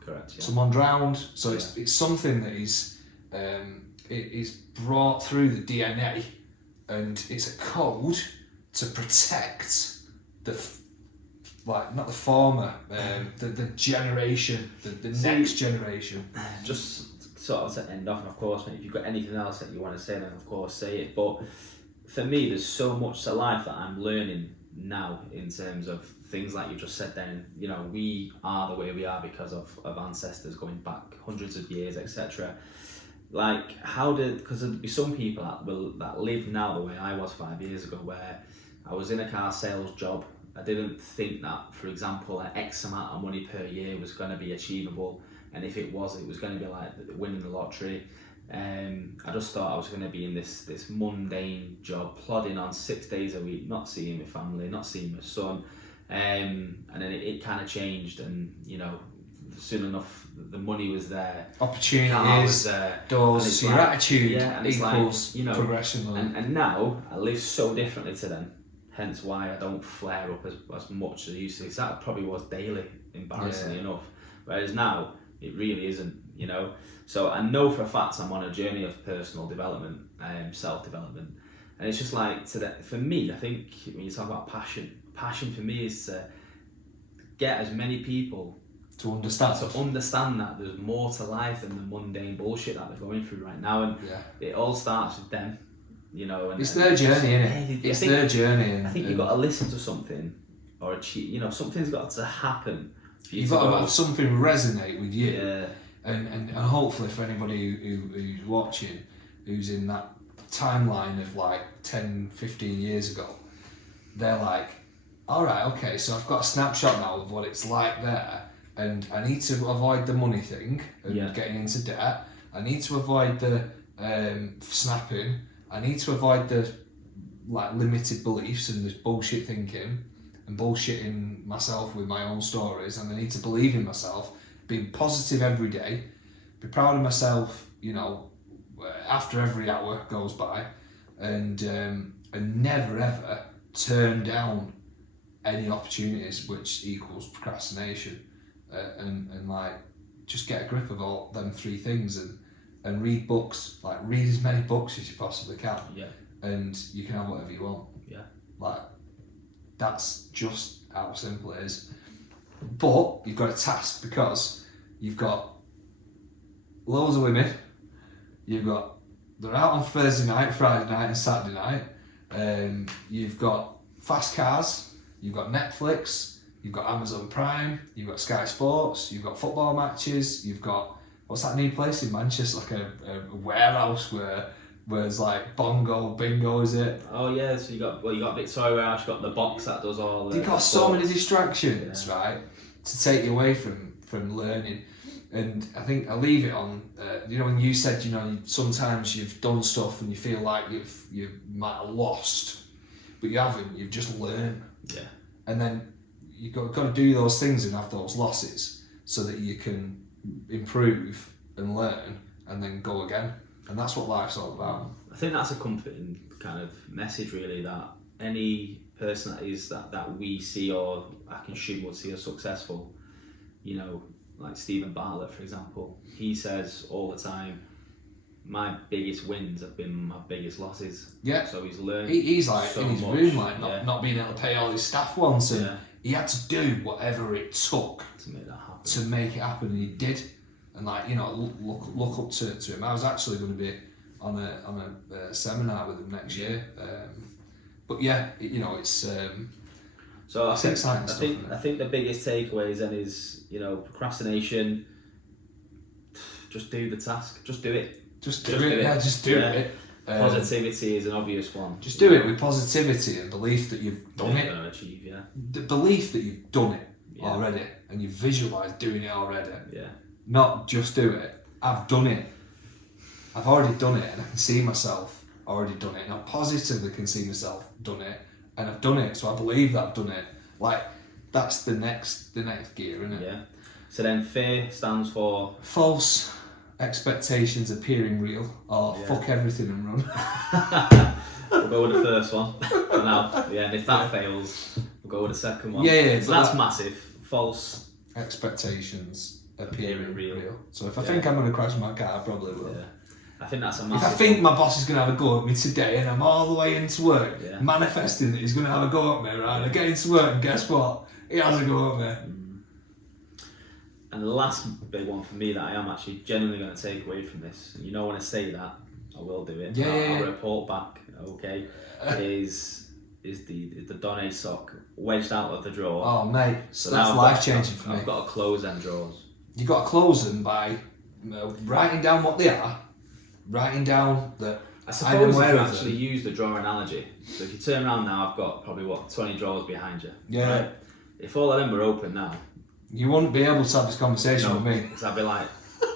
Correct. Yeah. Someone drowned. So it's something that is it is brought through the DNA, and it's a code to protect not the former, the generation, the next generation. Just sort of to end off, and of course, mate, if you've got anything else that you want to say, then of course say it. But for me, there's so much to life that I'm learning now in terms of things like you just said then. You know, we are the way we are because of ancestors going back hundreds of years, etc. Like, because there'll be some people that live now the way I was 5 years ago, where I was in a car sales job. I didn't think that, for example, an X amount of money per year was going to be achievable, and if it was going to be like winning the lottery. I just thought I was going to be in this mundane job, plodding on 6 days a week, not seeing my family, not seeing my son, and then it kind of changed, and you know, soon enough the money was there, opportunities, doors, so your attitude equals progression. And now I live so differently to them, hence why I don't flare up as much as I used to, because that probably was daily, embarrassingly enough, whereas now it really isn't, you know. So I know for a fact I'm on a journey of personal development, self-development, and it's just like, for me, I think when you talk about passion for me is to get as many people to understand that there's more to life than the mundane bullshit that they're going through right now, and it all starts with them, you know. And it's their journey, isn't it? It's their journey. I think you've got to listen to something or achieve. You know, something's got to happen. You've got to have something resonate with you. Yeah. And hopefully for anybody who's watching, who's in that timeline of like 10, 15 years ago, they're like, all right, okay, so I've got a snapshot now of what it's like there, and I need to avoid the money thing and getting into debt. I need to avoid the snapping. I need to avoid the like limited beliefs and this bullshit thinking and bullshitting myself with my own stories, and I need to believe in myself, being positive every day, be proud of myself, you know, after every hour goes by, and never ever turn down any opportunities, which equals procrastination, and like just get a grip of all them three things, and read books, like read as many books as you possibly can, and you can have whatever you want. Like, that's just how simple it is. But you've got a task, because you've got loads of women, they're out on Thursday night, Friday night and Saturday night, you've got fast cars, you've got Netflix, you've got Amazon Prime, you've got Sky Sports, you've got football matches, you've got, what's that new place in Manchester, like a warehouse where it's like bingo, is it? Oh yeah, so you got Victoria Warehouse, you got the box that does all the... You've got so many distractions, right, to take you away from learning. And I think I leave it on, you know, when you said, you know, sometimes you've done stuff and you feel like you might have lost, but you haven't, you've just learned. Yeah. And then you've got to do those things and have those losses so that you can improve and learn and then go again. And that's what life's all about. I think that's a comforting kind of message, really, that any person that we see, or I can assume would see as successful, you know, like Stephen Bartlett, for example, he says all the time, my biggest wins have been my biggest losses. Yeah. So he's learned. He's like so in his much. room, like not being able to pay all his staff once, and he had to do whatever it took to make that happen. To make it happen, and he did. And like, you know, look up to him. I was actually going to be on a seminar with him next year. But yeah, you know, it's so it's exciting stuff. I think the biggest takeaways then is, you know, procrastination. Just do the task. Just do it. Just do it. Yeah, just do it. Positivity is an obvious one. Just do it with positivity and belief that you've done it. Achieve, the belief that you've done it already, and you visualise doing it already. Yeah. Not just do it. I've done it. I've already done it, and I can see myself already done it, and I positively can see myself done it, and I've done it, so I believe that I've done it. Like, that's the next gear, isn't it? Yeah. So then fear stands for false expectations appearing real, or fuck everything and run. We'll go with the first one for now. Yeah, and if that fails, we'll go with the second one. Yeah. So that's massive. False expectations appearing real. So if I Yeah. think I'm going to crash my car, I probably will. Yeah. I think that's a If massive. I think my boss is going to have a go at me today, and I'm all the way into work, manifesting that he's going to have a go at me, right? And I get into work, and guess what? He has a go at me. And the last big one for me that I am actually genuinely going to take away from this, and you know when I say that, I will do it. I'll report back. Okay, is the Donny sock wedged out of the drawer? Oh mate, so that's life changing for me. I've got to close them drawers. You got to close them by writing down what they are, writing down that. I suppose if you actually use the drawer analogy, so if you turn around now, I've got probably 20 drawers behind you. Yeah. Right? If all of them were open now, you wouldn't be able to have this conversation with me. Because I'd be like,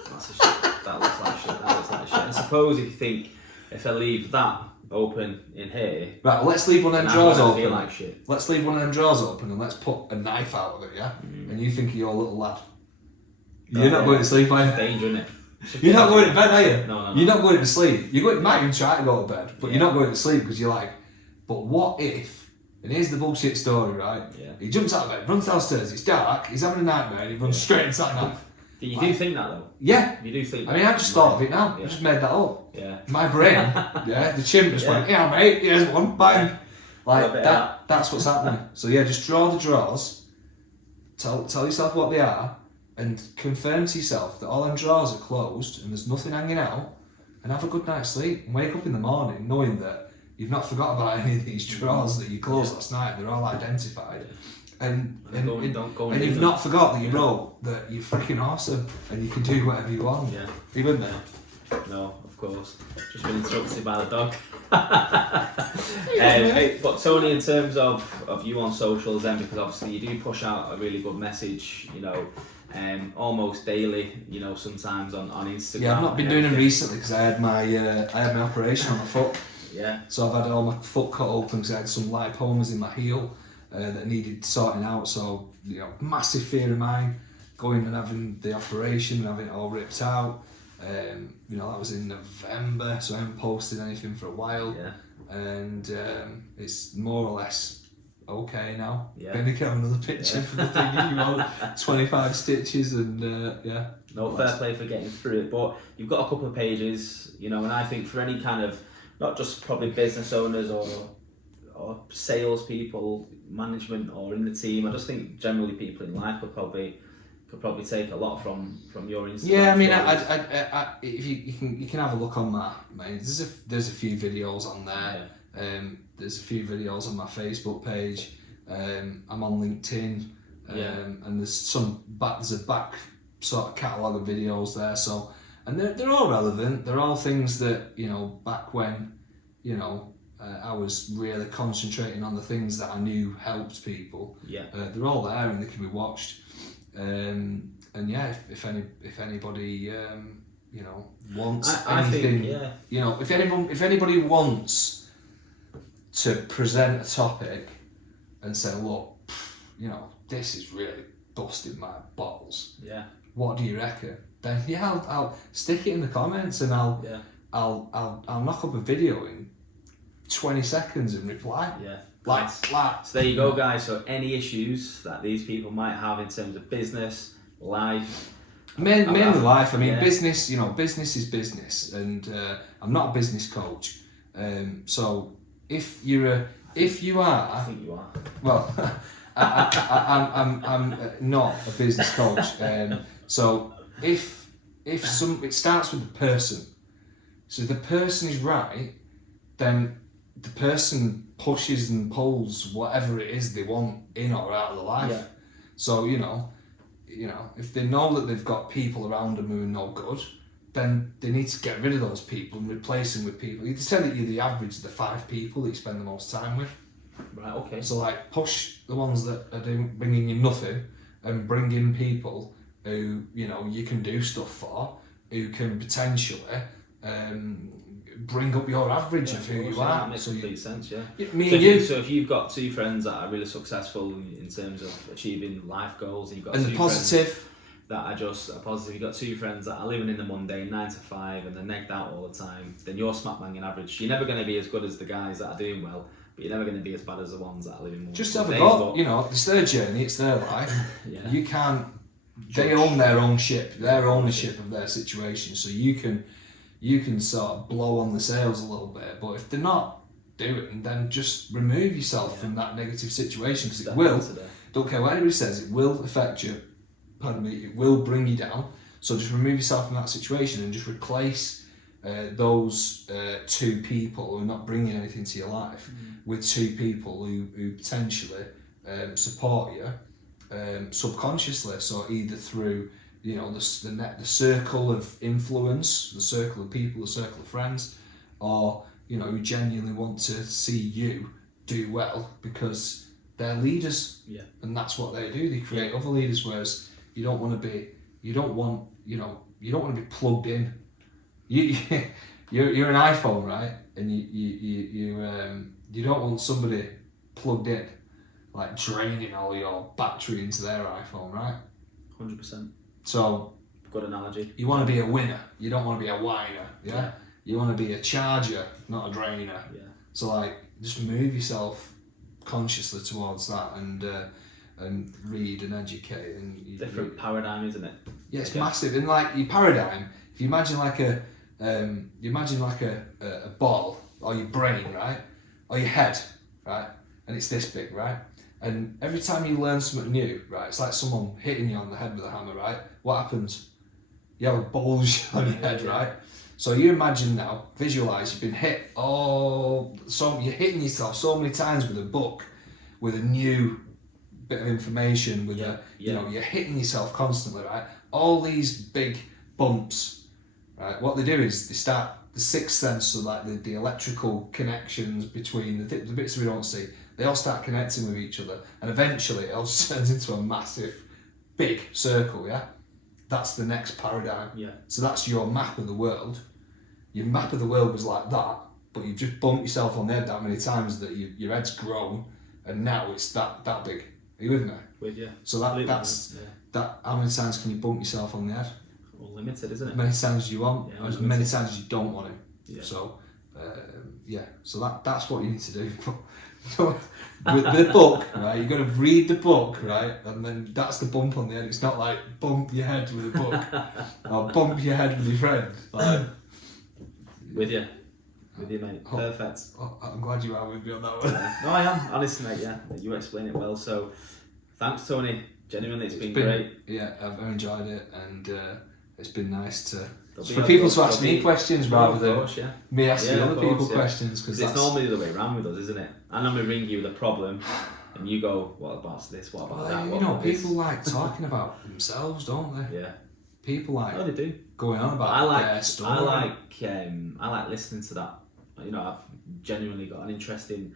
that's a shit, that looks like shit, that looks like shit. I suppose if you think, if I leave that open in here... Right, well, let's leave one of them drawers open. Feel like shit. Let's leave one of them drawers open and let's put a knife out of it, yeah? And you think of your little lad. You're not going to sleep, are you? Danger, innit? You're not going to bed, are you? No. You're not going to sleep. You might even try to go to bed, but you're not going to sleep because you're like, but what if... And here's the bullshit story, right? Yeah. He jumps out of bed, runs downstairs, it's dark, he's having a nightmare, and he runs straight into that knife. You do think that though? Yeah. You do think that? I mean, I've just thought of it now. I just made that up. Yeah. My brain, the chimp just went, yeah mate, here's one, bang. Like, that's what's happening. So yeah, just draw the drawers, tell yourself what they are, and confirm to yourself that all them drawers are closed and there's nothing hanging out, and have a good night's sleep, and wake up in the morning knowing that you've not forgot about any of these drawers that you closed last night. They're all identified, and you've not forgot that you wrote that you're freaking awesome and you can do whatever you want. Yeah. Even there. No, of course. Just been interrupted by the dog. But Tony, in terms of you on socials, then, because obviously you do push out a really good message, you know, almost daily, you know, sometimes on Instagram. Yeah, I've not been doing them recently because I had my operation on my foot. Yeah. So I've had all my foot cut open because I had some lipomas in my heel that needed sorting out. So, you know, massive fear of mine, going and having the operation and having it all ripped out. You know, that was in November, so I haven't posted anything for a while. Yeah. And it's more or less okay now. Yeah. Then you can have another picture for the thing, you know, 25 stitches and yeah. No, fair play for getting through it. But you've got a couple of pages, you know, and I think for any kind of, not just probably business owners or sales people, management or in the team, I just think generally people in life could probably take a lot from your Instagram. Yeah, I mean, I if you can have a look on that. There's a few videos on there. Yeah. There's a few videos on my Facebook page. I'm on LinkedIn. And there's a back sort of catalogue of videos there. So, and they're all relevant. They're all things that, you know, back when, you know, I was really concentrating on the things that I knew helped people. Yeah. They're all there and they can be watched. And yeah, if anybody you know wants anything, you know, if anybody wants to present a topic and say, look, you know, this is really busted my balls. Yeah. What do you reckon? Then yeah, I'll stick it in the comments and I'll knock up a video in 20 seconds and reply. Yeah. Like. So there you go, guys. So any issues that these people might have in terms of business, life, mainly life. I mean, business. You know, business is business, and I'm not a business coach. So if you are, I think you are. Well, I'm not a business coach. So if it starts with the person. So if the person is right, then the person pushes and pulls whatever it is they want in or out of their life. Yeah. So, you know, if they know that they've got people around them who are no good, then they need to get rid of those people and replace them with people. You can say that you're the average of the 5 people that you spend the most time with. Right, okay. So, like, push the ones that are bringing you nothing and bring in people who, you know, you can do stuff for, who can potentially bring up your average of who you are. That makes complete sense, yeah. So if you've got 2 friends that are really successful in terms of achieving life goals, and you've got and 2 the positive friends that are just positive, you've got 2 friends that are living in the mundane 9 to 5 and they're negged out all the time, then you're smack banging average. You're never going to be as good as the guys that are doing well, but you're never going to be as bad as the ones that are living more. Just have a go. You know, it's their journey, it's their life. Yeah. You can't. They own their own ship, their ownership of their situation. So you can you can sort of blow on the sails a little bit. But if they're not doing, then just remove yourself from that negative situation, because it will. Don't care what anybody says, it will affect you. Pardon me, it will bring you down. So just remove yourself from that situation and just replace those two people who are not bringing anything to your life with two people who potentially support you subconsciously. So either through the circle of influence, the circle of people, the circle of friends, or who genuinely want to see you do well because they're leaders, and that's what they do. They create other leaders. Whereas you don't want to be plugged in. You're an iPhone, right? And you don't want somebody plugged in, like draining all your battery into their iPhone, right? 100%. So, good analogy. You want to be a winner. You don't want to be a whiner. Yeah. You want to be a charger, not a drainer. Yeah. So just move yourself consciously towards that and read and educate and different paradigm, isn't it? Yeah, it's massive. And your paradigm, if you imagine a ball, or your brain, right, or your head, right, and it's this big, right, and every time you learn something new, right, it's like someone hitting you on the head with a hammer, right. What happens? You have a bulge on your head, right. So you imagine now, visualize, you've been hit. You're hitting yourself so many times with a book, with a new bit of information, with you're hitting yourself constantly, right? All these big bumps, right? What they do is they start the sixth sense, so the electrical connections between the bits we don't see. They all start connecting with each other, and eventually it all turns into a massive, big circle. Yeah, that's the next paradigm. Yeah. So that's your map of the world. Your map of the world was like that, but you've just bumped yourself on the head that many times that your head's grown, and now it's that big. Are you with me? With you. So that's how many times can you bump yourself on the head? Unlimited, isn't it? As many times as you want, Yeah, as many times as you don't want to. Yeah. So, so that's what you need to do. With the book, right? You've got to read the book, right? And then that's the bump on the head. It's not like bump your head with a book or bump your head with your friend. With you, mate. Perfect. I'm glad you are with me on that one. No, I am. Honestly, mate. Yeah, you explain it well. So, thanks, Tony. Genuinely, it's been great. Yeah, I've enjoyed it, and it's been nice for people to ask me questions rather than me asking other people questions. Because it's normally the other way around with us, isn't it? And I'm gonna ring you with a problem, and you go, "What about this? What about that?" People like talking about themselves, don't they? Yeah. People like. Oh, they do. Going on about their story. I like listening to that. I've genuinely got an interest in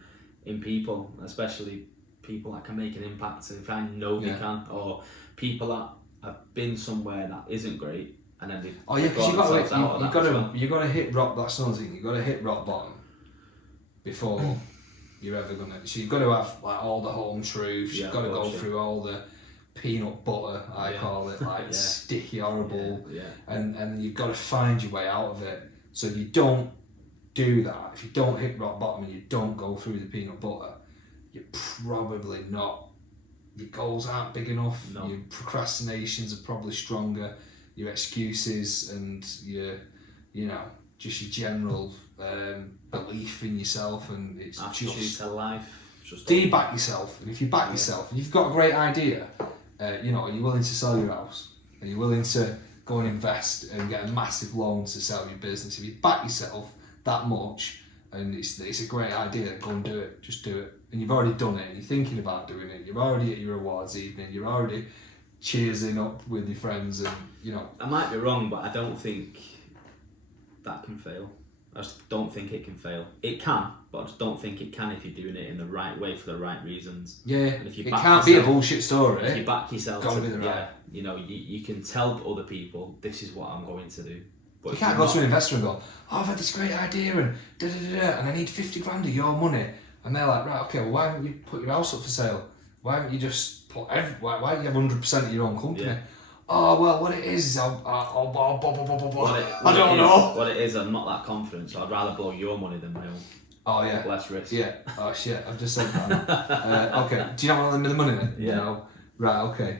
people, especially people that can make an impact. And if I know they can, or people that have been somewhere that isn't great, and then they've because you got to hit rock. That's another thing. You got to hit rock bottom before you're ever gonna. So you've got to have all the home truths. You've got to go through all the peanut butter, I call it, sticky, horrible, and you've got to find your way out of it. So if you don't do that, if you don't hit rock bottom and you don't go through the peanut butter, you're probably not. Your goals aren't big enough. No. Your procrastinations are probably stronger. Your excuses and your just your general belief in yourself, and it's attitude just to life. Do you back yourself? And if you back yourself, and you've got a great idea. Are you willing to sell your house? Are you willing to go and invest and get a massive loan to sell your business? If you back yourself that much and it's a great idea, go and do it. Just do it. And you've already done it and you're thinking about doing it. You're already at your awards evening. You're already cheersing up with your friends and, I might be wrong, but I don't think that can fail. I just don't think it can fail. It can, but I just don't think it can if you're doing it in the right way for the right reasons. Yeah, and if you it can't be a bullshit story. If you back yourself, to be the right. You can tell other people, this is what I'm going to do. But you can't go to an investor and go, I've had this great idea and and I need 50 grand of your money. And they're like, right, okay, well, why haven't you put your house up for sale? Why haven't you just put why don't you have 100% of your own company? Yeah. Oh, well, what it is I don't know. What it is, I'm not that confident, so I'd rather blow your money than my own. Oh, yeah. Less risk. Yeah. Oh, shit, I've just said that. Okay, do you not want to lend me the money then? Yeah. Right, okay.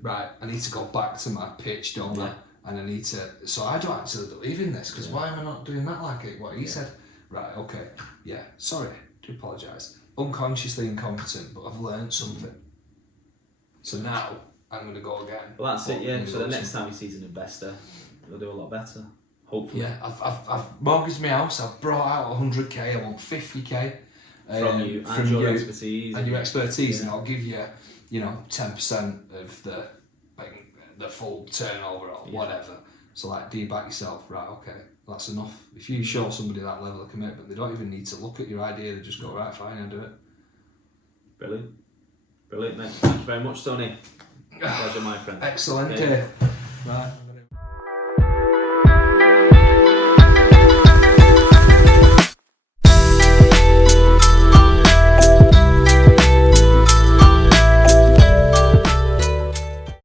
Right, I need to go back to my pitch, don't I? and I need to. So I don't actually believe in this, because why am I not doing that like it? What he said. Right, okay, yeah, sorry, do apologise. Unconsciously incompetent, but I've learned something. So now I'm going to go again. Well, that's it, yeah. So the next time he sees an investor, he'll do a lot better, hopefully. Yeah, I've mortgaged my house, I've brought out 100k, I want 50k. From you, and your expertise. And your expertise, and I'll give you, 10% of the full turnover or whatever. So like, do you back yourself? Right, okay, that's enough. If you show somebody that level of commitment, they don't even need to look at your idea, they just go, right, fine, I'll do it. Brilliant, mate. Thank you very much, Tony. Pleasure, my friend. Excellent. Okay. Right.